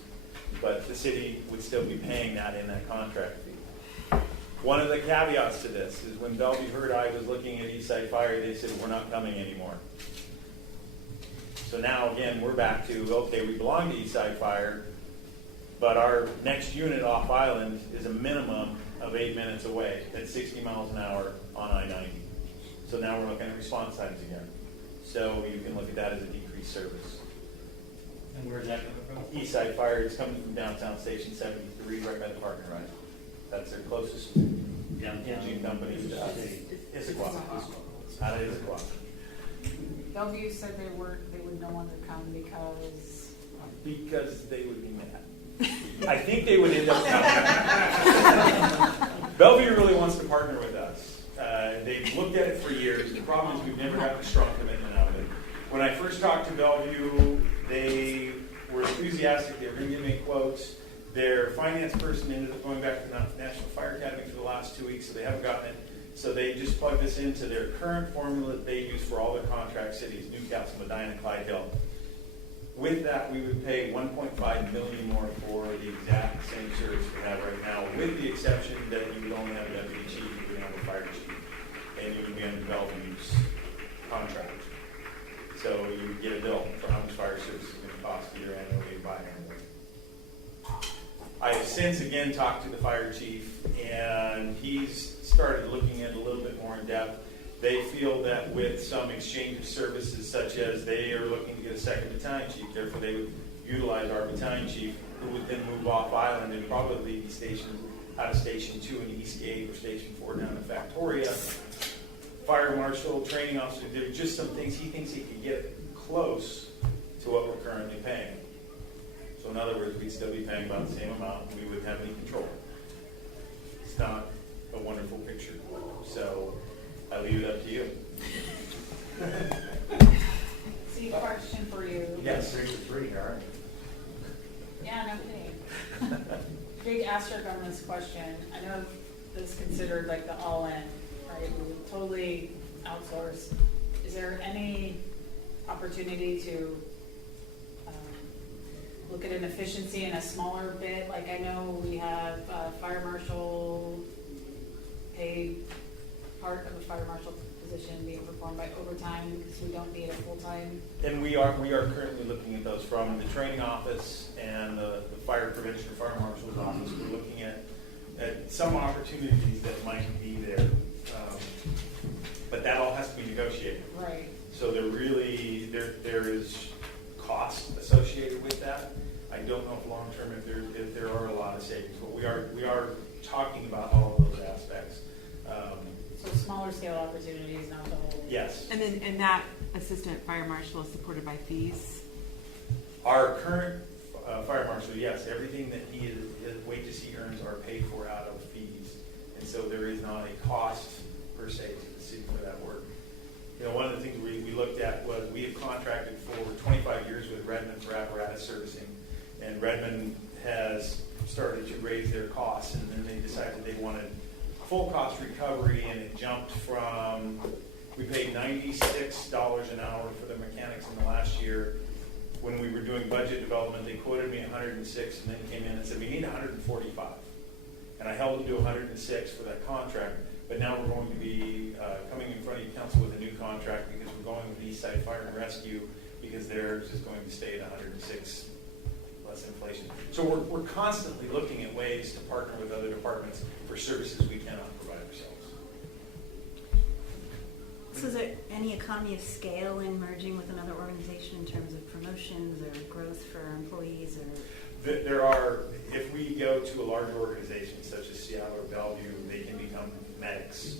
but the city would still be paying that in that contract fee. One of the caveats to this is when Bellevue heard I was looking at Eastside Fire, they said, we're not coming anymore. So now, again, we're back to, okay, we belong to Eastside Fire. But our next unit off island is a minimum of 8 minutes away at 60 miles an hour on I-90. So now we're looking at response times again. So you can look at that as a decreased service. And where's that coming from? East Side Fire is coming from downtown Station 73, right by the parking lot. That's their closest engine company to us. Issaquah. Out of Issaquah. Bellevue said they would no longer come because. Because they would be mad. I think they would end up coming. Bellevue really wants to partner with us. They've looked at it for years. The problem is we've never gotten a strong commitment out of it. When I first talked to Bellevue, they were enthusiastic. They were going to give me quotes. Their finance person ended up going back to the National Fire Academy for the last 2 weeks, so they haven't gotten it. So they just plugged this into their current formula that they use for all their contract cities, Newcastle, Medina, Clyde Hill. With that, we would pay $1.5 million more for the exact same service we have right now, with the exception that you would only have a deputy chief, you would have a fire chief, and you would be under Bellevue's contract. So you would get a bill for how much fire service is going to cost either annually or biannually. I have since again talked to the fire chief, and he's started looking at it a little bit more in depth. They feel that with some exchange of services, such as they are looking to get a second battalion chief, therefore they would utilize our battalion chief, who would then move off island and probably be stationed out of Station 2 in Eastgate or Station 4 down in Factoria. Fire marshal, training officer, there are just some things he thinks he could get close to what we're currently paying. So in other words, we'd still be paying about the same amount, and we wouldn't have any control. It's not a wonderful picture. So I leave it up to you. See, question for you. Yes. 3 for 3, all right. Yeah, no kidding. Big asterisk on this question. I know this is considered like the all-in, right? We would totally outsource. Is there any opportunity to look at an efficiency in a smaller bit? Like I know we have fire marshal paid part of a fire marshal position being performed by overtime because we don't need a full-time. And we are currently looking at those from the training office and the fire prevention or fire marshal's office. We're looking at some opportunities that might be there, but that all has to be negotiated. Right. So there is cost associated with that. I don't know if long term if there are a lot of savings, but we are talking about all of those aspects. So smaller scale opportunities, not the whole. Yes. And that assistant fire marshal is supported by fees? Our current fire marshal, yes, everything that his wages he earns are paid for out of fees. And so there is not a cost per se to the city for that work. You know, one of the things we looked at was we have contracted for 25 years with Redmond for apparatus servicing. And Redmond has started to raise their costs, and then they decided they wanted full cost recovery, and it jumped from, we paid $96 an hour for the mechanics in the last year. When we were doing budget development, they quoted me 106 and then came in and said, we need 145. And I held them to 106 for that contract, but now we're going to be coming in front of you council with a new contract because we're going with East Side Fire and Rescue because theirs is going to stay at 106 less inflation. So we're constantly looking at ways to partner with other departments for services we cannot provide ourselves. So is there any economy of scale in merging with another organization in terms of promotions or growth for employees? Or There are, if we go to a larger organization such as Seattle or Bellevue, they can become medics.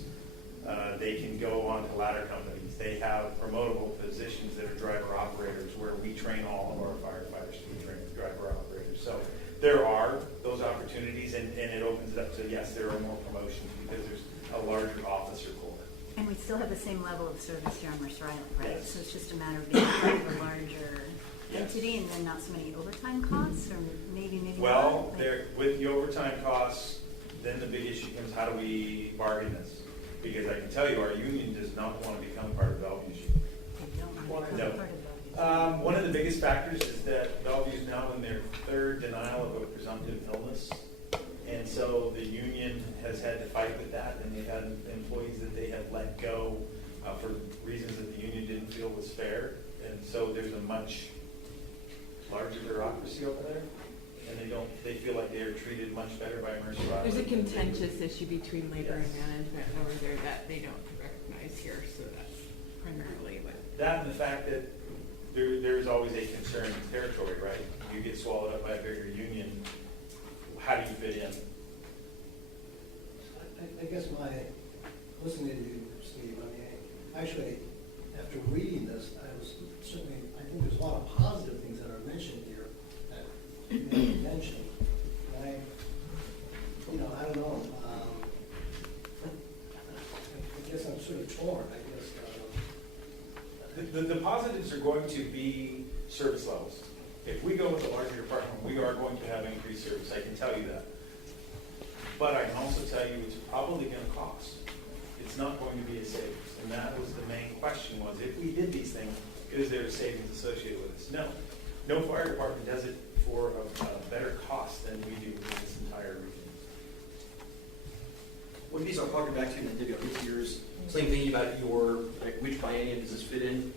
They can go on to ladder companies. They have promotable positions that are driver operators where we train all of our firefighters to be trained driver operators. So there are those opportunities, and it opens it up to, yes, there are more promotions because there's a larger officer corps. and we still have the same level of service here on Mercer Island, right? Yes. So it's just a matter of being part of a larger Yes. entity and then not so many overtime costs, or maybe Well, not? there, with the overtime costs, then the big issue comes, how do we bargain this? Because I can tell you, our union does not want to become part of Bellevue's union. They don't want to become No. part of that. One of the biggest factors is that Bellevue is now in their third denial of a presumptive illness. And so the union has had to fight with that, and they've had employees that they have let go for reasons that the union didn't feel was fair. And so there's a much larger bureaucracy over there. and they feel like they're treated much better by Mercer. There's a contentious issue between labor and management over there that they don't recognize here, so that's primarily what. That and the fact that there's always a concern in territory, right? You get swallowed up by a bigger union, how do you fit in? I guess listening to you, Steve, I mean, actually, after reading this, I think there's a lot of positive things that are mentioned here that you didn't mention. And I don't know, I guess I'm sort of torn, I guess. The positives are going to be service levels. If we go with a larger department, we are going to have increased service, I can tell you that. But I can also tell you it's probably going to cost. It's not going to be a savings. And that was the main question was, if we did these things, is there a savings associated with this? No. No fire department does it for a better cost than we do in this entire region. One piece I'll harken back to in the video this year's same thing about which biennium does this fit in?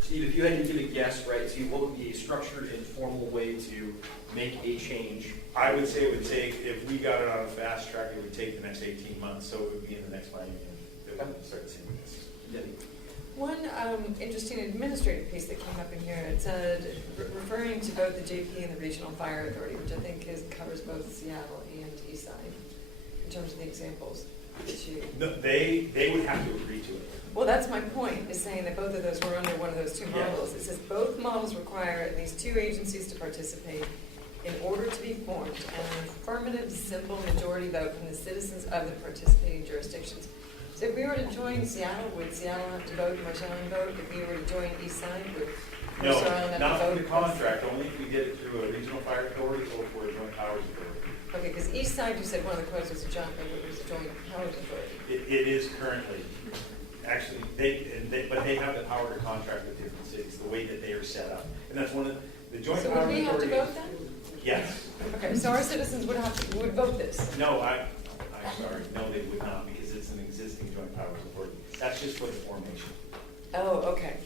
Steve, if you had to give a guess, right, Steve, what would be a structured and formal way to make a change? I would say it would take, if we got it on a fast track, it would take the next 18 months, so it would be in the next biennium that we would start seeing this. Debbie? One interesting administrative piece that came up in here, it said, referring to both the JP and the Regional Fire Authority, which I think covers both Seattle and Eastside, in terms of the examples that you... No, they would have to agree to it. Well, that's my point, is saying that both of those were under one of those two models. It says both models require at least two agencies to participate in order to be formed, and an affirmative, simple majority vote from the citizens of the participating jurisdictions. So if we were to join Seattle, would Seattle have to vote, Mercer Island vote? If we were to join Eastside, would Mercer Island have to vote? No, not for the contract, only if we did it through a regional fire authority or for a joint powers authority. Okay, because Eastside, you said one of the quotes was a joint powers authority. It is currently. Actually, but they have the power to contract with different cities, the way that they are set up. And that's one of the joint so powers would we have to authority. vote then? Yes. Okay, so our citizens would vote this? No, I'm sorry. No, they would not, because it's an existing joint powers authority. That's just for the formation. Oh, okay.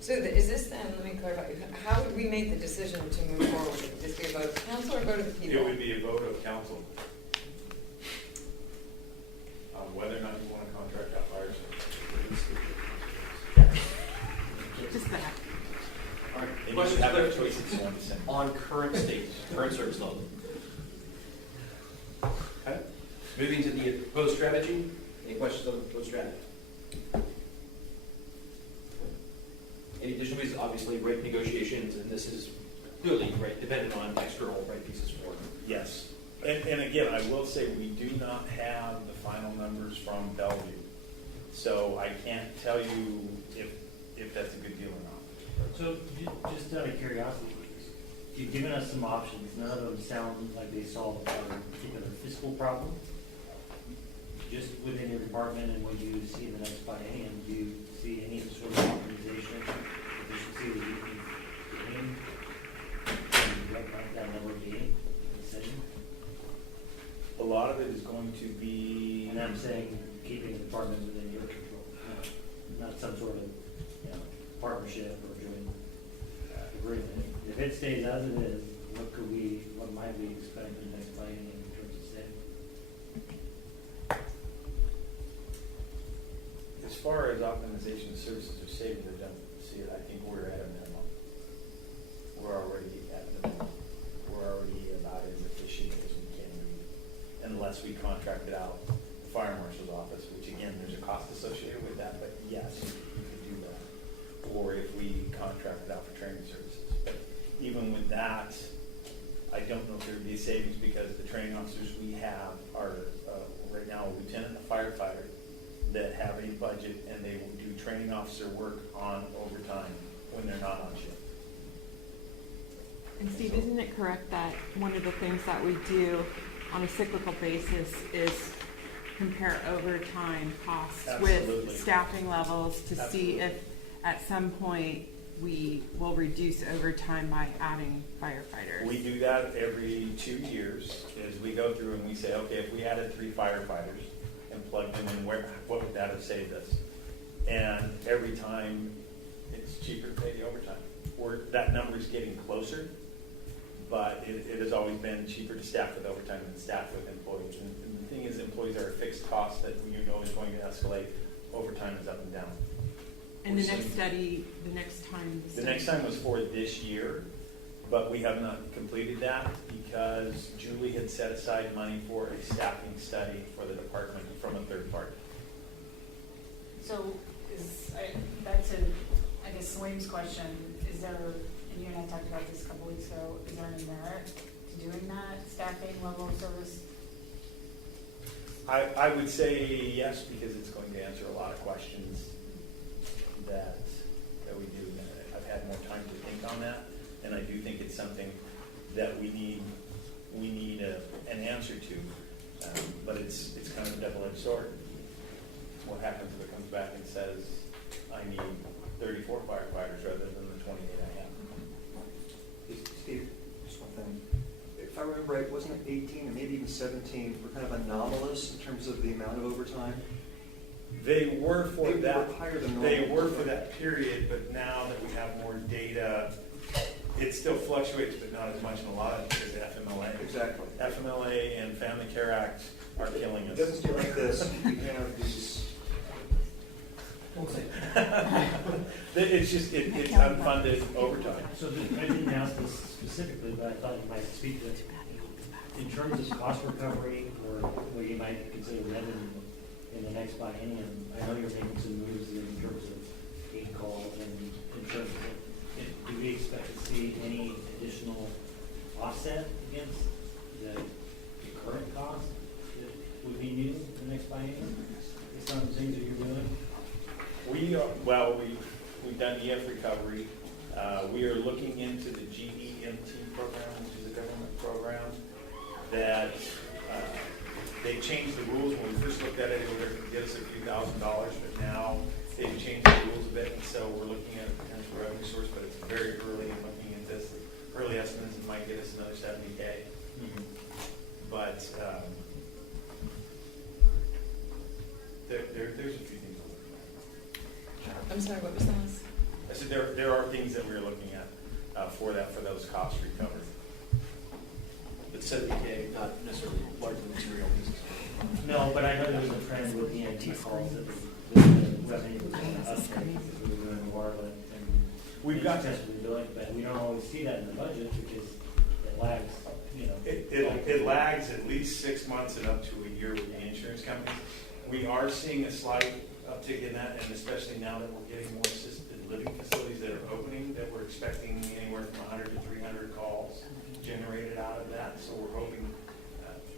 So is this then, let me clarify, how would we make the decision to move forward? Would this be a vote of council or a vote of the people? It would be a vote of council. Whether or not you want to contract out fire service. Just that. All right. And you Questions should have that choice if you want to send. on current state, current service level. Okay. Moving to the proposed strategy. Any questions on the proposed strategy? Any additional pieces? Obviously, rate negotiations, and this is clearly dependent on external rate pieces for it. Yes. And again, I will say we do not have the final numbers from Bellevue. So I can't tell you if that's a good deal or not. So, just out of curiosity, you've given us some options. None of them sound like they solve a particular fiscal problem. Just within your department and what you see in the next biennium, do you see any sort of optimization, efficiency that you can gain? And what might that number be in the city? A lot of it is going to be. And I'm saying keeping the department within your control, not some sort of partnership or joint agreement. If it stays as it is, what might we expect in the next biennium in terms of savings? As far as optimization of services or savings, I don't see it. I think we're at a minimum. We're already at the minimum. We're already about as efficient as we can be, unless we contract it out the fire marshal's office, which again, there's a cost associated with that, but yes, we could do that. Or if we contract it out for training services. But even with that, I don't know if there would be a savings because the training officers we have are right now a lieutenant and a firefighter that have a budget and they will do training officer work on overtime when they're not on shift. And Steve, isn't it correct that one of the things that we do on a cyclical basis is compare overtime costs Absolutely. with staffing levels to see if at some point we will reduce overtime by adding firefighters? We do that every 2 years as we go through and we say, okay, if we added 3 firefighters and plugged them in, what would that have saved us? And every time it's cheaper to pay the overtime. Or that number is getting closer, but it has always been cheaper to staff with overtime than staff with employees. And the thing is, employees are a fixed cost that you know is going to escalate. Overtime is up and down. And the next study, the next time. The next time was for this year, but we have not completed that because Julie had set aside money for a staffing study for the department from a third party. So back to, I guess, Salim's question, is there, and you and I talked about this a couple weeks ago, is there any merit to doing that, staffing level of service? I would say yes, because it's going to answer a lot of questions that we do. I've had more time to think on that, and I do think it's something that we need an answer to. But it's kind of a double-edged sword. What happens if it comes back and says, I need 34 firefighters rather than the 28 I have? Steve, just one thing. If I remember right, wasn't it 18 and maybe even 17 were kind of anomalous in terms of the amount of overtime? They were for They that. were higher than They normal. were for that period, but now that we have more data, it still fluctuates, but not as much in a lot of it because FMLA. Exactly. FMLA and Family Care Act are killing It us. doesn't stay like this. We have these. It's just it's unfunded overtime. So I didn't ask this specifically, but I thought you might speak to it. In terms of cost recovery, or what you might consider revenue in the next biennium, I know you're making some moves in terms of aid calls and insurance. Do we expect to see any additional offset against the current cost that would be new in the next biennium? Some of the things that you're doing? We've done EF recovery. We are looking into the GEMT program, which is a government program that they changed the rules. When we first looked at it, it would get us a few $1,000s, but now they've changed the rules a bit, and so we're looking at a potential revenue source, but it's very early in looking at this. Early estimates, it might get us another $70K. But there's a few things. I'm sorry, what was the last? I said there are things that we're looking at for those costs recovered. But 70K, not necessarily large material pieces. No, but I know there was a trend with the EMT calls that the revenue was going to uptake because we were doing more of it and We've got successfully doing, but we don't always see that in the budget because it lags, you know. It lags at least 6 months and up to a year with the insurance companies. We are seeing a slight uptick in that, and especially now that we're getting more assisted living facilities that are opening, that we're expecting anywhere from 100 to 300 calls generated out of that. So we're hoping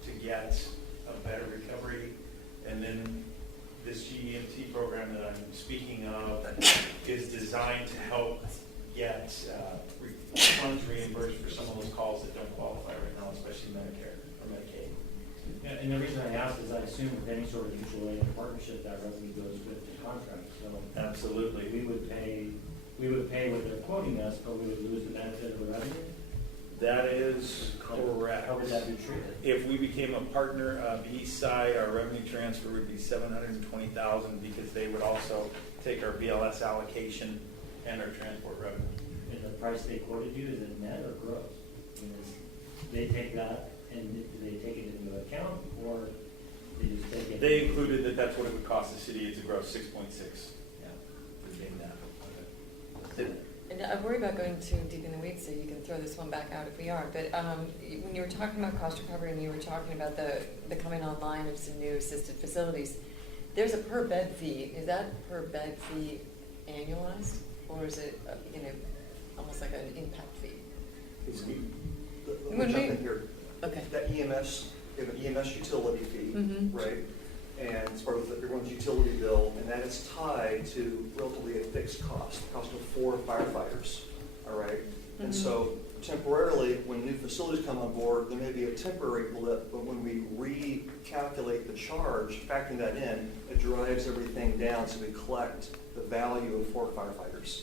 to get a better recovery. And then this GEMT program that I'm speaking of is designed to help get funds reimbursed for some of those calls that don't qualify right now, especially Medicare or Medicaid. Yeah, and the reason I asked is I assume with any sort of mutual aid or partnership, that revenue goes with the contract. So absolutely, we would pay what they're quoting us, but we would lose the benefit of the revenue. That is correct. How would that be treated? If we became a partner of East Side, our revenue transfer would be $720,000 because they would also take our BLS allocation and our transport revenue. And the price they quoted you, is it net or gross? I mean, they take that and do they take it into account or they just take it? They included that that's what it would cost the city. It's a gross 6.6. Yeah. For getting that. Okay. And I worry about going too deep in the weeds, so you can throw this one back out if we are. But when you were talking about cost recovery and you were talking about the coming online of some new assisted facilities, there's a per bed fee. Is that per bed fee annualized, or is it almost like an impact fee? Let me jump in here. Okay. That EMS, you have an EMS utility fee, Mm-hmm. right? And it's part of everyone's utility bill, and that is tied to relatively a fixed cost of 4 firefighters, all right? Mm-hmm. And so temporarily, when new facilities come on board, there may be a temporary blip, but when we recalculate the charge, factoring that in, it drives everything down so we collect the value of 4 firefighters.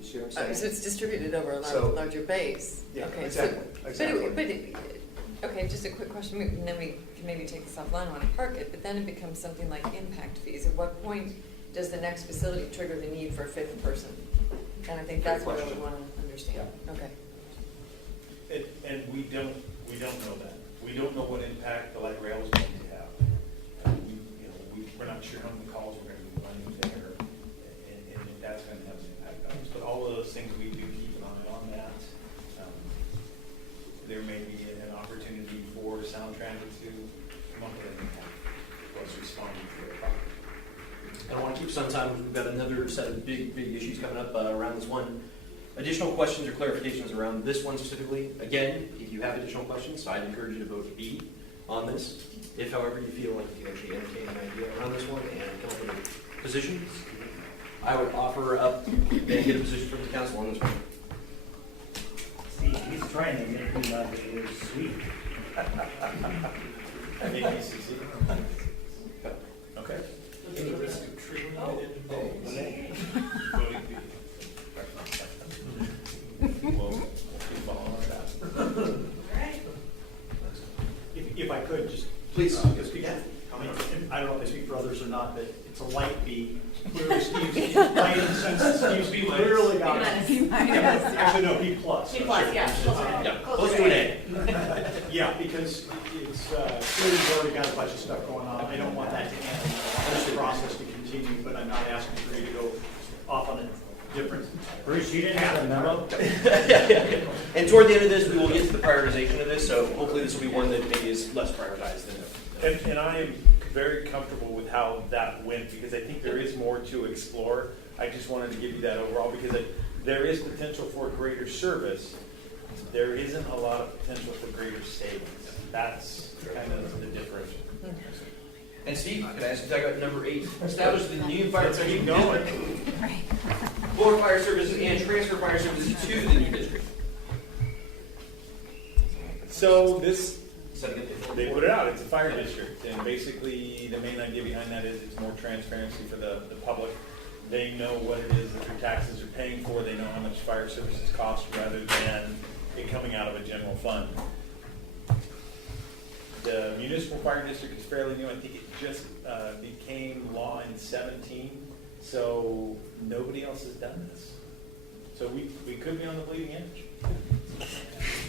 You see what I'm saying? So it's distributed over a larger base. Yeah, okay, exactly. Okay, just a quick question, and then we can maybe take this offline. I want to park it, but then it becomes something like impact fees. At what point does the next facility trigger the need for a 5th person? And I think that's what I would want to understand. Yeah. Okay. And we don't know that. We don't know what impact the light rail is going to have. We're not sure how many calls we're going to be running there, and if that's going to have an impact on us. But all of those things, we do keep an eye on that. There may be an opportunity for Sound Transit to come up with an impact plus responding to their problem. I don't want to keep us on time. We've got another set of big issues coming up around this one. Additional questions or clarifications around this one specifically. Again, if you have additional questions, I'd encourage you to vote B on this. If, however, you feel like you can actually entertain an idea around this one and come up with a position, I would offer up and get a position from the council on this one. See, he's trying to make me not be really sweet. ABCC. Okay. At the risk of triggering it into voting. Voting B. We'll keep following that. If I could, just. Please. Speak. I don't know if I speak for others or not, but it's a light B. Clearly Steve's, light in the sense that Steve's B clearly got it. Actually, no, B plus. B plus, yeah. Yeah, close to an A. Yeah, because it's, clearly we've already got a bunch of stuff going on. I don't want that to end, this process to continue, but I'm not asking for you to go off on a different. Bruce, you didn't have a memo? And toward the end of this, we will get to the prioritization of this, so hopefully this will be one that maybe is less prioritized than And I am very comfortable with how that went because I think there is more to explore. I just wanted to give you that overall because there is potential for greater service. There isn't a lot of potential for greater savings. That's kind of the differential. And Steve, could I ask you to talk about number 8? Establish the new fire district. Floor fire services and transfer fire services to the new district. So they put it out. It's a fire district, and basically the main idea behind that is it's more transparency for the public. They know what it is that their taxes are paying for. They know how much fire services cost rather than it coming out of a general fund. The municipal fire district is fairly new. I think it just became law in 2017, so nobody else has done this. So we could be on the bleeding edge.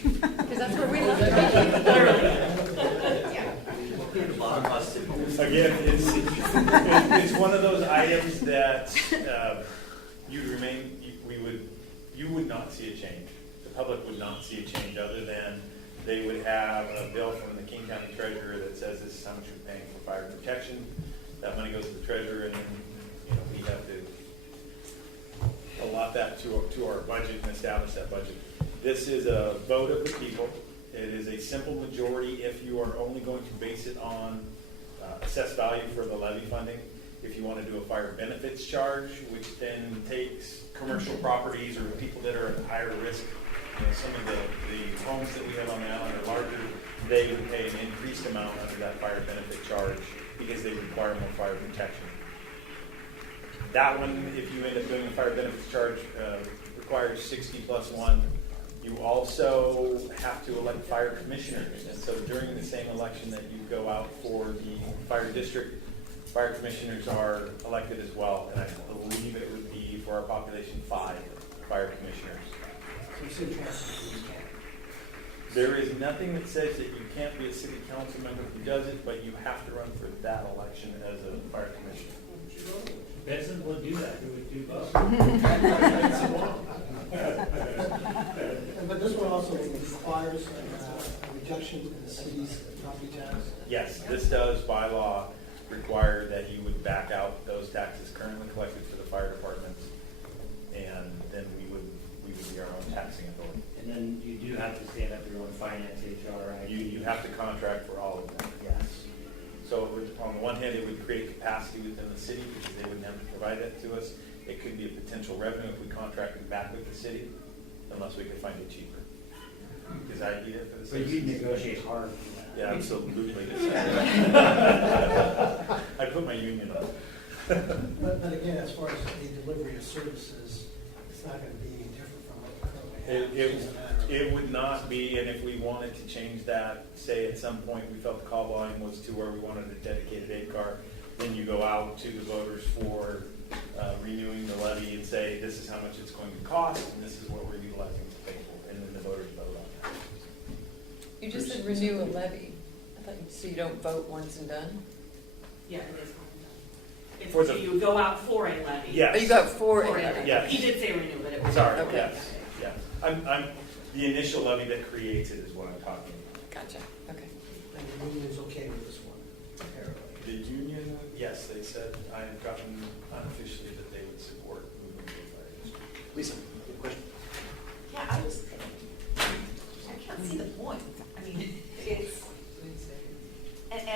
Because that's where we love to be. Again, it's one of those items that you would not see a change. The public would not see a change other than they would have a bill from the King County Treasurer that says this is how much you're paying for fire protection. That money goes to the treasurer, and then we have to allot that to our budget and establish that budget. This is a vote of the people. It is a simple majority if you are only going to base it on assessed value for the levy funding. If you want to do a fire benefits charge, which then takes commercial properties or people that are at higher risk, some of the homes that we have on the island are larger, they would pay an increased amount under that fire benefit charge because they require more fire protection. That one, if you end up doing a fire benefits charge, requires 60 plus 1. You also have to elect fire commissioners. And so during the same election that you go out for the fire district, fire commissioners are elected as well. And I believe it would be, for our population, 5 fire commissioners. There is nothing that says that you can't be a city council member who does it, but you have to run for that election as a fire commissioner. Benson would do that. He would do both. But this one also requires a reduction in the city's property tax. Yes, this does by law require that you would back out those taxes currently collected for the fire departments, and then we would be our own taxing authority. And then you do have to stand up your own finance, HR, IT. You have to contract for all of them. Yes. So it would, on the one hand, it would create capacity within the city because they wouldn't have to provide that to us. It could be a potential revenue if we contracted back with the city, unless we could find it cheaper. Because I need it for the But city. you'd negotiate hard for that. Yeah, absolutely. I put my union on. But again, as far as the delivery of services, it's not going to be different from what we currently have. It would not be, and if we wanted to change that, say at some point we felt the call volume was to where we wanted a dedicated aid car, then you go out to the voters for renewing the levy and say, this is how much it's going to cost, and this is what we're utilizing to pay for, and then the voters vote on that. You just said renew a levy. I thought so you don't vote once and done? Yeah, it is. It's, For the- you go out for a levy. Yes. Oh, you got four For in a levy. levy. Yes. He did say renew, but it was. Sorry, Okay. yes, yes. I'm, the initial levy that creates it is what I'm talking about. Gotcha, okay. And the union's okay with this one, apparently. The union, yes, they said, I have gotten unofficially that they would support moving to a fire district. Lisa, you have a question? Yeah, I can't see the point. I mean, it's, and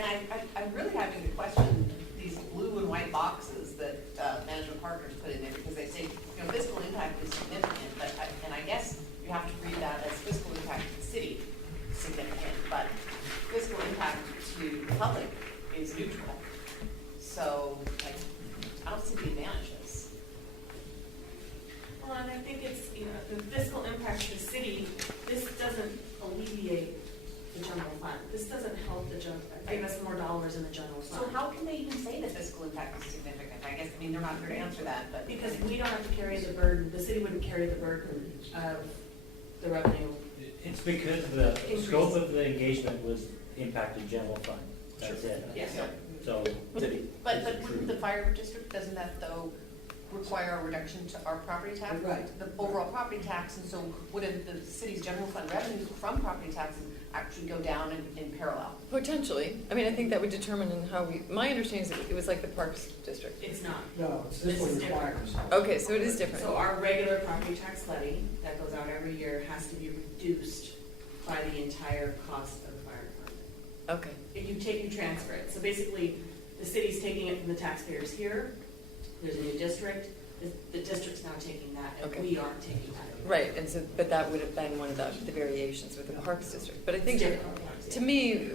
I'm really having to question these blue and white boxes that management partners put in there, because they say, fiscal impact is significant, but, and I guess you have to read that as fiscal impact to the city significant, but fiscal impact to the public is neutral. So, like, I don't see the advantages. Well, and I think it's, the fiscal impact to the city, this doesn't alleviate the general fund. This doesn't help the give us more dollars in the general fund. So how can they even say the fiscal impact is significant? I guess, they're not here to answer that, but. Because we don't have to carry the burden, the city wouldn't carry the burden of the revenue. It's because the scope of the engagement was impacted general fund. That's it. Yes. So. But wouldn't the fire district, doesn't that though require a reduction to our property tax? Right. The overall property tax, and so wouldn't the city's general fund revenues from property taxes actually go down in parallel? Potentially. I mean, I think that would determine in how my understanding is that it was like the Parks District. It's not. No, it's This this one is different. requires. Okay, so it is different. So our regular property tax levy that goes out every year has to be reduced by the entire cost of the fire department. Okay. If you transfer it. So basically, the city's taking it from the taxpayers here. There's a new district. The district's now taking that, and Okay. we aren't taking that. Right, and so, but that would have been one of the variations with the Parks District. But I think, It's different. to me,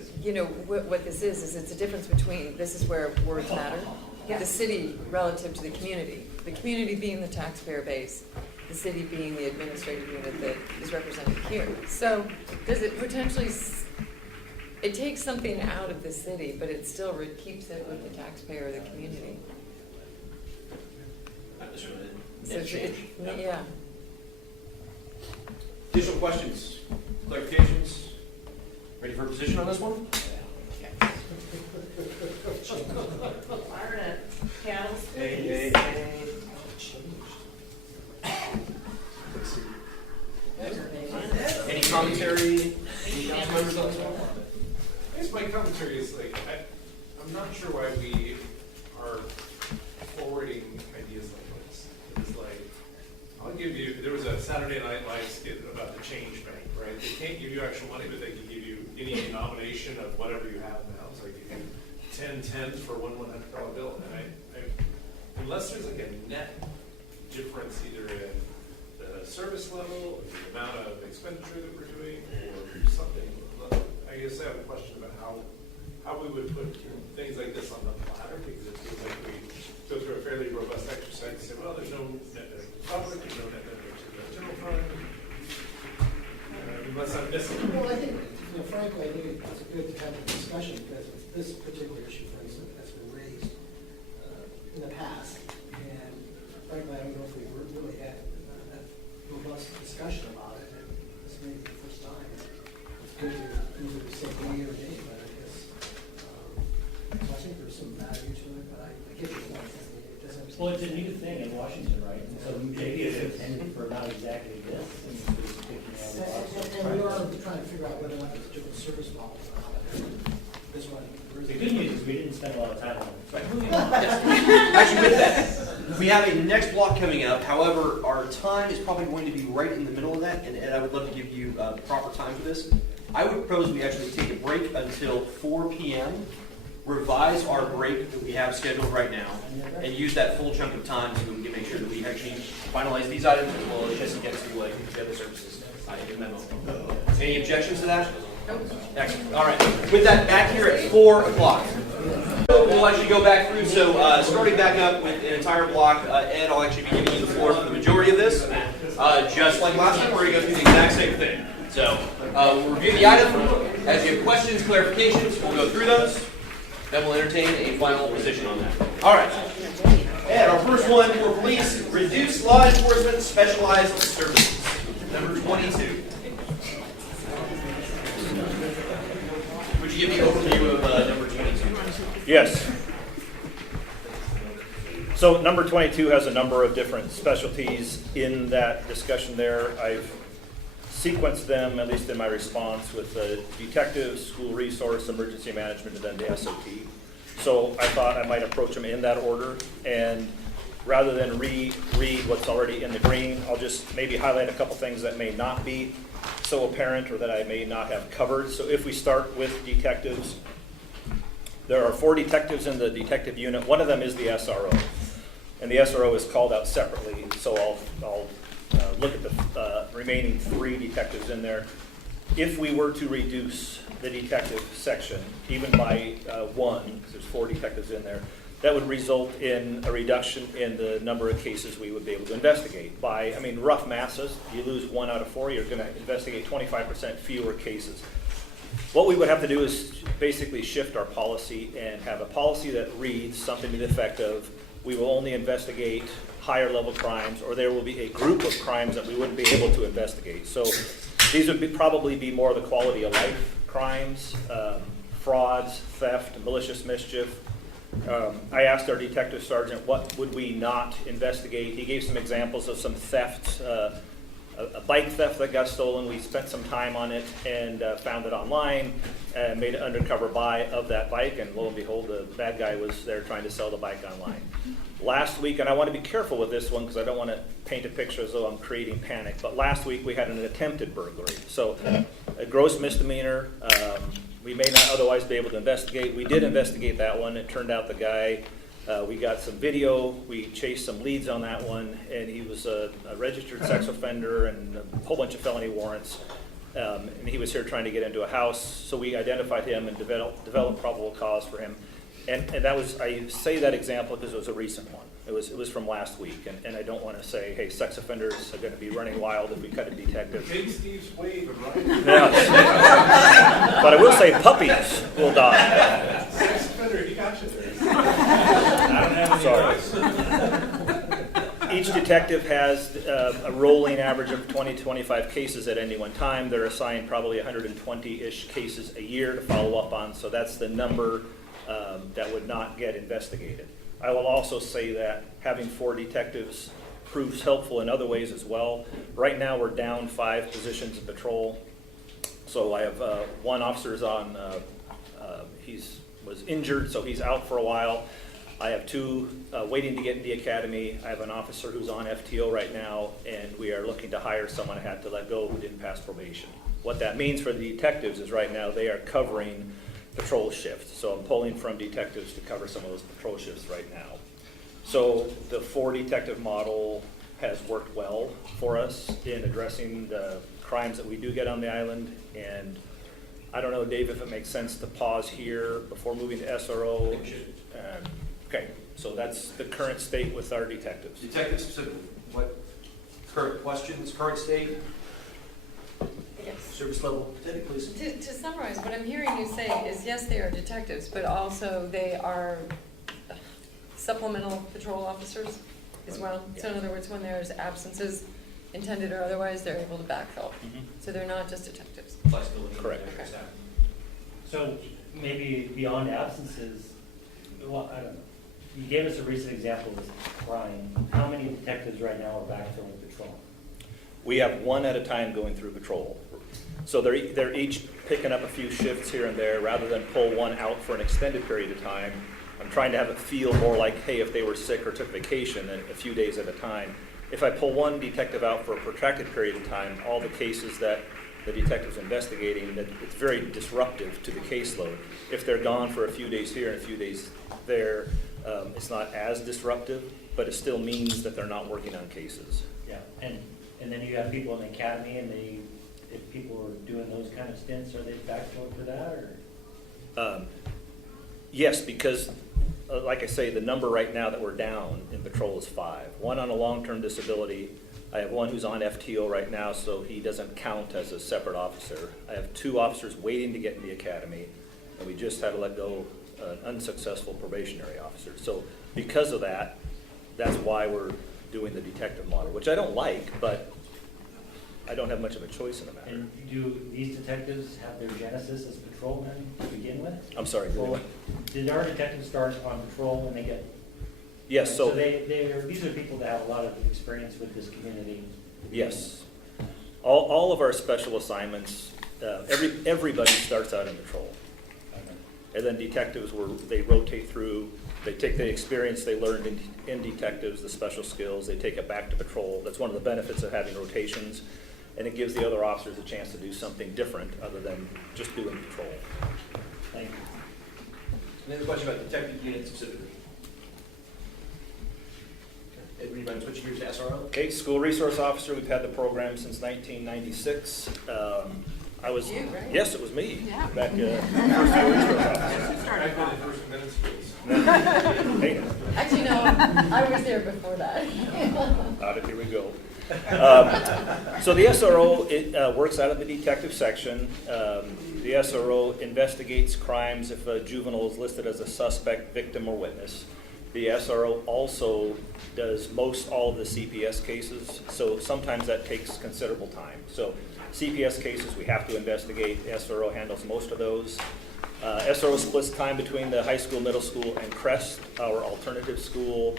what this is it's a difference between, this is where words matter. Yeah. The city relative to the community being the taxpayer base, the city being the administrative unit that is represented here. So does it potentially, it takes something out of the city, but it still keeps it with the taxpayer or the community. Not necessarily. So yeah. Additional questions, clarifications? Ready for a position on this one? Fire it, Candles, Hey, please. hey, hey. Any commentary? Any council members on this one? I guess my commentary is like, I'm not sure why we are forwarding ideas like this. It's like, I'll give you, there was a Saturday Night Live skit about the change bank, right? They can't give you actual money, but they can give you any denomination of whatever you have now. So they give you 10 tens for one $100 bill. And unless there's like a net difference either in the service level, or the amount of expenditure that we're doing, or something, I guess I have a question about how we would put things like this on the platter, because it feels like we go through a fairly robust exercise and say, well, there's no net benefit to the public, there's no net benefit to the general fund, unless I'm missing. Well, I think, frankly, I think it's good to have a discussion, because this particular issue, for instance, has been raised in the past, and frankly, I don't know if we really had that robust discussion about it, and this may be the first time. It's good to either say yea or nay, but I guess, so I think there's some value to it, but I get your point. It doesn't. Well, it's a new thing in Washington, right? And so maybe it's intended for not exactly this, and it's picking out the box. And we are trying to figure out whether or not there's different service models or not. This one. The good news is we didn't spend a lot of time on it. Actually, with that, we have a next block coming up. However, our time is probably going to be right in the middle of that, and Ed, I would love to give you proper time for this. I would propose we actually take a break until 4 p.m., revise our break that we have scheduled right now, and use that full chunk of time so that we can make sure that we actually finalize these items as well as just get to the other services in the memo. Any objections to that? Excellent. All right. With that, back here at 4 o'clock. We'll actually go back through. So starting back up with an entire block, Ed, I'll actually be giving you the floor for the majority of this. Just like last time, we're going to go through the exact same thing. So we'll review the item. As you have questions, clarifications, we'll go through those. Then we'll entertain a final position on that. All right. Ed, our first one for police, reduce law enforcement specialized services. Number 22. give the overview of number 22? Yes. So number 22 has a number of different specialties in that discussion there. I've sequenced them, at least in my response, with the detectives, school resource, emergency management, and then the SOT. So I thought I might approach them in that order, and rather than reread what's already in the green, I'll just maybe highlight a couple things that may not be so apparent or that I may not have covered. So if we start with detectives, there are 4 detectives in the detective unit. One of them is the SRO, and the SRO is called out separately, so I'll look at the remaining 3 detectives in there. If we were to reduce the detective section, even by 1, because there's 4 detectives in there, that would result in a reduction in the number of cases we would be able to investigate. By, rough masses, you lose 1 out of 4, you're going to investigate 25% fewer cases. What we would have to do is basically shift our policy and have a policy that reads something to the effect of, we will only investigate higher level crimes, or there will be a group of crimes that we wouldn't be able to investigate. So these would probably be more the quality of life crimes, frauds, theft, malicious mischief. I asked our detective sergeant, what would we not investigate? He gave some examples of some thefts, a bike theft that got stolen. We spent some time on it and found it online, made an undercover buy of that bike, and lo and behold, the bad guy was there trying to sell the bike online. Last week, and I want to be careful with this one because I don't want to paint a picture as though I'm creating panic, but last week we had an attempted burglary. So a gross misdemeanor, we may not otherwise be able to investigate. We did investigate that one. It turned out the guy, we got some video, we chased some leads on that one, and he was a registered sex offender and a whole bunch of felony warrants. And he was here trying to get into a house, so we identified him and developed probable cause for him. And that was, I say that example because it was a recent one. It was from last week, and I don't want to say, hey, sex offenders are going to be running wild if we cut a detective. Take Steve's wave, right? Yeah. But I will say puppies will die. Sex offender, he got you there. I don't have any Sorry. Each detective has a rolling average of 20 to 25 cases at any one time. They're assigned probably 120-ish cases a year to follow up on, so that's the number that would not get investigated. I will also say that having 4 detectives proves helpful in other ways as well. Right now we're down 5 positions in patrol. So I have 1 officer's on, was injured, so he's out for a while. I have 2 waiting to get in the academy. I have an officer who's on FTO right now, and we are looking to hire someone I had to let go who didn't pass probation. What that means for the detectives is right now they are covering patrol shifts. So I'm pulling from detectives to cover some of those patrol shifts right now. So the 4 detective model has worked well for us in addressing the crimes that we do get on the island. And I don't know, Dave, if it makes sense to pause here before moving to SRO. Okay, so that's the current state with our detectives. Detectives specifically, what current questions, current state? Yes. Service level, Teddy, please. To summarize, what I'm hearing you say is, yes, they are detectives, but also they are supplemental patrol officers as well. So in other words, when there's absences, intended or otherwise, they're able to backfill. So they're not just detectives. Flexibility. Correct. Okay. So maybe beyond absences, well, I don't know. You gave us a recent example of crime. How many detectives right now are backfilling patrol? We have 1 at a time going through patrol. So they're each picking up a few shifts here and there rather than pull 1 out for an extended period of time. I'm trying to have it feel more like, hey, if they were sick or took vacation, then a few days at a time. If I pull 1 detective out for a protracted period of time, all the cases that the detective's investigating, that it's very disruptive to the caseload. If they're gone for a few days here and a few days there, it's not as disruptive, but it still means that they're not working on cases. Yeah, and then you have people in the academy, and if people are doing those kind of stints, are they backfilling for that, or? Yes, because like I say, the number right now that we're down in patrol is 5. 1 on a long-term disability. I have 1 who's on FTO right now, so he doesn't count as a separate officer. I have 2 officers waiting to get in the academy, and we just had to let go an unsuccessful probationary officer. So because of that, that's why we're doing the detective model, which I don't like, but I don't have much of a choice in the matter. And do these detectives have their genesis as patrolmen to begin with? I'm sorry, do they what? Did our detectives start on patrol and they get? Yes, so. These are people that have a lot of experience with this community. Yes. All of our special assignments, everybody starts out in patrol. And then detectives, they rotate through, they take the experience they learned in detectives, the special skills, they take it back to patrol. That's one of the benefits of having rotations. And it gives the other officers a chance to do something different other than just doing patrol. Thank you. Any other question about detective units specifically? Everybody switch gears to SRO? Okay, school resource officer, we've had the program since 1996. I was, You, right? yes, it was me. Yeah. Back, first school resource officer. I've been in first amendment schools. Hey, Actually, no, I was there before that. here we go. So the SRO, it works out of the detective section. The SRO investigates crimes if a juvenile is listed as a suspect, victim, or witness. The SRO also does most all of the CPS cases, so sometimes that takes considerable time. So CPS cases we have to investigate. The SRO handles most of those. SRO splits time between the high school, middle school, and Crest, our alternative school.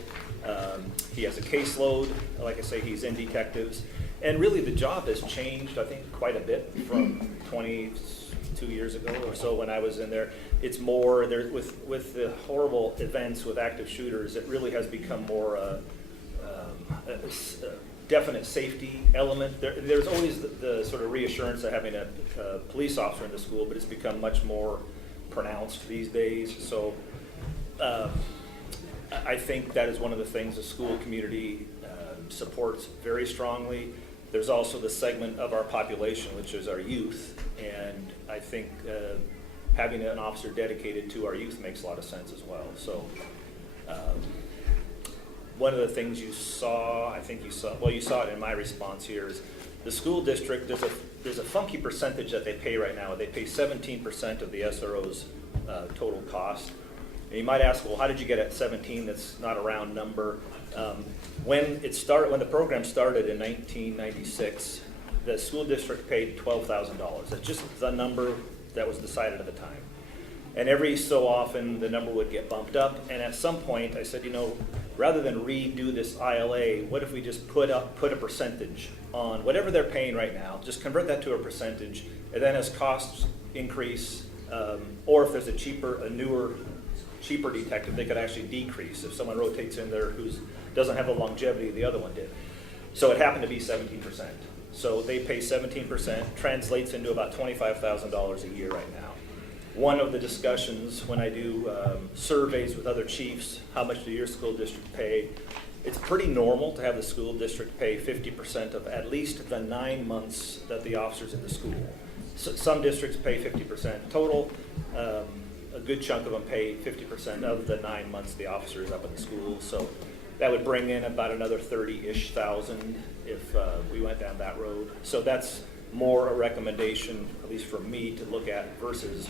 He has a caseload. Like I say, he's in detectives. And really the job has changed, I think, quite a bit from 22 years ago or so when I was in there. It's more, there with the horrible events with active shooters, it really has become more a definite safety element. There's always the sort of reassurance of having a police officer in the school, but it's become much more pronounced these days. So I think that is one of the things the school community supports very strongly. There's also the segment of our population, which is our youth, and I think having an officer dedicated to our youth makes a lot of sense as well. So one of the things you saw, you saw it in my response here, is the school district, there's a funky percentage that they pay right now. They pay 17% of the SRO's total cost. And you might ask, well, how did you get at 17? That's not a round number. When the program started in 1996, the school district paid $12,000. That's just the number that was decided at the time. And every so often, the number would get bumped up. And at some point, I said, rather than redo this ILA, what if we just put a percentage on whatever they're paying right now, just convert that to a percentage, and then as costs increase, or if there's a newer, cheaper detective, they could actually decrease if someone rotates in there who doesn't have the longevity the other one did. So it happened to be 17%. So they pay 17%, translates into about $25,000 a year right now. One of the discussions when I do surveys with other chiefs, how much do your school district pay? It's pretty normal to have the school district pay 50% of at least the 9 months that the officer's in the school. So some districts pay 50% total. A good chunk of them pay 50% of the 9 months the officer is up in the school. So that would bring in about another 30-ish thousand if we went down that road. So that's more a recommendation, at least for me, to look at versus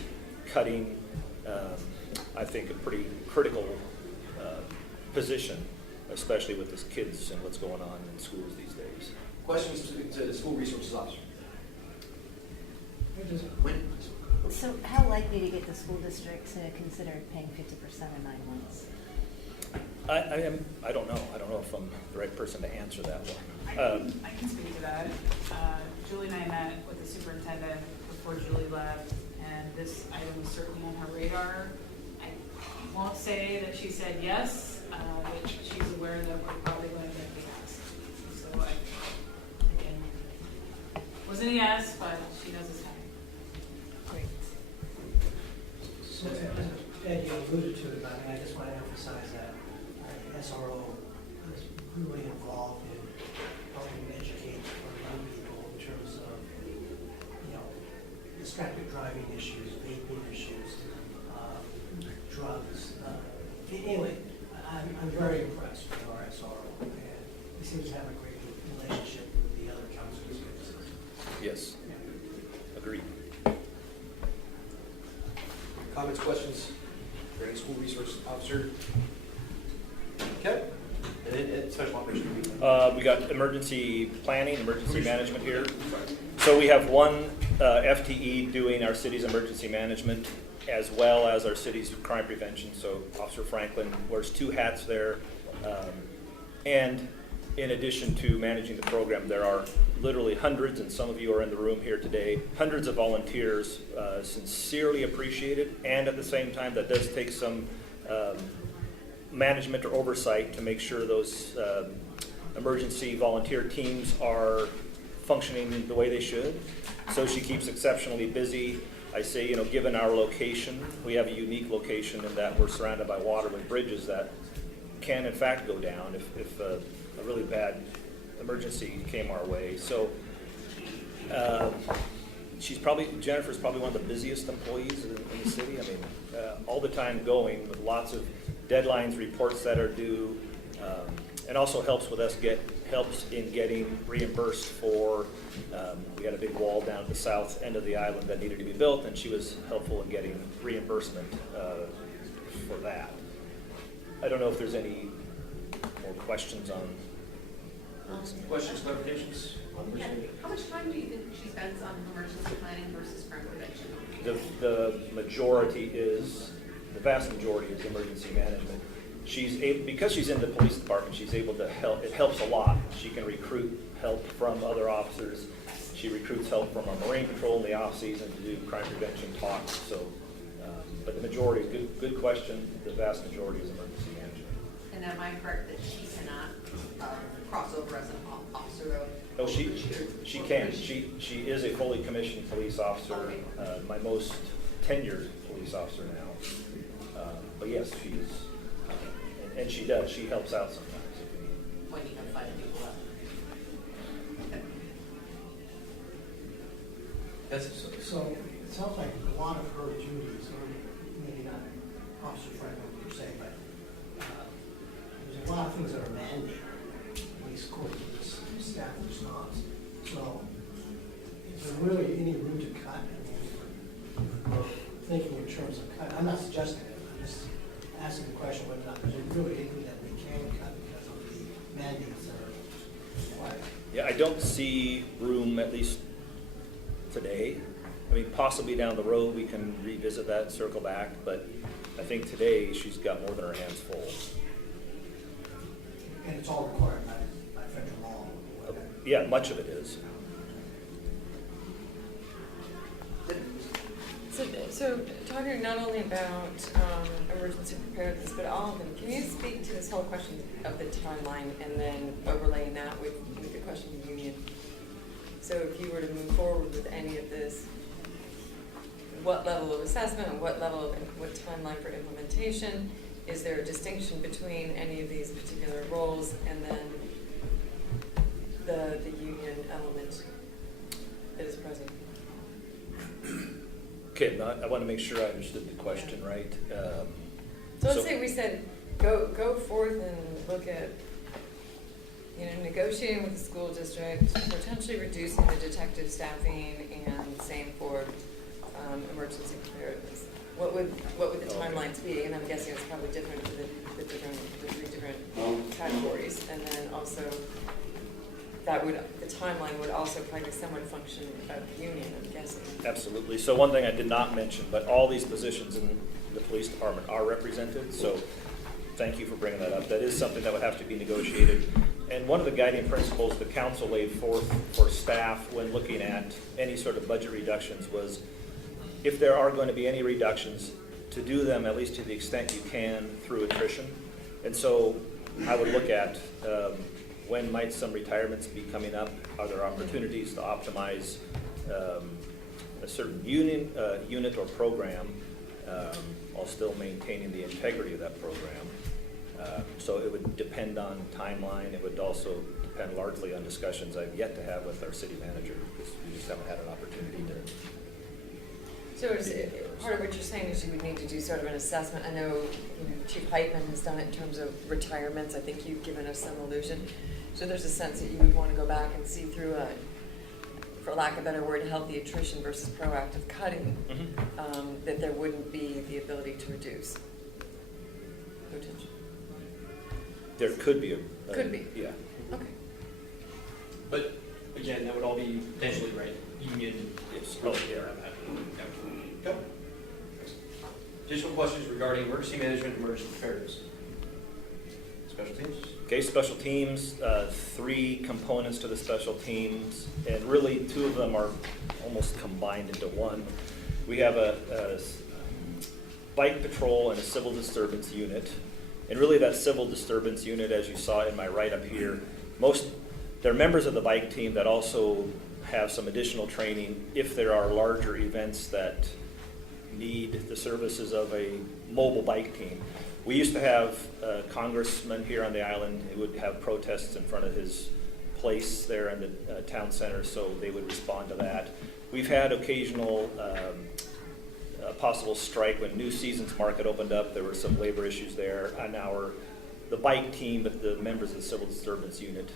cutting, I think, a pretty critical position, especially with these kids and what's going on in schools these days. Questions specific to the school resources officer? When? So how likely to get the school district to consider paying 50% in 9 months? I don't know. I don't know if I'm the right person to answer that one. I can speak to that. Julie and I met with the superintendent before Julie left, and this item was certainly on her radar. I won't say that she said yes, but she's aware that we're probably going to get the yes. So again, wasn't a yes, but she knows it's coming. Great. So, Ed, you alluded to it, but I just want to emphasize that SRO is really involved in helping educate our young people in terms of, distracted driving issues, vaping issues, drugs. Anyway, I'm very impressed with our SRO, and he seems to have a great relationship with the other counselor services. Yes. Agreed. Comments, questions for any school resource officer? Okay. And then special operations. We got emergency planning, emergency management here. So we have one FTE doing our city's emergency management as well as our city's crime prevention. So Officer Franklin wears 2 hats there. And in addition to managing the program, there are literally hundreds, and some of you are in the room here today, hundreds of volunteers, sincerely appreciated. And at the same time, that does take some management or oversight to make sure those emergency volunteer teams are functioning the way they should. So she keeps exceptionally busy. I say, you know, given our location, we have a unique location in that we're surrounded by water with bridges that can in fact go down if a really bad emergency came our way. So Jennifer's probably one of the busiest employees in the city. I mean, all the time going with lots of deadlines, reports that are due, and also helps in getting reimbursed for, we had a big wall down at the south end of the island that needed to be built, and she was helpful in getting reimbursement for that. I don't know if there's any more questions on. Questions, clarifications? How much time do you think she spends on emergency planning versus crime prevention? The vast majority is emergency management. Because she's in the police department, she's able to help. It helps a lot. She can recruit help from other officers. She recruits help from our Marine Patrol in the off season to do crime prevention talks. So, but the majority, good question. The vast majority is emergency management. And am I correct that she cannot cross over as an officer of? Oh, she can. She is a fully commissioned police officer. Okay. My most tenured police officer now. But yes, she is. And she does. She helps out sometimes. When you have 5 people left. So it sounds like a lot of her duties, or maybe not Officer Franklin per se, but there's a lot of things that are mandated, at least according to this staff response. So is there really any room to cut? I mean, we're thinking in terms of cut. I'm not suggesting it. I'm just asking the question whether or not there's really anything that we can cut because of the mandates that are required. Yeah, I don't see room, at least today. I mean, possibly down the road we can revisit that and circle back, but I think today she's got more than her hands full. And it's all required by federal law. Yeah, much of it is. So talking not only about emergency preparedness, but all of them, can you speak to this whole question of the timeline and then overlaying that with the question of union? So if you were to move forward with any of this, what level of assessment and what timeline for implementation? Is there a distinction between any of these particular roles and then the union element that is present? Okay, I want to make sure I understood the question right. So let's say we said, go forth and look at, negotiating with the school district, potentially reducing the detective staffing, and same for emergency preparedness. What would the timelines be? And I'm guessing it's probably different for the 3 different categories. And then also, the timeline would also probably be somewhat a function of union, I'm guessing. Absolutely. So one thing I did not mention, but all these positions in the police department are represented. So thank you for bringing that up. That is something that would have to be negotiated. And one of the guiding principles the council laid forth for staff when looking at any sort of budget reductions was, if there are going to be any reductions, to do them at least to the extent you can through attrition. And so I would look at when might some retirements be coming up? Are there opportunities to optimize a certain unit or program while still maintaining the integrity of that program? So it would depend on timeline. It would also depend largely on discussions I've yet to have with our city manager, because we just haven't had an opportunity to. So part of what you're saying is you would need to do sort of an assessment. I know Chief Heitman has done it in terms of retirements. I think you've given us some allusion. So there's a sense that you would want to go back and see through for lack of a better word, healthy attrition versus proactive cutting, that there wouldn't be the ability to reduce potential. There could be Could be. Yeah. Okay. But again, that would all be potentially, right, union. Yes. Oh, Yeah. Okay. Additional questions regarding emergency management, emergency preparedness? Special teams? Okay, special teams, 3 components to the special teams, and really 2 of them are almost combined into one. We have a bike patrol and a civil disturbance unit. And really that civil disturbance unit, as you saw in my write-up here, they're members of the bike team that also have some additional training if there are larger events that need the services of a mobile bike team. We used to have a congressman here on the island who would have protests in front of his place there in the town center, so they would respond to that. We've had occasional possible strike when New Seasons Market opened up. There were some labor issues there. And the bike team, but the members of the civil disturbance unit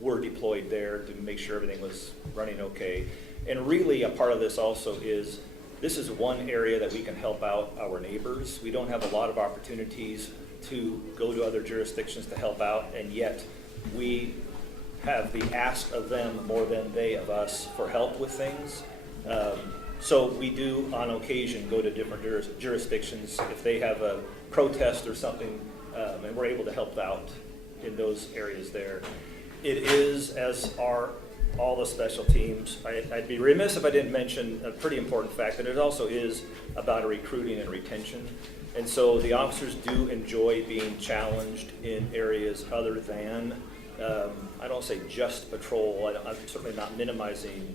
were deployed there to make sure everything was running okay. And really a part of this also is this is one area that we can help out our neighbors. We don't have a lot of opportunities to go to other jurisdictions to help out, and yet we have the ask of them more than they of us for help with things. So we do on occasion go to different jurisdictions if they have a protest or something, and we're able to help out in those areas there. It is, as are all the special teams. I'd be remiss if I didn't mention a pretty important fact, that it also is about recruiting and retention. And so the officers do enjoy being challenged in areas other than, I don't say just patrol. I'm certainly not minimizing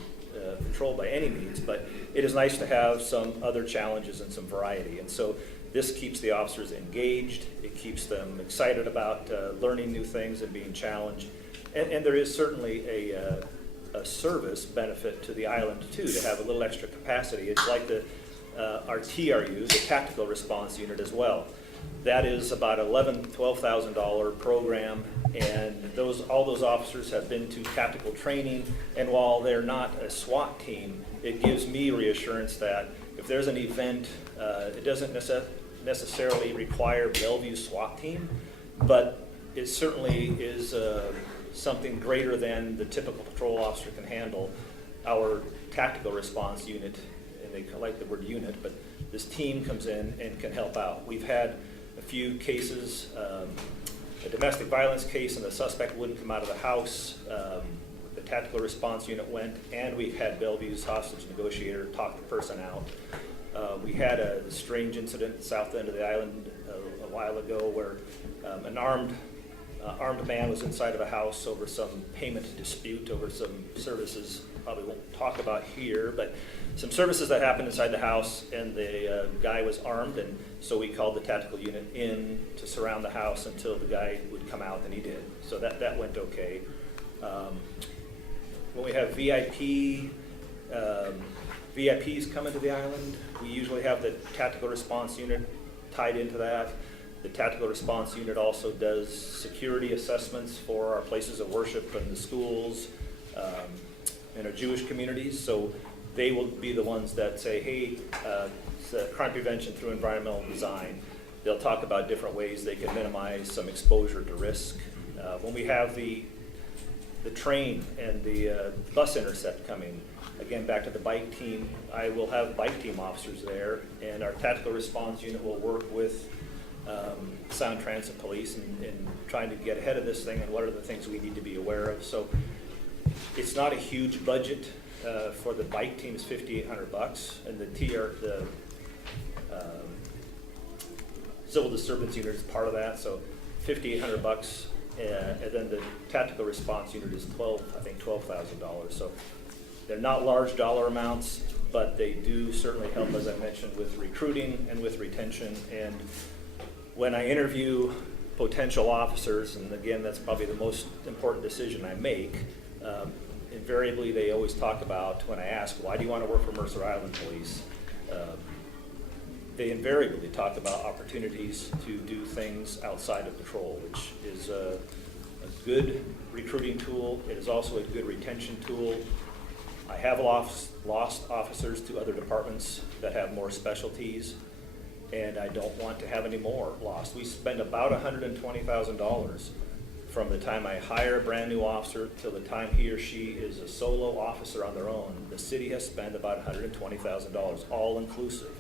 patrol by any means, but it is nice to have some other challenges and some variety. And so this keeps the officers engaged. It keeps them excited about learning new things and being challenged. And there is certainly a service benefit to the island too, to have a little extra capacity. It's like our TRU, the Tactical Response Unit as well. That is about $12,000 program, and all those officers have been to tactical training, and while they're not a SWAT team, it gives me reassurance that if there's an event, it doesn't necessarily require Bellevue SWAT team, but it certainly is something greater than the typical patrol officer can handle. Our Tactical Response Unit, and they like the word unit, but this team comes in and can help out. We've had a few cases, a domestic violence case, and the suspect wouldn't come out of the house. The Tactical Response Unit went, and we had Bellevue's hostage negotiator talk the person out. We had a strange incident at the south end of the island a while ago where an armed man was inside of a house over some payment dispute over some services, probably won't talk about here, but some services that happened inside the house, and the guy was armed, and so we called the tactical unit in to surround the house until the guy would come out, and he did. So that went okay. When we have VIPs coming to the island, we usually have the Tactical Response Unit tied into that. The Tactical Response Unit also does security assessments for our places of worship and the schools and our Jewish communities. So they will be the ones that say, hey, it's crime prevention through environmental design. They'll talk about different ways they can minimize some exposure to risk. When we have the train and the bus intercept coming, again, back to the bike team, I will have bike team officers there, and our Tactical Response Unit will work with Sound Transit Police and trying to get ahead of this thing and what are the things we need to be aware of. So it's not a huge budget. For the bike team is $5,800, and the Civil Disturbance Unit is part of that, so $5,800, and then the Tactical Response Unit is $12,000. So they're not large dollar amounts, but they do certainly help, as I mentioned, with recruiting and with retention. And when I interview potential officers, and again, that's probably the most important decision I make, invariably they always talk about, when I ask, why do you want to work for Mercer Island Police? They invariably talk about opportunities to do things outside of patrol, which is a good recruiting tool. It is also a good retention tool. I have lost officers to other departments that have more specialties. and I don't want to have any more lost. We spend about $120,000 from the time I hire a brand new officer till the time he or she is a solo officer on their own. The city has spent about $120,000, all inclusive.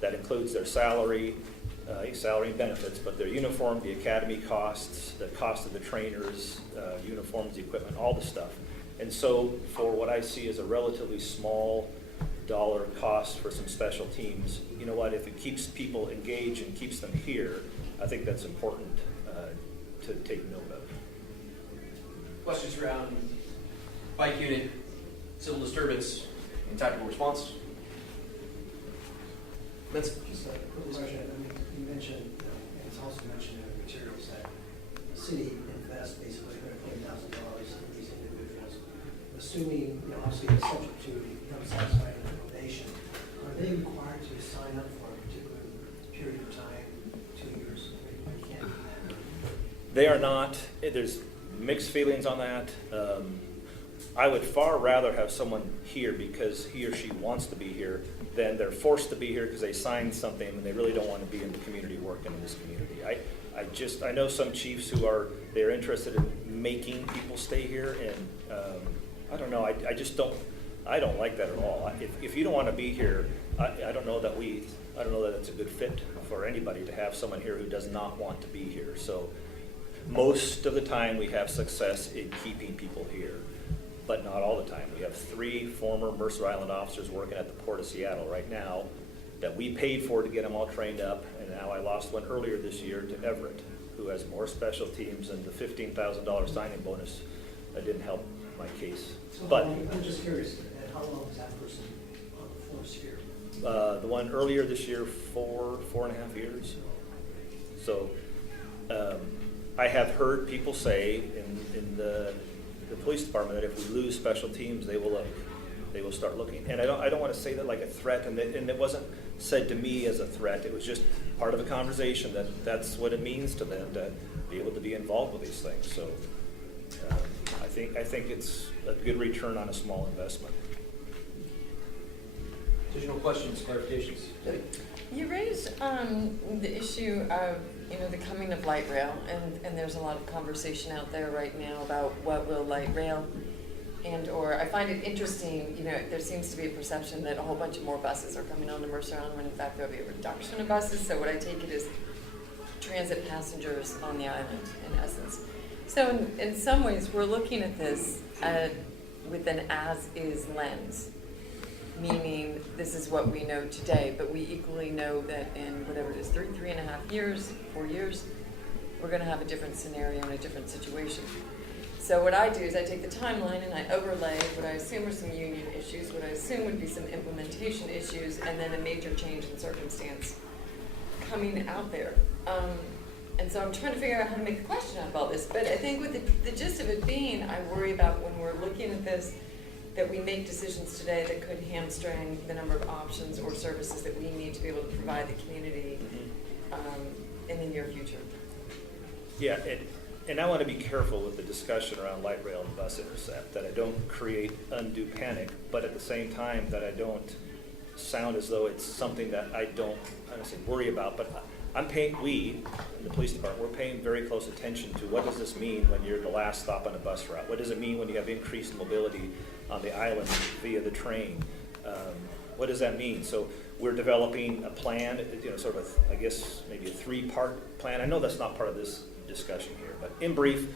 That includes their salary and benefits, but their uniform, the academy costs, the cost of the trainers, uniforms, the equipment, all the stuff. And so for what I see as a relatively small dollar cost for some special teams, you know what, if it keeps people engaged and keeps them here, I think that's important to take note of. Questions around bike unit, civil disturbance, and tactical response? That's Just a quick question. I mean, you mentioned, and it's also mentioned in the materials that the city invests basically $120,000 in these individuals. Assuming, obviously, it's subject to unsatisfying accommodation, are they required to sign up for a particular period of time, 2 years? You can't do that. They are not. There's mixed feelings on that. I would far rather have someone here because he or she wants to be here than they're forced to be here because they signed something and they really don't want to be in the community working in this community. I know some chiefs who they're interested in making people stay here, and I don't know. I don't like that at all. If you don't want to be here, I don't know that it's a good fit for anybody to have someone here who does not want to be here. So most of the time we have success in keeping people here, but not all the time. We have 3 former Mercer Island officers working at the Port of Seattle right now that we paid for to get them all trained up, and now I lost one earlier this year to Everett, who has more special teams, and the $15,000 signing bonus didn't help my case. So But I'm just curious, and how long is that person on the force here? the one earlier this year, 4.5 years. So I have heard people say in the police department that if we lose special teams, they will look. They will start looking. And I don't want to say that like a threat, and it wasn't said to me as a threat. It was just part of a conversation that's what it means to them to be able to be involved with these things. So I think it's a good return on a small investment. Additional questions, clarifications? You raised the issue of the coming of light rail, and there's a lot of conversation out there right now about what will light rail, or I find it interesting. There seems to be a perception that a whole bunch of more buses are coming on to Mercer Island, when in fact there'll be a reduction of buses. So what I take it is transit passengers on the island, in essence. So in some ways, we're looking at this with an as-is lens. Meaning this is what we know today, but we equally know that in whatever it is, 3.5 years, 4 years, we're going to have a different scenario and a different situation. So what I do is I take the timeline and I overlay what I assume are some union issues, what I assume would be some implementation issues, and then a major change in circumstance coming out there. And so I'm trying to figure out how to make a question out of all this. But I think with the gist of it being, I worry about when we're looking at this, that we make decisions today that could hamstring the number of options or services that we need to be able to provide the community in the near future. Yeah, and I want to be careful with the discussion around light rail and bus intercept, that I don't create undue panic, but at the same time that I don't sound as though it's something that I don't worry about. But we, in the police department, we're paying very close attention to what does this mean when you're the last stop on a bus route? What does it mean when you have increased mobility on the island via the train? What does that mean? So we're developing a plan, sort of, I guess, maybe a 3-part plan. I know that's not part of this discussion here, but in brief,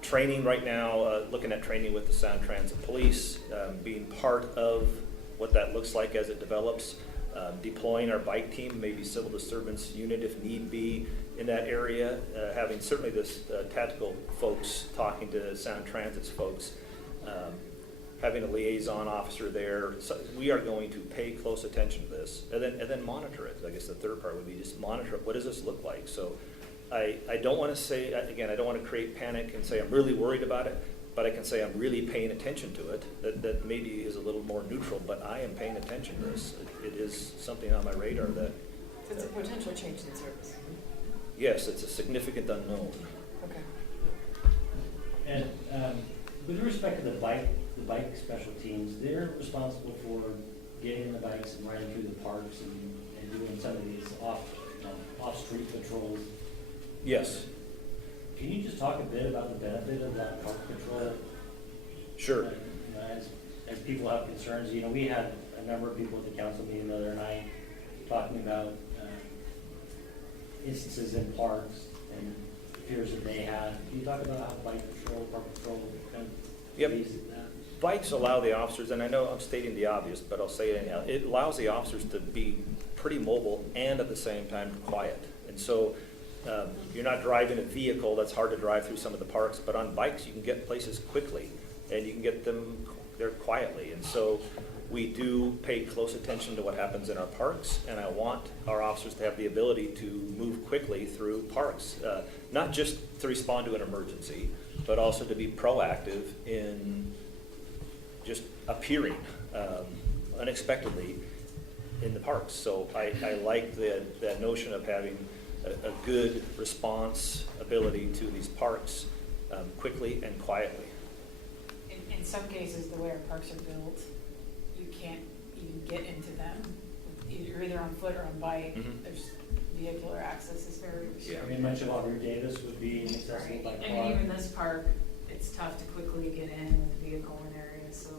training right now, looking at training with the Sound Transit Police, being part of what that looks like as it develops, deploying our bike team, maybe civil disturbance unit if need be in that area, having certainly this tactical folks talking to Sound Transit's folks, having a liaison officer there. So we are going to pay close attention to this and then monitor it. I guess the third part would be just monitor it. What does this look like? So I don't want to say, again, I don't want to create panic and say I'm really worried about it, but I can say I'm really paying attention to it. That maybe is a little more neutral, but I am paying attention to this. It is something on my radar that... So it's a potential change in service. Yes, it's a significant unknown. Okay. And with respect to the bike special teams, they're responsible for getting the bikes and riding through the parks and doing some of these patrols. Yes, Can you just talk a bit about the benefit of that park patrol? sure. You know, as people have concerns, you know, we had a number of people at the council meeting the other night talking about instances in parks and fears that they had. Can you talk about how bike patrol, park patrol, kind of Yep. that? Bikes allow the officers, and I know I'm stating the obvious, but I'll say it anyhow, it allows the officers to be pretty mobile and at the same time quiet. And so you're not driving a vehicle that's hard to drive through some of the parks, but on bikes you can get places quickly and you can get them there quietly. And so we do pay close attention to what happens in our parks, and I want our officers to have the ability to move quickly through parks, not just to respond to an emergency, but also to be proactive in just appearing unexpectedly in the parks. So I like that notion of having a good response ability to these parks quickly and quietly. In some cases, the way our parks are built, you can't even get into them. You're either on foot or on bike. Mhm. There's vehicular access is very I restricted. mean, much of Aubrey Davis would be inaccessible by car. And even this park, it's tough to quickly get in with a vehicle in areas, so.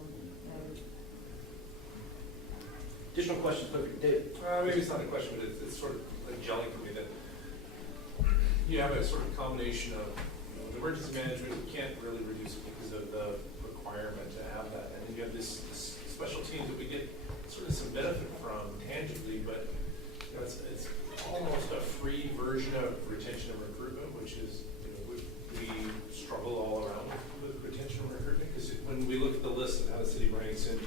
Additional questions, David? Maybe it's not a question, but it's sort of like gelling for me that you have a sort of combination of, the emergency management, you can't really reduce it because of the requirement to have that. And then you have this special teams that we get sort of some benefit from tangibly, but you know, it's almost a free version of retention and recruitment, which is, we struggle all around with retention and recruitment, because when we look at the list of how the city ranks in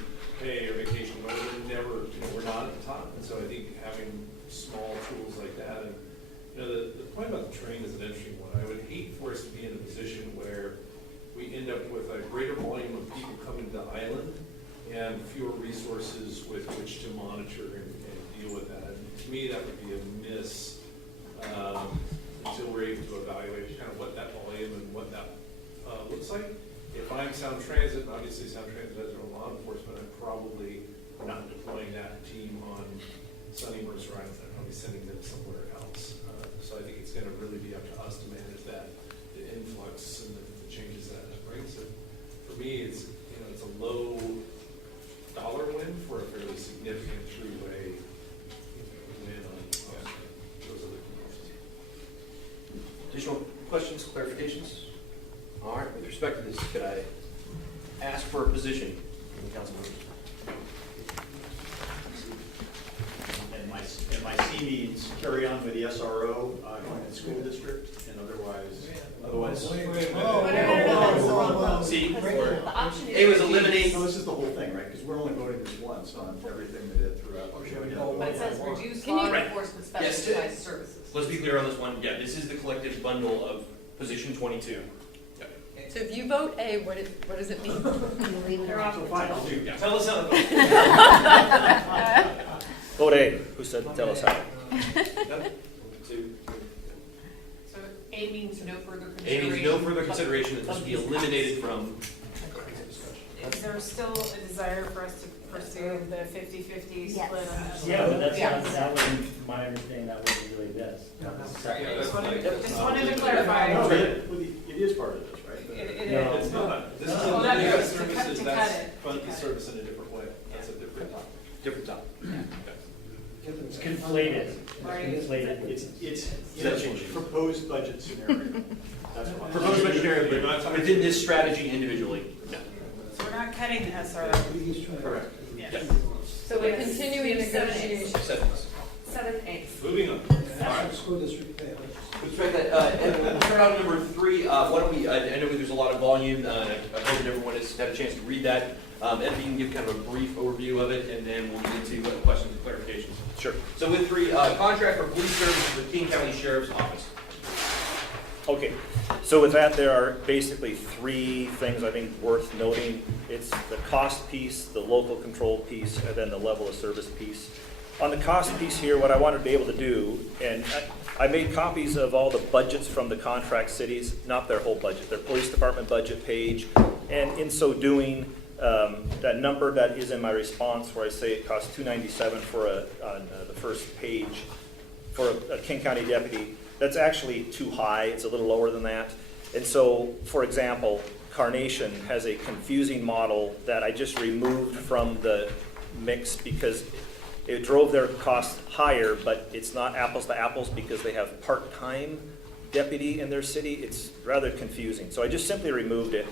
pay or vacation, we're never, we're not at the top. And so I think having small tools like that, and the point about the train is an interesting one. I would hate for us to be in a position where we end up with a greater volume of people coming to the island and fewer resources with which to monitor and deal with that. And to me, that would be a miss until we're able to evaluate kind of what that volume and what that looks like. If I'm Sound Transit, and obviously Sound Transit has their own law enforcement, I'm probably not deploying that team on Sunny Mercer Island. I'm probably sending them somewhere else. So I think it's going to really be up to us to manage that, the influx and the changes that brings. So for me, it's it's a low dollar win for a fairly significant three-way win on those other components. Additional questions, clarifications? All right, with respect to this, could I ask for a position from the council members? And my C means carry on with the SRO going to the school district, and otherwise. C. The option is. A was eliminate. So this is the whole thing, right? Because we're only voting this once on everything they did throughout. But it says reduce Can you- law enforcement Yes, specialized services. Let's be clear on this one. Yeah, this is the collective bundle of position 22. So if you vote A, what does it mean? They're off the Fine, I'll do. Yeah. Tell us how to vote. Vote A. Who said tell us how? Two. So A means no further A consideration. means no further consideration that this be eliminated from. Is there still a desire for us to pursue the 50-50 Yes. split on this? Yeah, but that's Yeah. not, that wasn't my understanding, that wasn't really this. Just wanted to clarify. No, it is part of this, right? It No. is. It's not. This is Oh, that eliminate is to cut- services, to that's cut it. fund the service in a different way. That's a different topic. It's conflated. Right. Conflated. It's proposed budget scenario. That's what Proposed budget area, but not within this strategy individually. Yeah. So we're not cutting the SRO. Correct. Yes. So we're continuing negotiations. 7A. Moving on. All right. School district pay. Let's try that. And we'll turn on number 3. Why don't we? I know there's a lot of volume. I hope that everyone has had a chance to read that. Ed, you can give kind of a brief overview of it, and then we'll get into questions and clarifications. Sure. So with 3, contract for police services with King County Sheriff's Office. Okay, so with that, there are basically 3 things I think worth noting. It's the cost piece, the local control piece, and then the level of service piece. On the cost piece here, what I wanted to be able to do, and I made copies of all the budgets from the contract cities, not their whole budget, their police department budget page, and in so doing, that number that is in my response where I say it costs $297 for on the first page for a King County deputy, That's actually too high. It's a little lower than that. And so, for example, Carnation has a confusing model that I just removed from the mix because it drove their costs higher, but it's not apples to apples because they have part-time deputy in their city. It's rather confusing. So I just simply removed it.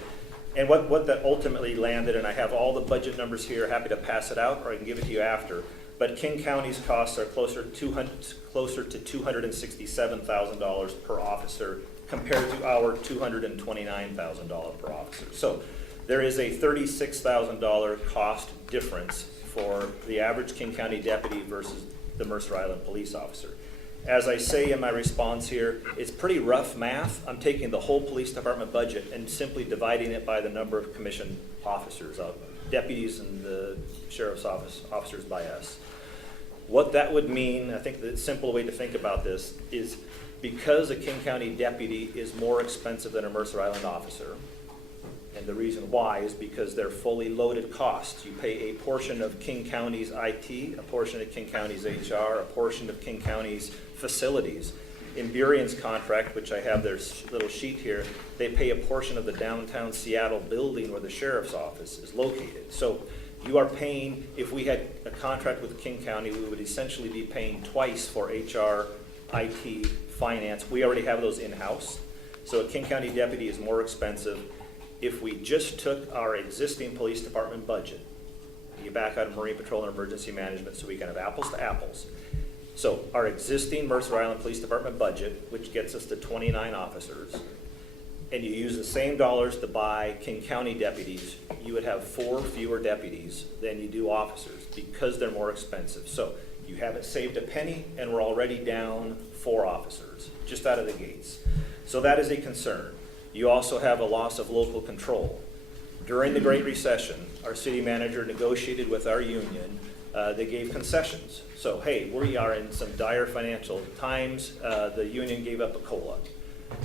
And what that ultimately landed, and I have all the budget numbers here, happy to pass it out, or I can give it to you after. But King County's costs are closer to $267,000 per officer compared to our $229,000 per officer. So there is a $36,000 cost difference for the average King County deputy versus the Mercer Island police officer. As I say in my response here, it's pretty rough math. I'm taking the whole police department budget and simply dividing it by the number of commissioned officers, deputies and the sheriff's officers by us. What that would mean, I think the simple way to think about this is because a King County deputy is more expensive than a Mercer Island officer, and the reason why is because they're fully loaded costs. You pay a portion of King County's IT, a portion of King County's HR, a portion of King County's facilities. In Burion's contract, which I have their little sheet here, they pay a portion of the downtown Seattle building where the sheriff's office is located. So you are paying, if we had a contract with King County, we would essentially be paying twice for HR, IT, finance. We already have those in-house. So a King County deputy is more expensive. If we just took our existing police department budget, you back out of Marine Patrol and Emergency Management so we can have apples to apples. So our existing Mercer Island Police Department budget, which gets us to 29 officers, and you use the same dollars to buy King County deputies, you would have 4 fewer deputies than you do officers because they're more expensive. So you haven't saved a penny, and we're already down 4 officers just out of the gates. So that is a concern. You also have a loss of local control. During the Great Recession, our city manager negotiated with our union. They gave concessions. So, hey, we are in some dire financial times. The union gave up a COLA.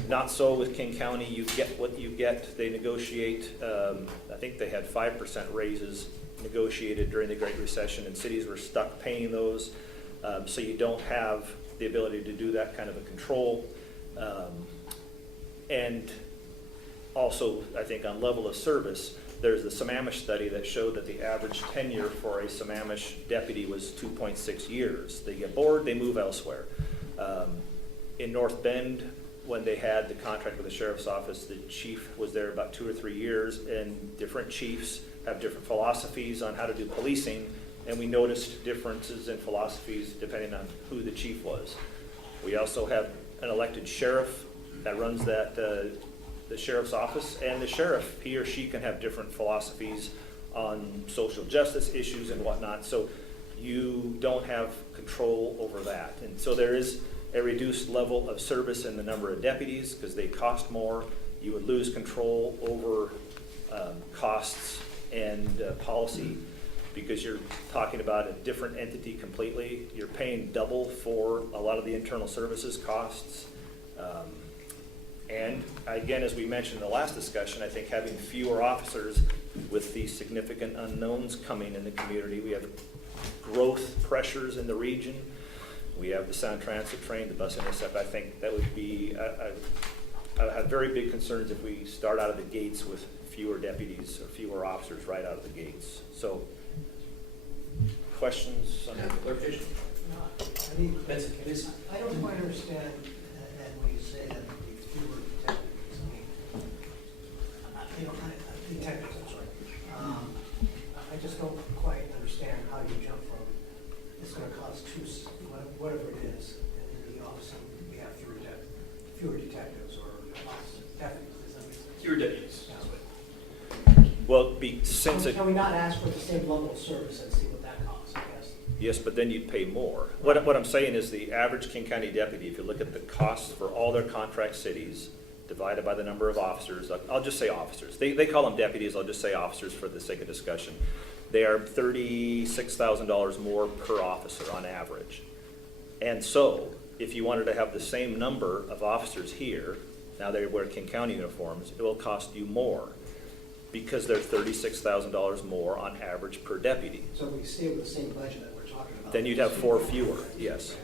Not so with King County. You get what you get. They negotiate. I think they had 5% raises negotiated during the Great Recession, and cities were stuck paying those. So you don't have the ability to do that kind of a control. And also, I think on level of service, there's the Sammamish study that showed that the average tenure for a Sammamish deputy was 2.6 years. They get bored, they move elsewhere. In North Bend, when they had the contract with the sheriff's office, the chief was there about 2 or 3 years, and different chiefs have different philosophies on how to do policing, and we noticed differences in philosophies depending on who the chief was. We also have an elected sheriff that runs that the sheriff's office, and the sheriff, he or she can have different philosophies on social justice issues and whatnot, so you don't have control over that. And so there is a reduced level of service in the number of deputies because they cost more. You would lose control over costs and policy because you're talking about a different entity completely. You're paying double for a lot of the internal services costs. And again, as we mentioned in the last discussion, I think having fewer officers with the significant unknowns coming in the community, we have growth pressures in the region. We have the Sound Transit train, the bus intercept. I think that would be, I have very big concerns if we start out of the gates with fewer deputies or fewer officers right out of the gates. So, questions on that? Clarification? I don't quite understand, and when you say that there'll be fewer detectives, detectives, I'm sorry. I just don't quite understand how you jump from, it's gonna cost whatever it is, and in the office, we have fewer detectives or deputies. Fewer deputies. Well, since Can we not ask for the same level of service and see what that costs, I guess? yes, but then you'd pay more. What I'm saying is the average King County deputy, if you look at the costs for all their contract cities, divided by the number of officers, I'll just say officers. They call them deputies, I'll just say officers for the sake of discussion. They are $36,000 more per officer on average. And so, if you wanted to have the same number of officers here, now they wear King County uniforms, it will cost you more because they're $36,000 more on average per deputy. So we stay with the same budget that we're talking about. Then you'd have 4 fewer, yes.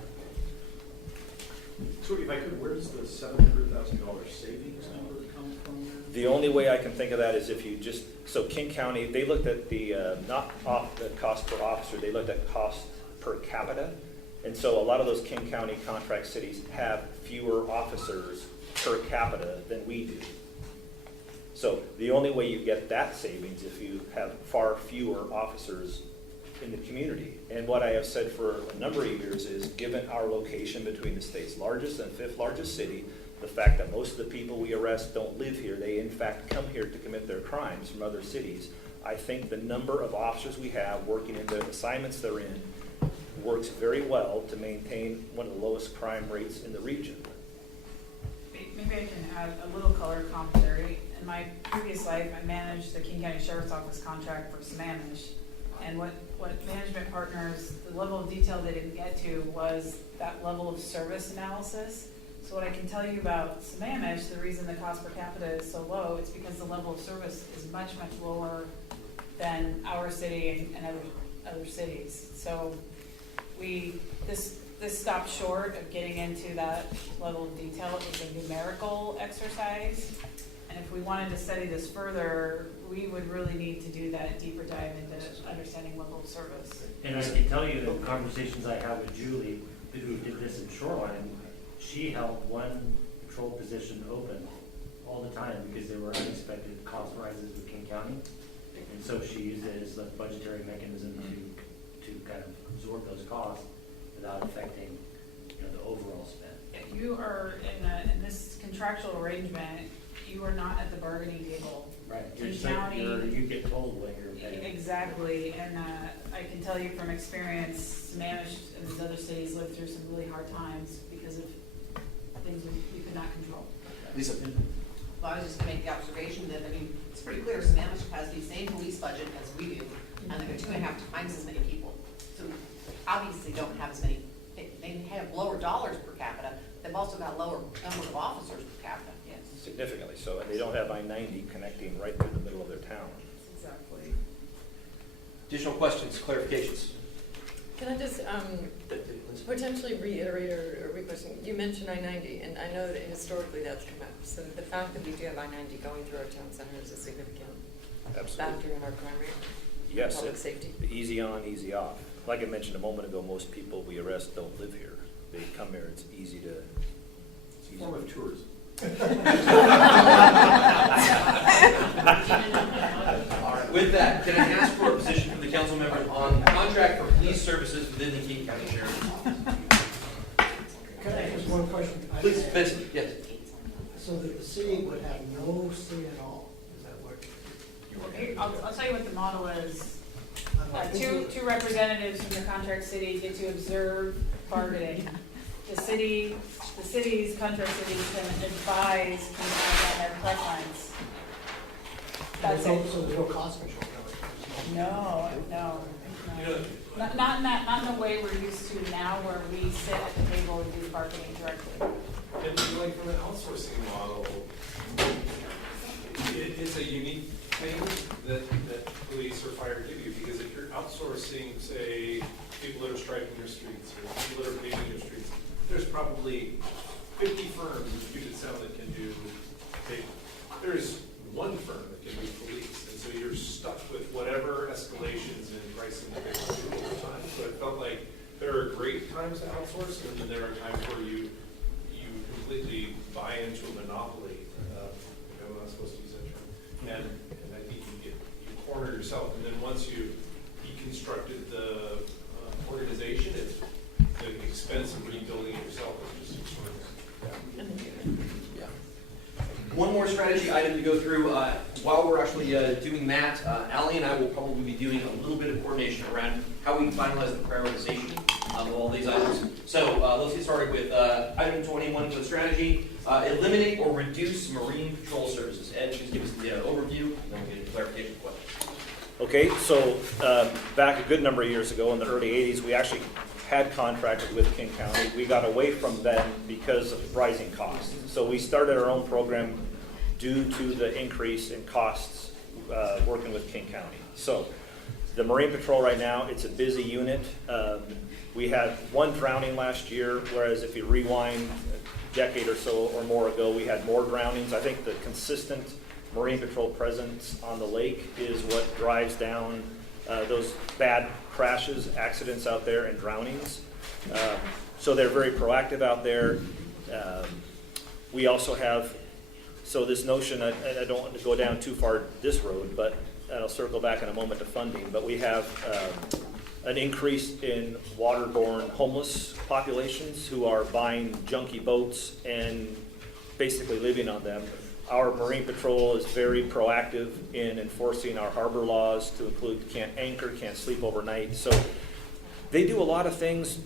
So if I could, where does the $700,000 savings number come from? The only way I can think of that is if you just, so King County, they looked at the, not off the cost per officer, they looked at cost per capita. And so a lot of those King County contract cities have fewer officers per capita than we do. So the only way you get that savings if you have far fewer officers in the community. And what I have said for a number of years is, given our location between the state's largest and fifth largest city, the fact that most of the people we arrest don't live here, they in fact come here to commit their crimes from other cities, I think the number of officers we have working in the assignments they're in works very well to maintain one of the lowest crime rates in the region. Maybe I can add a little color commentary. In my previous life, I managed the King County Sheriff's Office contract for Sammamish. And what management partners, the level of detail they didn't get to was that level of service analysis. So what I can tell you about Sammamish, the reason the cost per capita is so low, it's because the level of service is much, much lower than our city and other cities. So this stopped short of getting into that level of detail. It was a numerical exercise. And if we wanted to study this further, we would really need to do that deeper dive into understanding level of service. And I can tell you the conversations I had with Julie, who did this in Shoreline, she held one patrol position open all the time because there were unexpected cost rises with King County. And so she used it as a budgetary mechanism to kind of absorb those costs without affecting, the overall spend. If you are in this contractual arrangement, you are not at the bargaining table. Right. King County, You get told what you're paying. exactly, and I can tell you from experience, Sammamish and these other cities lived through some really hard times because of things we could not control. Lisa? Well, I was just gonna make the observation that, it's pretty clear Sammamish has the same police budget as we do, and they've got 2.5 times as many people. So obviously don't have as many, they have lower dollars per capita, they've also got lower number of officers per capita. Yes. Significantly so, and they don't have I-90 connecting right through the middle of their town. Exactly. Additional questions, clarifications? Can I just potentially reiterate or re-question? You mentioned I-90, and I know that historically that's come up. So the fact that we do have I-90 going through our town center is a significant factor in our crime rate. Yes, public safety. Easy on, easy off. Like I mentioned a moment ago, most people we arrest don't live here. They come here, it's easy to... It's a form of tourism. All right, with that, can I ask for a position from the council members on contract for police services within the King County Sheriff's Office? Can I ask one question? Please, Vincent, yes. So that the city would have no say at all, is that what? I'll tell you what the model is. Two representatives from the contract city get to observe bargaining. The city's contract cities can advise on their pipelines. That's it. So there's no cost control? No. Not in the way we're used to now, where we sit at the table and do bargaining directly. And like from an outsourcing model, it's a unique thing that police or fire give you, because if you're outsourcing, say, people that are striping your streets or people that are paving your streets, there's probably 50 firms in Puget Sound that can do paving. There's one firm that can do police, and so you're stuck with whatever escalations in pricing that they do over time. So it felt like there are great times to outsource, and then there are times where you completely buy into a monopoly. I'm not supposed to use that term. And I think you corner yourself, and then once you deconstructed the organization, it's the expense of rebuilding it yourself is just extraordinary. Yeah. One more strategy item to go through. While we're actually doing that, Allie and I will probably be doing a little bit of coordination around how we finalize the prioritization of all these items. So let's get started with item 21 for the strategy. Eliminate or reduce marine patrol services. Ed, just give us the overview, and then we'll get into clarification questions. Okay, so back a good number of years ago in the early 80s, we actually had contracted with King County. We got away from them because of rising costs. So we started our own program due to the increase in costs working with King County. So the Marine Patrol right now, it's a busy unit. We had one drowning last year, whereas if you rewind a decade or so or more ago, we had more drownings. I think the consistent Marine Patrol presence on the lake is what drives down those bad crashes, accidents out there, and drownings. So they're very proactive out there. We also have, so this notion, I don't want to go down too far this road, but I'll circle back in a moment to funding, but we have an increase in waterborne homeless populations who are buying junky boats and basically living on them. Our Marine Patrol is very proactive in enforcing our harbor laws to include can't anchor, can't sleep overnight. So they do a lot of things.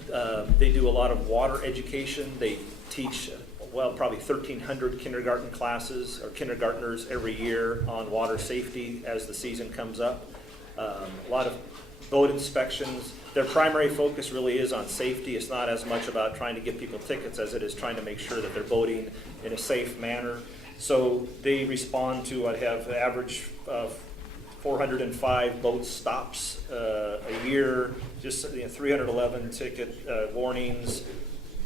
They do a lot of water education. They teach, well, probably 1,300 kindergarten classes or kindergartners every year on water safety as the season comes up. A lot of boat inspections. Their primary focus really is on safety. It's not as much about trying to give people tickets as it is trying to make sure that they're boating in a safe manner. So they respond to, I have an average of 405 boat stops a year, just 311 ticket warnings,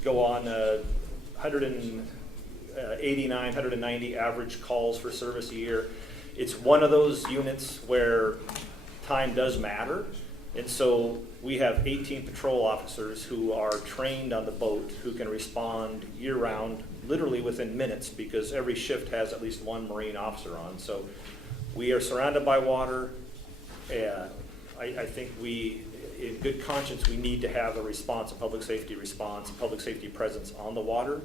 go on 189, 190 average calls for service a year. It's one of those units where time does matter. And so we have 18 patrol officers who are trained on the boat who can respond year-round, literally within minutes, because every shift has at least one Marine officer on. So we are surrounded by water. I think we, in good conscience, we need to have a response, a public safety response, a public safety presence on the water.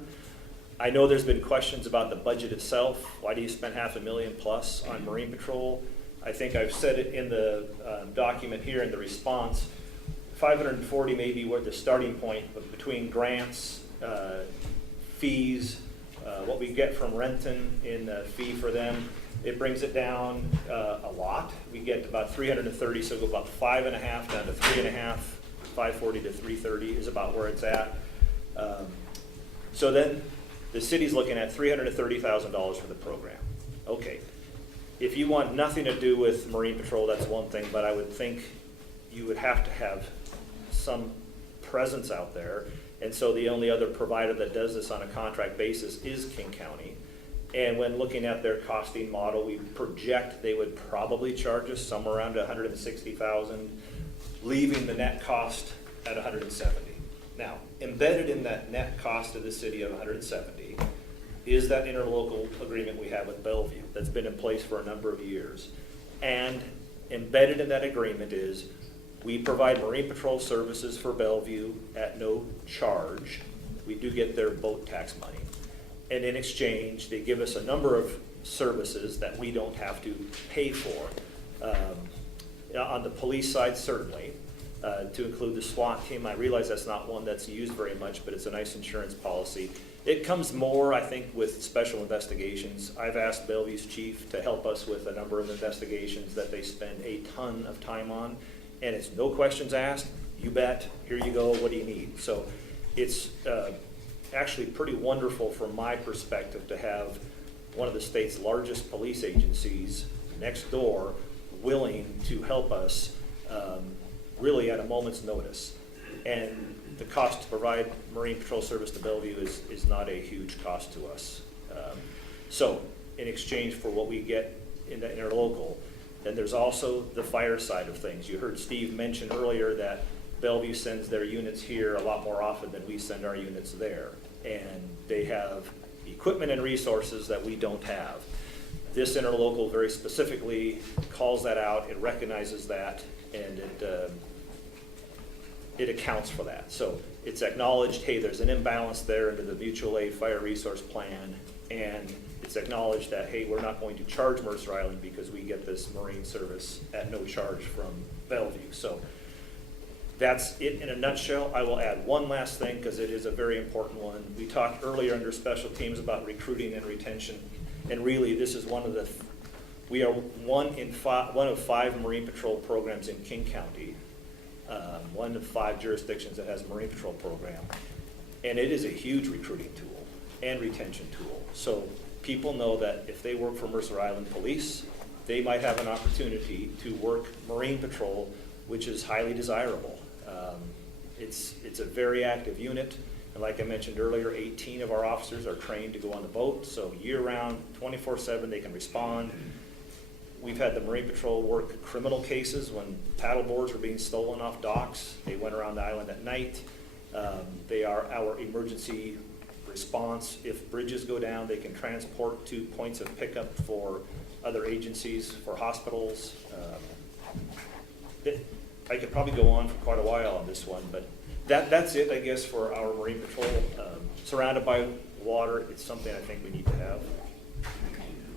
I know there's been questions about the budget itself. Why do you spend $500,000 plus on Marine Patrol? I think I've said it in the document here in the response. 540 may be where the starting point, but between grants, fees, what we get from Renton in the fee for them, it brings it down a lot. We get about 330, so go about 5.5 down to 3.5. 540 to 330 is about where it's at. So then the city's looking at $330,000 for the program. Okay. If you want nothing to do with Marine Patrol, that's one thing, but I would think you would have to have some presence out there. And so the only other provider that does this on a contract basis is King County. And when looking at their costing model, we project they would probably charge us somewhere around $160,000, leaving the net cost at $170,000. Now, embedded in that net cost of the city of $170,000 is that interlocal agreement we have with Bellevue that's been in place for a number of years. And embedded in that agreement is we provide Marine Patrol services for Bellevue at no charge. We do get their boat tax money. And in exchange, they give us a number of services that we don't have to pay for. On the police side, certainly, to include the SWAT team. I realize that's not one that's used very much, but it's a nice insurance policy. It comes more, I think, with special investigations. I've asked Bellevue's chief to help us with a number of investigations that they spend a ton of time on, and it's no questions asked. You bet. Here you go. What do you need? So it's actually pretty wonderful from my perspective to have one of the state's largest police agencies next door willing to help us really at a moment's notice. And the cost to provide Marine Patrol service to Bellevue is not a huge cost to us. So in exchange for what we get in the interlocal, then there's also the fire side of things. You heard Steve mention earlier that Bellevue sends their units here a lot more often than we send our units there. And they have equipment and resources that we don't have. This interlocal very specifically calls that out, it recognizes that, and it accounts for that. So it's acknowledged, hey, there's an imbalance there under the mutual aid fire resource plan, and it's acknowledged that, hey, we're not going to charge Mercer Island because we get this Marine service at no charge from Bellevue. So that's it in a nutshell. I will add one last thing because it is a very important one. We talked earlier under special teams about recruiting and retention, and really this is one of the, we are one of 5 Marine Patrol programs in King County. One of 5 jurisdictions that has a Marine Patrol program. And it is a huge recruiting tool and retention tool. So people know that if they work for Mercer Island Police, they might have an opportunity to work Marine Patrol, which is highly desirable. It's a very active unit, and like I mentioned earlier, 18 of our officers are trained to go on the boat, so year-round, 24/7, they can respond. We've had the Marine Patrol work criminal cases when paddle boards were being stolen off docks. They went around the island at night. They are our emergency response. If bridges go down, they can transport to points of pickup for other agencies, for hospitals. I could probably go on for quite a while on this one, but that's it, I guess, for our Marine Patrol. Surrounded by water, it's something I think we need to have.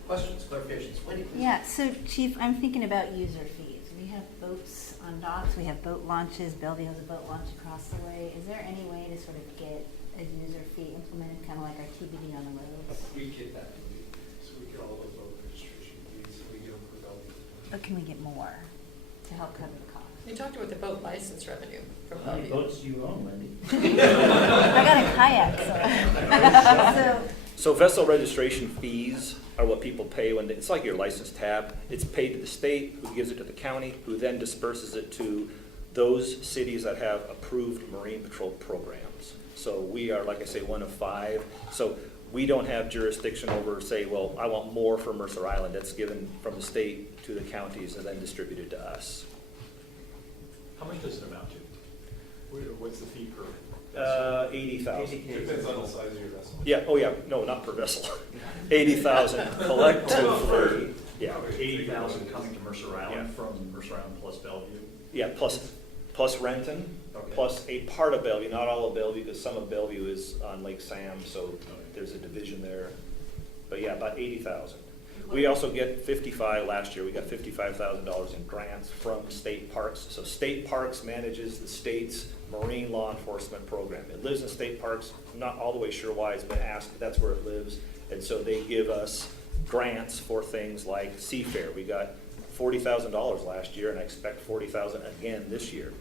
Questions, clarifications? Wendy, please. Yeah, so Chief, I'm thinking about user fees. We have boats on docks, we have boat launches, Bellevue has a boat launch across the way. Is there any way to sort of get a user fee implemented, kind of like our TBD on the roads? We get that, so we get all those boat registration fees, we get them for Bellevue. But can we get more to help cover the cost? You talked about the boat license revenue from How many Bellevue. boats do you own, Wendy? I got a kayak, so. So vessel registration fees are what people pay when, it's like your license tab. It's paid to the state, who gives it to the county, who then disperses it to those cities that have approved Marine Patrol programs. So we are, like I say, one of 5. So we don't have jurisdiction over, say, well, I want more for Mercer Island. That's given from the state to the counties and then distributed to us. How much does it amount to? What's the fee per? 80,000. Depends on the size of your vessel. Yeah, oh yeah, no, not per vessel. 80,000 collectively. Yeah. 80,000 coming to Mercer Island Yeah. from Mercer Island plus Bellevue. Yeah, plus Renton, plus a part of Bellevue, not all of Bellevue, because some of Bellevue is on Lake Sam, so there's a division there. But yeah, about 80,000. We also get last year we got $55,000 in grants from state parks. So state parks manages the state's marine law enforcement program. It lives in state parks. I'm not all the way sure why it's been asked, but that's where it lives. And so they give us grants for things like Seafair. We got $40,000 last year, and I expect $40,000 again this year.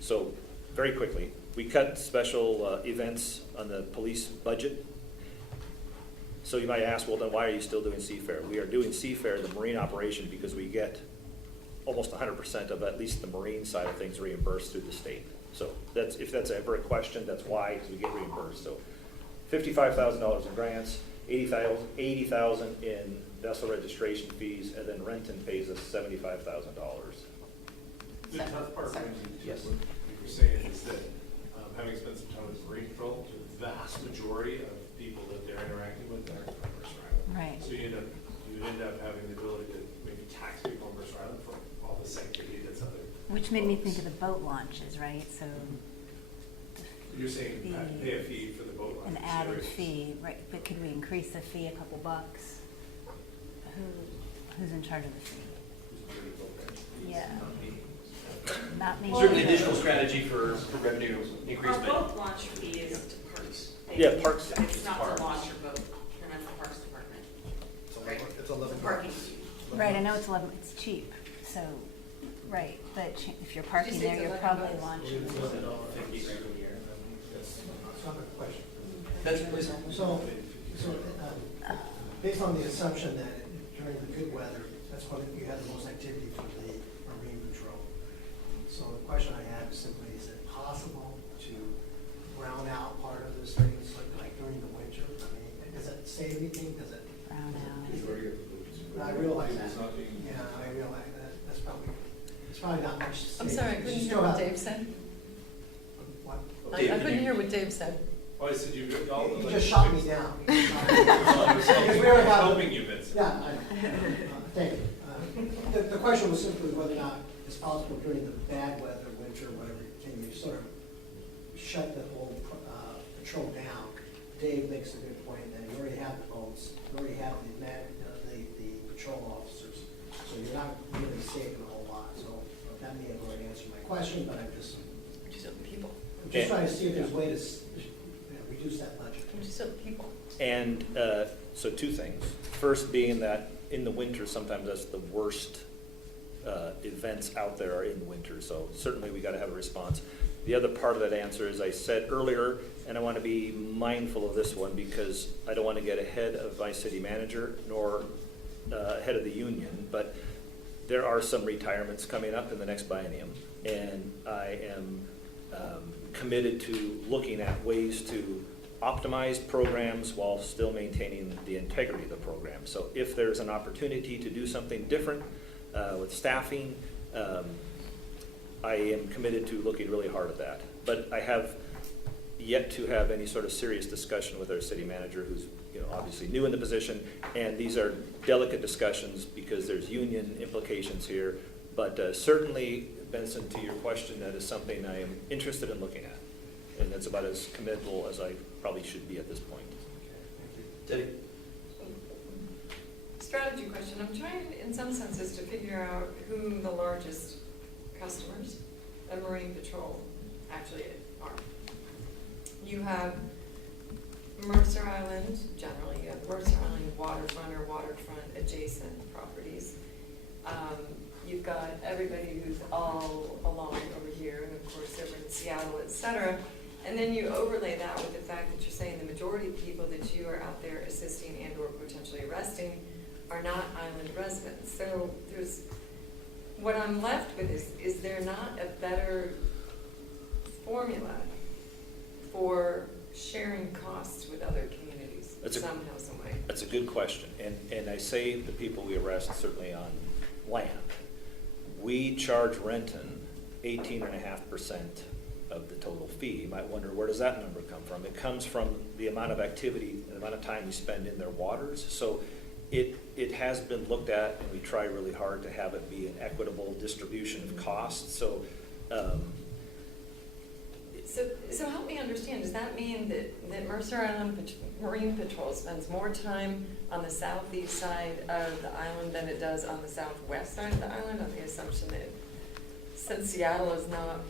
So very quickly, we cut special events on the police budget. So you might ask, well, then why are you still doing Seafair? We are doing Seafair, the marine operation, because we get almost 100% of at least the marine side of things reimbursed through the state. So if that's ever a question, that's why, because we get reimbursed. So $55,000 in grants, $80,000 in vessel registration fees, and then Renton pays us $75,000. The tough part, Yes. what you were saying is that, having spent some time with Marine Patrol, the vast majority of people that they're interacting with are from Mercer Island. Right. So you end up having the ability to maybe tax people on Mercer Island for all this activity that's other. Which made me think of the boat launches, right? So You're saying pay a fee for the boat launch. an added fee, right? But could we increase the fee a couple bucks? Who's in charge of the fee? Yeah. Not me. Certainly additional strategy for revenue increase. Our boat launch fee is to parks. Yeah, parks. It's not to launch your boat, and that's the Parks Department. Right. It's 11. Parking fee. Right, I know it's 11, it's cheap, so, right, but if you're parking there, you're probably launching. It's not a question. Please. So, based on the assumption that during the good weather, that's when you have the most activity for the Marine Patrol. So the question I have is simply, is it possible to brown out part of those things, like during the winter? I mean, does it say anything? Does it? Brown I realize that. Yeah, I realize that. It's probably not much to say. I'm sorry, I couldn't hear what Dave said. What? I couldn't hear what Dave said. Oh, I said you just shot me down. I was helping you, Vincent. Yeah, I know. Thank you. The question was simply whether or not it's possible during the bad weather, winter, whatever, can you sort of shut the whole patrol down? Dave makes a good point that you already have the boats, you already have the patrol officers, so you're not really saving a whole lot. So that may have already answered my question, but I'm just trying to see if there's a way to reduce that budget. People. And so 2 things. First being that in the winter, sometimes that's the worst events out there are in the winter. So certainly we got to have a response. The other part of that answer is I said earlier, and I want to be mindful of this one because I don't want to get ahead of my city manager nor ahead of the union, but there are some retirements coming up in the next biennium, and I am committed to looking at ways to optimize programs while still maintaining the integrity of the program. So if there's an opportunity to do something different with staffing, I am committed to looking really hard at that. But I have yet to have any sort of serious discussion with our city manager, who's obviously new in the position, and these are delicate discussions because there's union implications here. But certainly, Benson, to your question, that is something I am interested in looking at, and that's about as committal as I probably should be at this point. Debbie? Strategy question. I'm trying, in some senses, to figure out who the largest customers of Marine Patrol actually are. You have Mercer Island, generally, you have Mercer Island waterfront or waterfront adjacent properties. You've got everybody who's all along over here, and of course over in Seattle, et cetera. And then you overlay that with the fact that you're saying the majority of people that you are out there assisting and or potentially arresting are not island residents. So there's, what I'm left with is there not a better formula for sharing costs with other communities somehow, some way? That's a good question. And I say the people we arrest certainly on land. We charge Renton 18.5% of the total fee. You might wonder, where does that number come from? It comes from the amount of activity, the amount of time we spend in their waters. So it has been looked at, and we try really hard to have it be an equitable distribution of costs. So So help me understand, does that mean that Mercer Island Marine Patrol spends more time on the southeast side of the island than it does on the southwest side of the island, on the assumption that since Seattle is not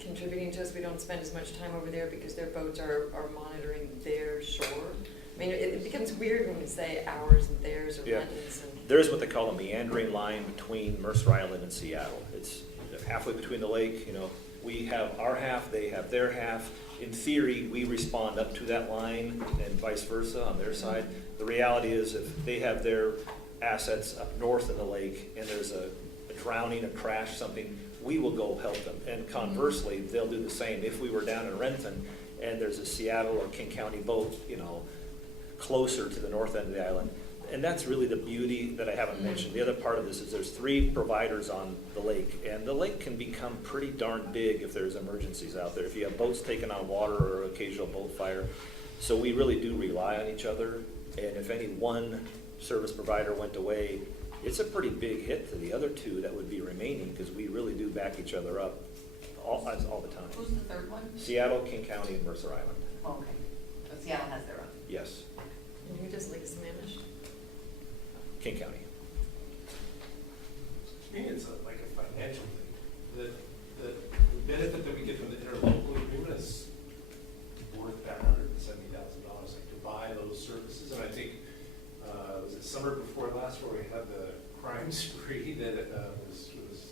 contributing to us, we don't spend as much time over there because their boats are monitoring their shore? I mean, it becomes weird when we say ours and theirs or Renton's. There's what they call a meandering line between Mercer Island and Seattle. It's halfway between the lake. We have our half, they have their half. In theory, we respond up to that line and vice versa on their side. The reality is if they have their assets up north in the lake and there's a drowning, a crash, something, we will go help them. And conversely, they'll do the same. If we were down in Renton and there's a Seattle or King County boat, closer to the north end of the island, and that's really the beauty that I haven't mentioned. The other part of this is there's 3 providers on the lake, and the lake can become pretty darn big if there's emergencies out there, if you have boats taking on water or occasional boat fire. So we really do rely on each other, and if any one service provider went away, it's a pretty big hit to the other 2 that would be remaining, because we really do back each other up all the time. Who's the third one? Seattle, King County, and Mercer Island. Oh, okay. So Seattle has their own. Yes. And who does Lake Sammamish? King County. To me, it's like a financial thing. The benefit that we get from the interlocal agreement is worth that $170,000 to buy those services. And I think, was it summer before last where we had the crime spree that was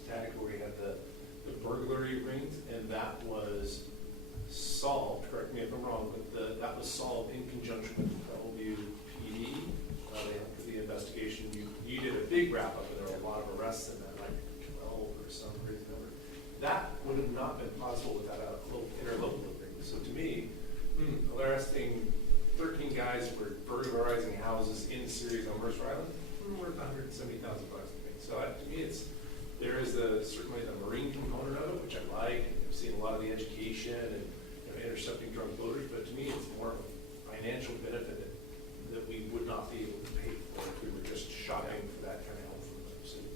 tagged, where we had the burglary rings, and that was solved, correct me if I'm wrong, but that was solved in conjunction with the Bellevue PD. The investigation, you did a big wrap up, and there were a lot of arrests in that, like 12 or some crazy number. That would have not been possible without a little interlocal agreement. So to me, arresting 13 guys who were burglarizing houses in series on Mercer Island, worth $170,000 to me. So to me, there is certainly the marine component of it, which I like. I've seen a lot of the education and intercepting drunk voters, but to me, it's more of a financial benefit that we would not be able to pay for if we were just shopping for that kind of help from the city.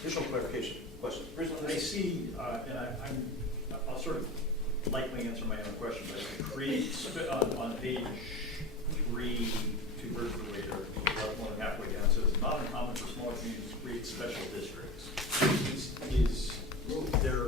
Additional clarification, question? I see, and I'll sort of likely answer my own question, but create, on page 3, 2/3 of the way there, about more than halfway down, says not uncommon for smaller communities to create special districts. Is there,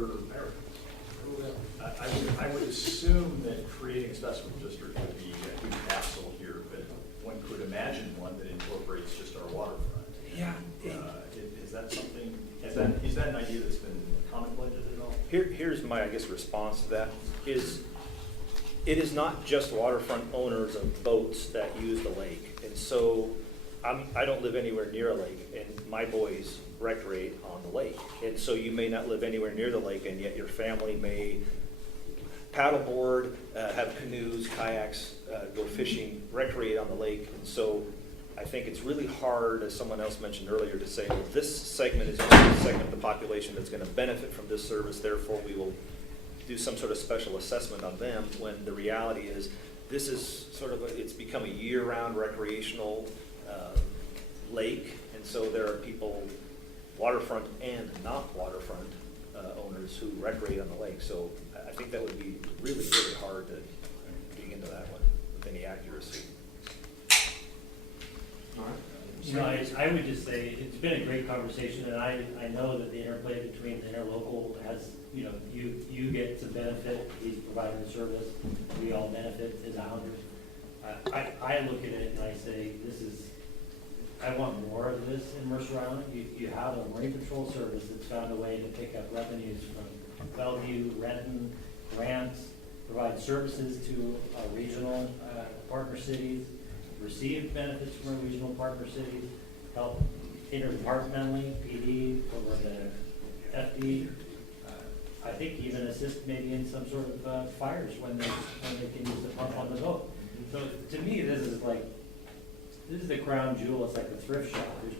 I would assume that creating a special district would be a huge hassle here, but one could imagine one that incorporates just our waterfront. Yeah. Is that something, is that an idea that's been contemplated at all? Here's my, response to that is, it is not just waterfront owners of boats that use the lake. And so I don't live anywhere near a lake, and my boys recreate on the lake. And so you may not live anywhere near the lake, and yet your family may paddleboard, have canoes, kayaks, go fishing, recreate on the lake. And so I think it's really hard, as someone else mentioned earlier, to say, well, this segment is a segment of the population that's going to benefit from this service, therefore we will do some sort of special assessment on them, when the reality is this is sort of it's become a year-round recreational lake, and so there are people, waterfront and not waterfront owners, who recreate on the lake. So I think that would be really, really hard to dig into that one with any accuracy. All right. You know, I would just say, it's been a great conversation, and I know that the interplay between the interlocal has, you know, you get some benefit, he's providing the service, we all benefit as owners. I look at it and I say, I want more of this in Mercer Island. You have a Marine Patrol service that's found a way to pick up revenues from Bellevue, Renton, Grants, provide services to regional partner cities, receive benefits from our regional partner cities, help interdepartmentally, PD, over the FD. I think even assist maybe in some sort of fires when they can use the pump on the boat. So to me, this is the crown jewel. It's like a thrift shop. There's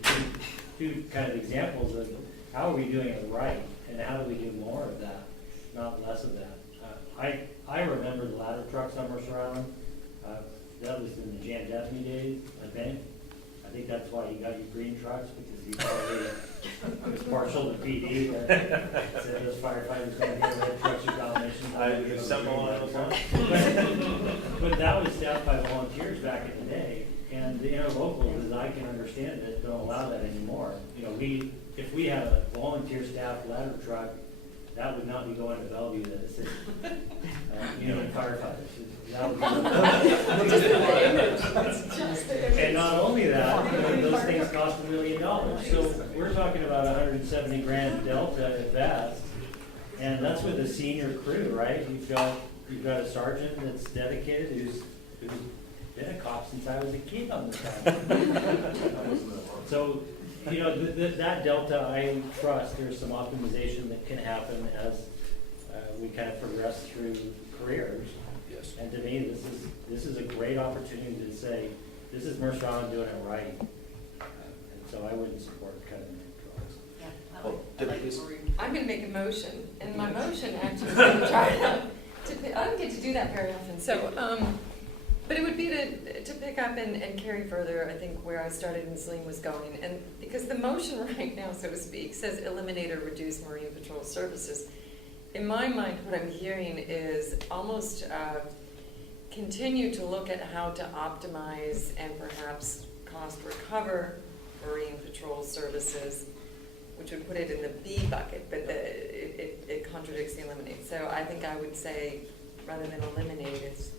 two kind of examples of how are we doing it right, and how do we do more of that, not less of that. I remember the ladder trucks on Mercer Island. That was in the Jan Dethany days, I think. I think that's why you got your green trucks, because you probably was partial to PD. Said those firefighters going to get red trucks or dominations. But that was staffed by volunteers back in the day. And the interlocals, as I can understand it, don't allow that anymore. You know, if we had a volunteer staffed ladder truck, that would not be going to Bellevue to assist, in firefighters. That would be and not only that, those things cost $1 million. So we're talking about $170,000 delta at best, and that's with a senior crew, right? You've got a sergeant that's dedicated who's been a cop since I was a kid on the side. So, that delta, I trust there's some optimization that can happen as we kind of progress through careers. Yes. And to me, this is a great opportunity to say, this is Mercer Island doing it right. And so I wouldn't support cutting the drugs. I'm going to make a motion, and my motion actually is going to try to, I don't get to do that very often. So, but it would be to pick up and carry further, I think, where I started and Celine was going. And because the motion right now, so to speak, says eliminate or reduce Marine Patrol services. In my mind, what I'm hearing is almost continue to look at how to optimize and perhaps cost recover Marine Patrol services, which would put it in the B bucket, but it contradicts the eliminate. So I think I would say, rather than eliminate, it's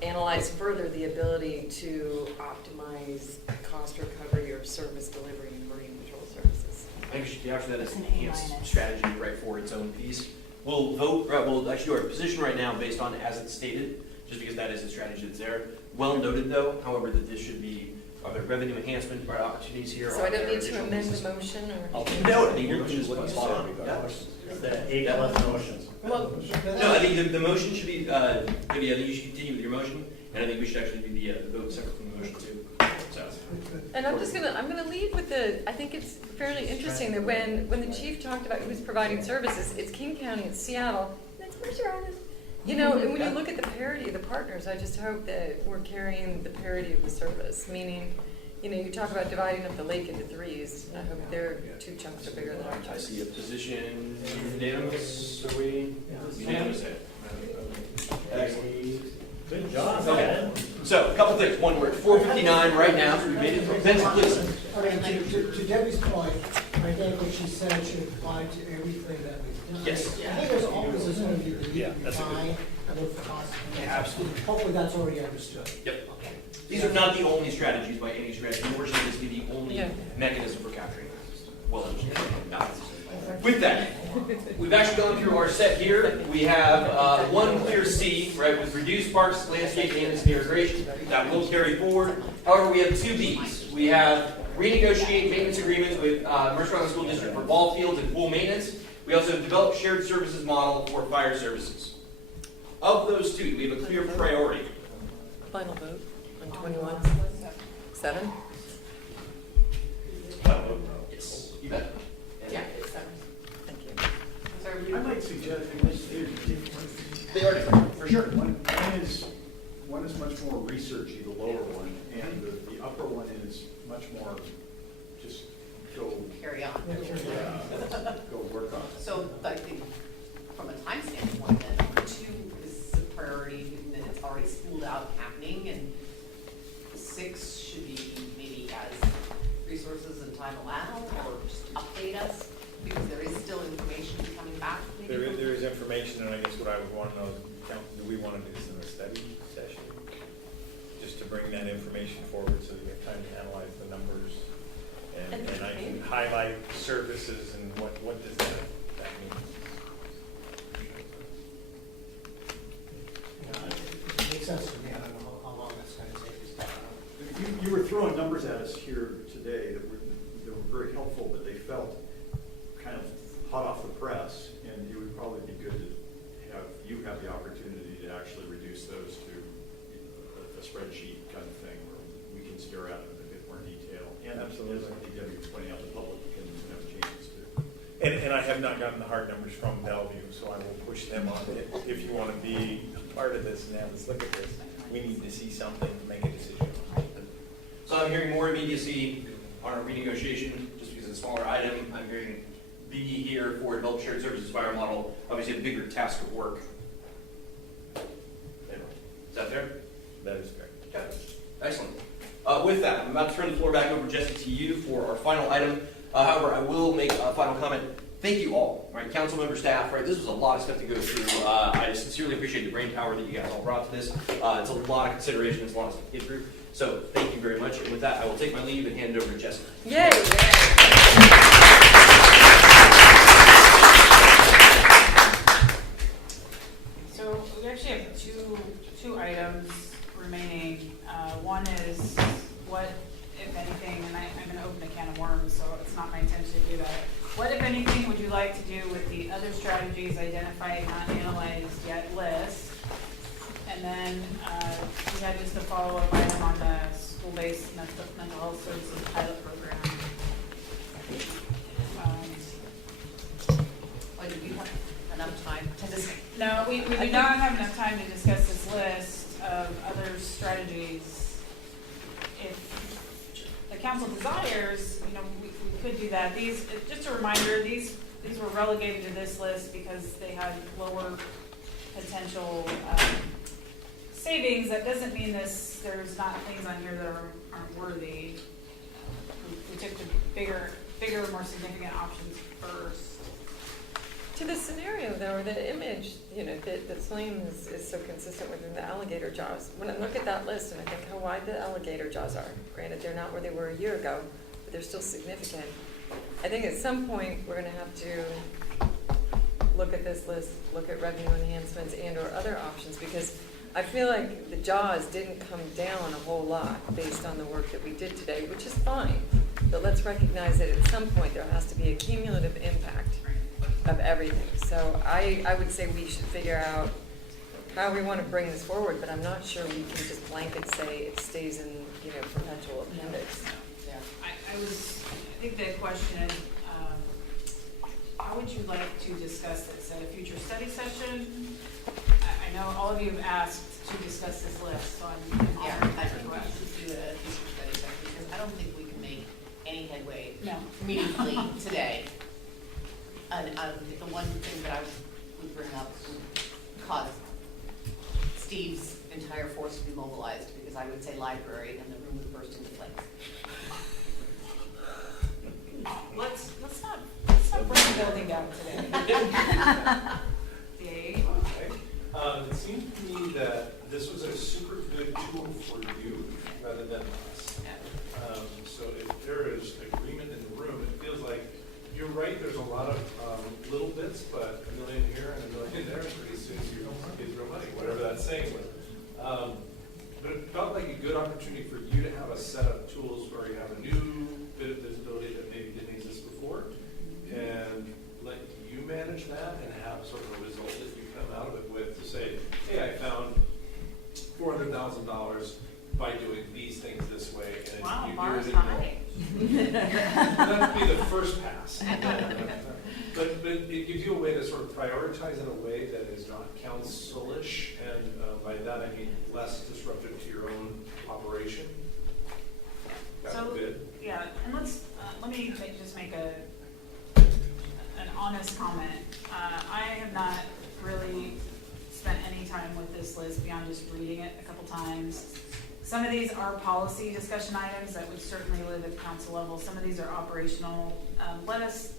analyze further the ability to optimize cost recovery or service delivery in Marine Patrol services. I think we should capture that as an enhanced strategy, right, for its own piece. We'll vote, we'll actually do our position right now based on as it's stated, just because that is the strategy that's there. Well noted, though, however, that this should be, are there revenue enhancement opportunities here? So I don't need to amend the motion, or? No, I think your motion is spot on. The A+ motion. Well, no, I think the motion should be, maybe I think you should continue with your motion, and I think we should actually do the vote separate from the motion too. So. And I'm gonna lead with I think it's fairly interesting that when the chief talked about who's providing services, it's King County, it's Seattle, that's Mercer Island. And when you look at the parity of the partners, I just hope that we're carrying the parity of the service, meaning, you talk about dividing up the lake into threes. I hope their two chunks are bigger than our I chunks. see a position unanimous. Are we unanimous? Excellent. Good job, okay. man. So, a couple things. One, we're at 4:59 right now. We made it. Benson, please. To Debbie's point, I think what she said should apply to everything that we've done. Yes. I think there's always going to be refine and look for cost. Yeah, absolutely. Hopefully that's already understood. Yep. These are not the only strategies by any stretch, nor should this be the only mechanism for capturing that. Well understood. With that, we've actually gone through our set here. We have one clear C, right, with reduced parks, landscape, and integration. That will carry forward. However, we have two Bs. We have renegotiate maintenance agreements with Mercer School District for ball fields and pool maintenance. We also have developed shared services model for fire services. Of those two, we have a clear priority. Final vote on 21. 7? Yes, you bet. Yeah, it's seven. Thank you. I might suggest, They are different, for sure. One is much more researchy, the lower one, and the upper one is much more just go. Carry on. Go work on it. So I think from a time standpoint, then 2 is a priority, and then it's already spooled out happening, and 6 should be maybe as resources and time allow, or just update us, because there is still information coming back. maybe from- There is information, and I guess what I would want to know is, do we want to do this in a study session? Just to bring that information forward so that you have time to analyze the numbers, and I can highlight services and what does that mean? It makes sense to me. I don't know how long that's going to take. You were throwing numbers at us here today that were very helpful, but they felt kind of hot off the press, and it would probably be good to have the opportunity to actually reduce those to a spreadsheet kind of thing where we can stare at it in a bit more detail. And Absolutely. as I think Debbie was pointing out, the public can have changes too. And I have not gotten the hard numbers from Bellevue, so I will push them on it. If you want to be part of this and have us look at this, we need to see something to make a decision. So I'm hearing more immediacy on our renegotiation, just because it's a smaller item. I'm hearing BD here for develop shared services fire model, obviously a bigger task of work. Is that fair? That is fair. Okay. Excellent. With that, I'm about to turn the floor back over, Jesse, to you for our final item. However, I will make a final comment. Thank you all, right? Council member, staff, right? This was a lot of stuff to go through. I sincerely appreciate the brain power that you guys all brought to this. It's a lot of consideration. It's a lot of stuff to get through. So thank you very much. And with that, I will take my leave and hand it over to Jesse. Yay! So we actually have two items remaining. One is what, if anything, and I'm going to open a can of worms, so it's not my intention to do that. What, if anything, would you like to do with the other strategies identified, not analyzed yet list? And then we had just a follow-up item on the school-based mental health services pilot program. Do we have enough time to discuss? No, we do not have enough time to discuss this list of other strategies. If the council desires, we could do that. These, just a reminder, these were relegated to this list because they had lower potential savings. That doesn't mean there's not things on here that aren't worthy. We took the bigger, more significant options first. To the scenario, though, or the image, that Celine is so consistent with in the alligator jaws. When I look at that list and I think how wide the alligator jaws are, granted they're not where they were a year ago, but they're still significant. I think at some point we're going to have to look at this list, look at revenue enhancements and or other options, because I feel like the jaws didn't come down a whole lot based on the work that we did today, which is fine. But let's recognize that at some point there has to be a cumulative impact of everything. So I would say we should figure out how we want to bring this forward, but I'm not sure we can just blanket say it stays in, perpetual appendix. Yeah. I think the question is, how would you like to discuss this at a future study session? I know all of you have asked to discuss this list, so I'm honored I to think we request. should do a future study session, because I don't think we can make any headway No. meaningfully today. And the one thing that I would bring up would cause Steve's entire force to be mobilized, because I would say library and the room would burst into flames. Let's not bring the building down today. Dave? It seemed to me that this was a super good tool for you rather than us. So if there is agreement in the room, it feels like you're right, there's a lot of little bits, but $1 million here and $1 million there, and pretty soon you get real money, whatever that's saying. But it felt like a good opportunity for you to have a set of tools where you have a new manage that and have sort of a result that you come out of it with to say, hey, I found $400,000 by doing these things this way. And Wow, you bar's do it high. That would be the first pass. But it gives you a way to sort of prioritize in a way that is not council-ish, and by that I mean less disruptive to your own operation. That's So, good. yeah, and let me just make an honest comment. I have not really spent any time with this list beyond just reading it a couple times. Some of these are policy discussion items that would certainly live at council level. Some of these are operational. Let us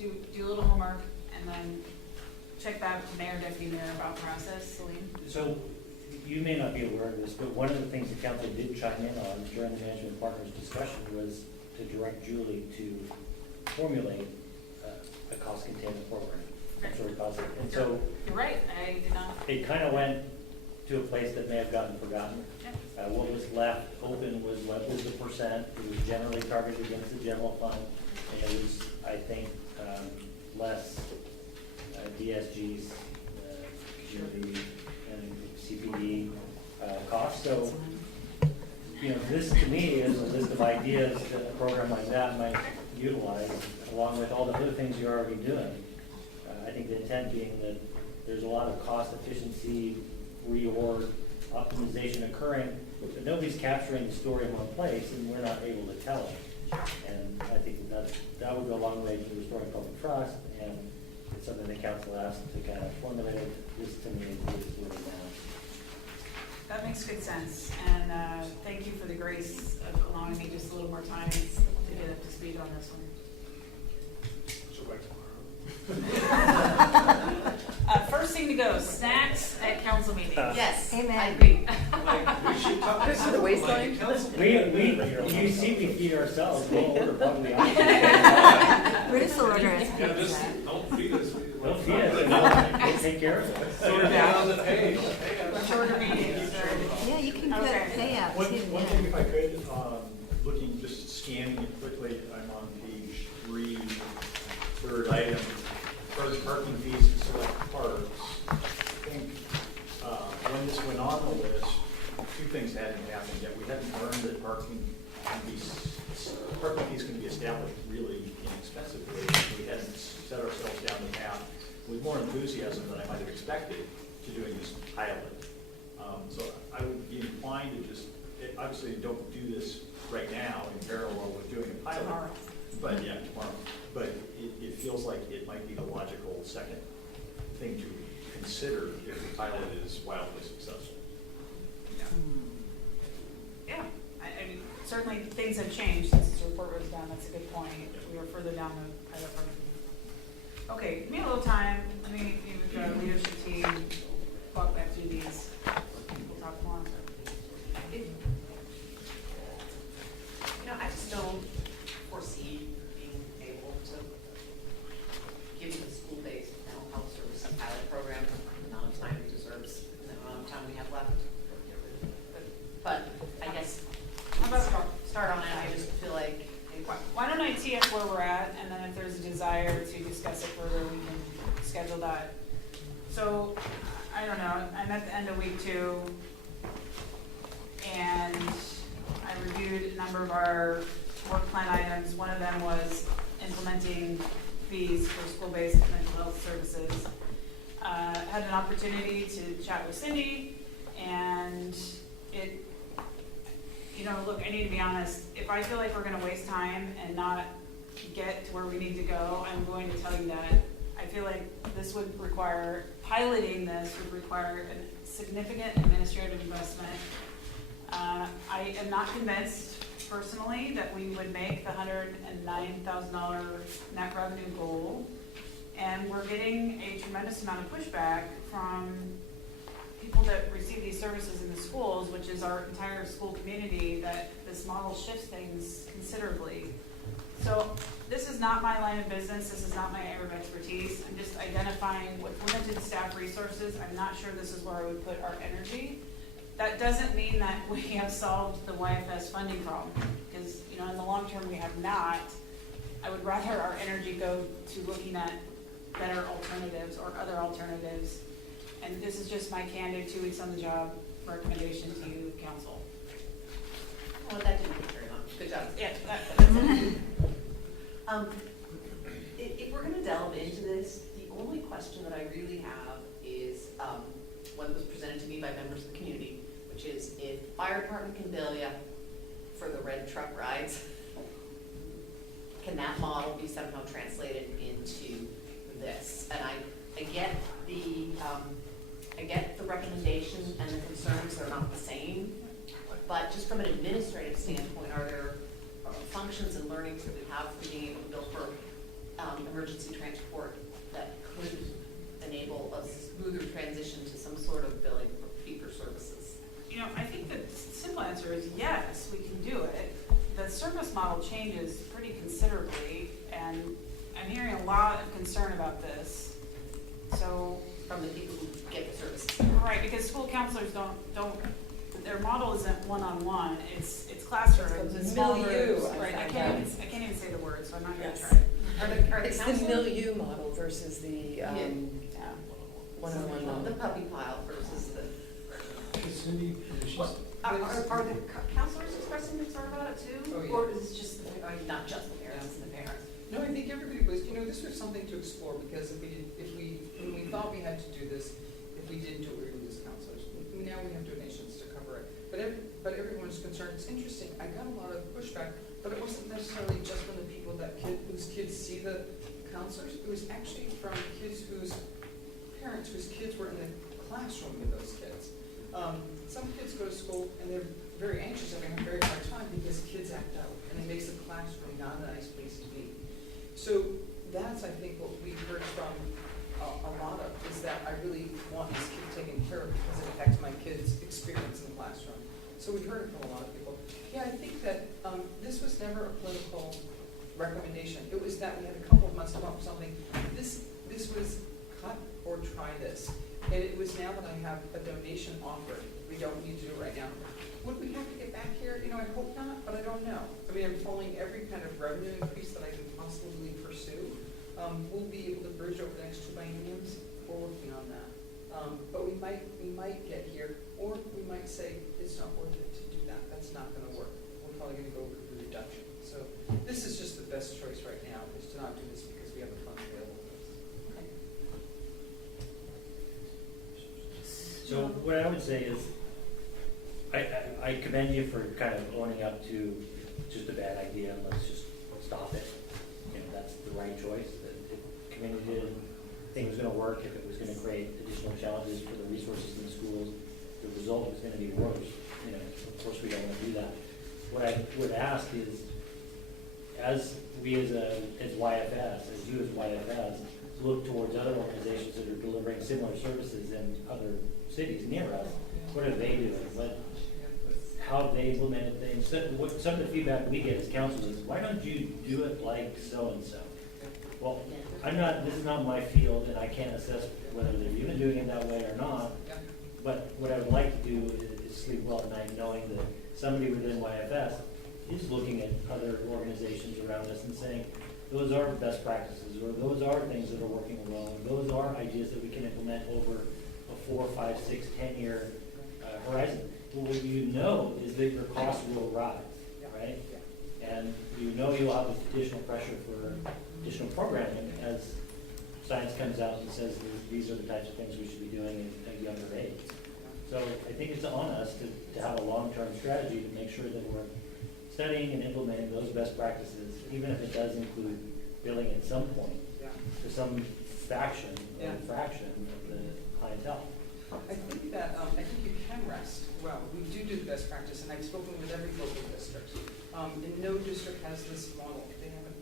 do a little homework and then check back with Mayor, Deputy Mayor about process. Celine? So you may not be aware of this, but one of the things the council did chime in on during the management partners discussion was to direct Julie to formulate a cost containment program, some sort of cost. And so You're right, I did not. it kind of went to a place that may have gotten forgotten. What was left open was what was the percent. It was generally targeted against the general fund, and it was, I think, less DSGs, community, and CPD costs. So, this to me is a list of ideas that a program like that might utilize, along with all the other things you're already doing. I think the intent being that there's a lot of cost efficiency, reorg, optimization occurring, but nobody's capturing the story in one place, and we're not able to tell it. And I think that would go a long way to restoring public trust, and it's something the council asked to kind of formulate. This to me is really now. That makes good sense, and thank you for the grace of allowing me just a little more time to get up to speed on this one. So by tomorrow. First thing to go, snacks at council meetings. Yes, Amen. I agree. We should talk This is the waistline. You see we feed ourselves, we'll order probably. We're just order us Yeah, pizza. just don't feed us. Don't feed us, we'll take care of it. Sort down on the page. Shorter meetings, or, Yeah, you can cut Okay. payouts One too. thing, if I could, looking, just scanning it quickly, I'm on page 3, third item, parking fees and select parks. I think when this went on the list, two things hadn't happened yet. We hadn't learned that parking fees can be established really inexpensively. We hadn't set ourselves down the path with more enthusiasm than I might have expected to doing this pilot. So I would be inclined to just, obviously don't do this right now in parallel with doing a pilot. Tomorrow. But yeah, tomorrow. But it feels like it might be the logical second thing to consider if the pilot is wildly successful. yeah, I mean, certainly things have changed since this report was done. That's a good point. We were further down the pilot program. Okay, give me a little time. Let me meet with the leadership team, walk back through these. We'll talk more. I just don't foresee being able to give the school-based mental health services pilot program the amount of time it deserves and the amount of time we have left. But I guess, How about start on it? I just feel like Why don't I tee up where we're at, and then if there's a desire to discuss it further, we can schedule that. So, I don't know, I'm at the end of week 2, and I reviewed a number of our work plan items. One of them was implementing fees for school-based mental health services. Had an opportunity to chat with Cindy, and it, look, I need to be honest, if I feel like we're gonna waste time and not get to where we need to go, I'm going to tell you that. I feel like piloting this would require a significant administrative investment. I am not convinced personally that we would make the $109,000 net revenue goal. And we're getting a tremendous amount of pushback from people that receive these services in the schools, which is our entire school community, that this model shifts things considerably. So this is not my line of business. This is not my area of expertise. I'm just identifying with limited staff resources. I'm not sure this is where I would put our energy. That doesn't mean that we have solved the YFS funding problem, because in the long term we have not. I would rather our energy go to looking at better alternatives or other alternatives. And this is just my candid 2 weeks on the job recommendation to you, council. Well, that didn't take very long. Good job. Yeah, that's it. If we're gonna delve into this, the only question that I really have is, one that was presented to me by members of the community, which is if fire department can bill you for the red truck rides, can that model be somehow translated into this? And I get the recommendation and the concerns, they're not the same, but just from an administrative standpoint, are there functions and learnings that we have for being able to bill for emergency transport that could enable a smoother transition to some sort of billing for fee-for-services? You know, I think the simple answer is yes, we can do it. The service model changes pretty considerably, and I'm hearing a lot of concern about this. So, from the people who get the services. Right, because school counselors don't their model isn't one-on-one, it's classrooms, it's small groups. Right, I can't even say the word, so I'm not gonna try. It's the milieu model versus the one-on-one model. The puppy pile versus the. Cindy, Are the counselors expressing concern about it too? Oh, yeah. Or is it just, not just the parents and the parents? No, I think everybody was, this was something to explore, because when we thought we had to do this, if we didn't do it, we would lose counselors. Now we have donations to cover it. But everyone's concerned. It's interesting, I got a lot of pushback, but it wasn't necessarily just from the people whose kids see the counselors. It was actually from kids whose parents, whose kids were in the classroom with those kids. Some kids go to school and they're very anxious and they have a very hard time because kids act out, and it makes the classroom not a nice place to be. So that's, I think, what we heard from a lot of, is that I really want these kids taken care of because it affects my kids' experience in the classroom. So we heard it from a lot of people. Yeah, I think that this was never a political recommendation. It was that we had a couple of months to come up with something. This was cut or try this. And it was now that I have a donation offered. We don't need to do it right now. Would we have to get back here? I hope not, but I don't know. I mean, I'm pulling every kind of revenue increase that I can possibly pursue. We'll be able to bridge over the next 2 bienniums. We're working on that. But we might get here, or we might say it's not worth it to do that. That's not going to work. We're probably going to go with the reduction. So this is just the best choice right now, is to not do this because we have the funds available to us. Okay. So what I would say is, I commend you for kind of owning up to just a bad idea and let's just stop it. That's the right choice. If the community didn't think it was going to work, if it was going to create additional challenges for the resources in the schools, the result was going to be worse. Of course we don't want to do that. What I would ask is, as we as YFS, as you as YFS, look towards other organizations that are delivering similar services in other cities near us, what are they doing? How they implemented things. Some of the feedback we get as council is, why don't you do it like so-and-so? Well, this is not my field, and I can't assess whether they're even doing it that way or not. But what I would like to do is sleep well at night knowing that somebody within YFS is looking at other organizations around us and saying, those are best practices, or those are things that are working well, and those are ideas that we can implement over a 4, 5, 6, 10-year horizon. Well, what you know is that your costs will rise, right? And you'll have additional pressure for additional programming as science comes out and says these are the types of things we should be doing at a younger age. So I think it's on us to have a long-term strategy to make sure that we're studying and implementing those best practices, even if it does include billing at some point to some faction or fraction of the clientele. I think you can rest. Well, we do the best practice, and I've spoken with every local district. And no district has this model.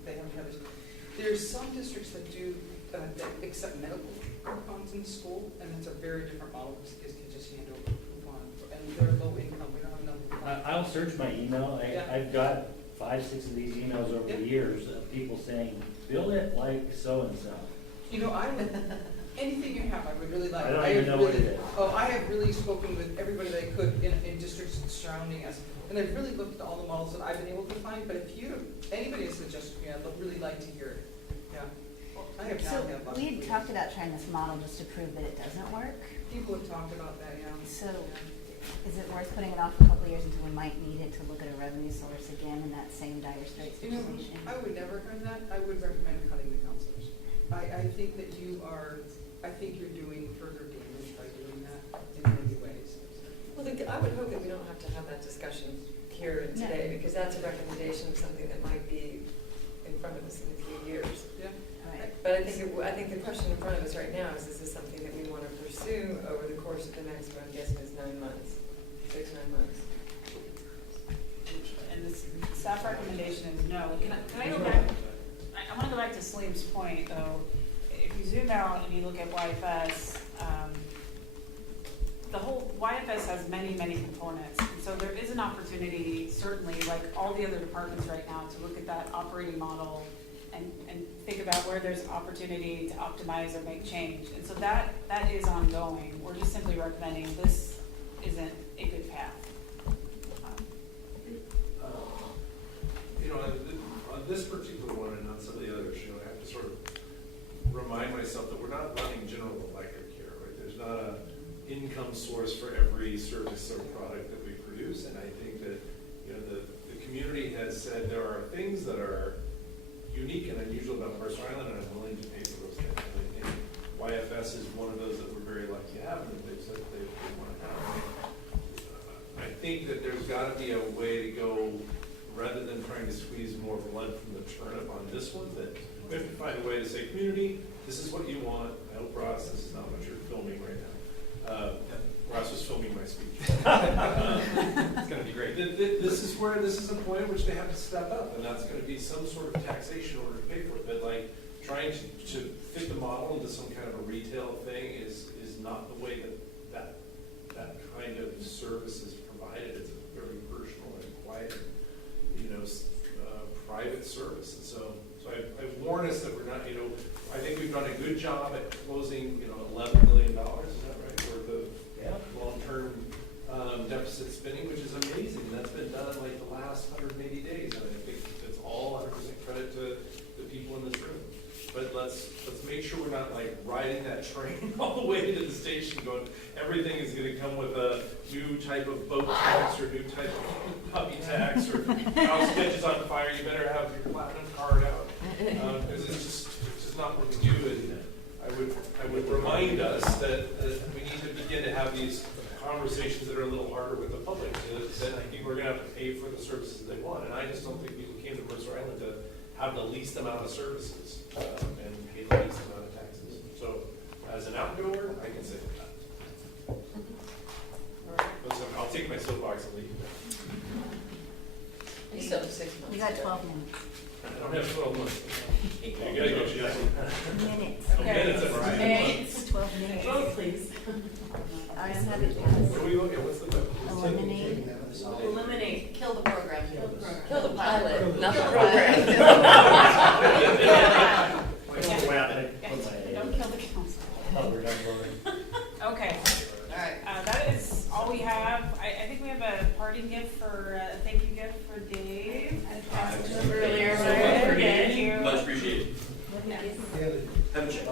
They haven't had this. There's some districts that do that accept medical coupons in school, and it's a very different model because kids can just hand over a coupon, and they're low income. We don't have enough coupons. I'll search my email. I've got 5, 6 of these emails over the years of people saying, bill it like so-and-so. Anything you have, I would really like. I don't even know what it is. Oh, I have really spoken with everybody that I could in districts surrounding us, and I've really looked at all the models that I've been able to find. But if anybody has suggested, I'd really like to hear it. Yeah. I have So now had we had talked about trying this model just to prove that it doesn't work. People have talked about that, yeah. So is it worth putting it off a couple of years until we might need it to look at a revenue source again in that same dire straits You know, situation? I would never recommend that. I would recommend cutting the counselors. I think that I think you're doing further damage by doing that in many ways. Well, I would hope that we don't have to have that discussion here today, because that's a recommendation of something that might be in front of us in a few years. Yeah. Right. But I think the question in front of us right now is this something that we want to pursue over the course of the next, what I'm guessing is 9 months, 6, 9 months. And this staff recommendation is no. Can I go back? I want to go back to Salim's point, though. If you zoom out and you look at YFS, the whole YFS has many, many components. And so there is an opportunity, certainly, like all the other departments right now, to look at that operating model and think about where there's opportunity to optimize or make change. And so that is ongoing. We're just simply recommending this isn't a good path. On this particular one and on some of the others, I have to sort of remind myself that we're not running General Electric here, right? There's not a income source for every service or product that we produce, and I think that the community has said there are things that are unique and unusual about Mercer Island, and I'm willing to pay for those things. And I think YFS is one of those that we're very lucky to have, and that they've said they want to have. I think that there's got to be a way to go, rather than trying to squeeze more blood from the turnip on this one, that we have to find a way to say, community, this is what you want. I hope, Ross, this is not what you're filming right now. Ross was filming my speech. It's going to be great. This is a point at which they have to step up, and that's going to be some sort of taxation in order to pay for it. But like trying to fit the model into some kind of a retail thing is not the way that kind of service is provided. It's a very personal and quiet, private service. And so I warn us that we're not, I think we've done a good job at closing, $11 million, is that right, worth of long-term deficit spending, which is amazing. And that's been done like the last 180 days. And I think it's all 100% credit to the people in this room. But let's make sure we're not like riding that train all the way to the station going, everything is going to come with a new type of boat tax or new type of puppy tax or house catches on fire, you better have your platinum card out. Because it's just not what we do. And I would remind us that we need to begin to have these conversations that are a little harder with the public, that people are going to have to pay for the services they want. And I just don't think people came to Mercer Island to have the least amount of services and pay the least amount of taxes. So as an outgoer, I can say that. Listen, I'll take my soapbox and leave. You still have 6 months. You got 12 minutes. I don't have 12 months. You gotta go, Jesse. Minutes. Minutes, that's right. Minutes. 12 minutes. Vote, please. I am having passed. What do we look at? What's the vote? Eliminate. Eliminate, kill the program. Kill the pilot, not the program. Don't kill the council. Oh, we're done voting. Okay. All right. That is all we have. I think we have a parting gift for, a thank you gift for Dave. Earlier. Thank you. Much appreciated. Have a check.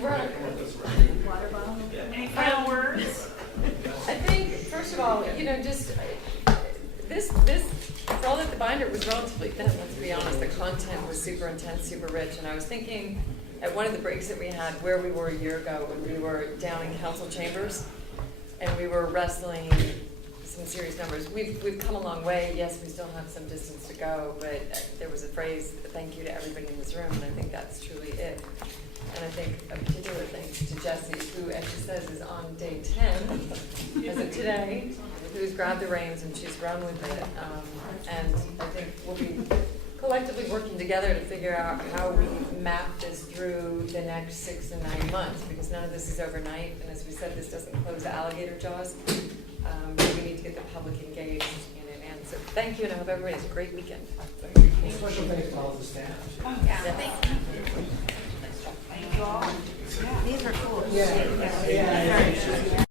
Water bottle. Any final words? I think, first of all, just this, for all that the binder was relatively thin, let's be honest, the content was super intense, super rich, and I was thinking at one of the breaks that we had where we were a year ago when we were down in council chambers and we were wrestling some serious numbers. We've come a long way. Yes, we still have some distance to go, but there was a phrase, thank you to everybody in this room, and I think that's truly it. And I think a particular thanks to Jessie, who, as she says, is on day 10 as of today, who's grabbed the reins and she's run with it. And I think we'll be collectively working together to figure out how we map this through the next 6 to 9 months, because none of this is overnight. And as we said, this doesn't close the alligator jaws. We need to get the public engaged in it. And so thank you, and I hope everybody has a great weekend. Thank you. Special thanks to all of the staff. Yeah, thank you. Thank you all. These are cool. Yeah.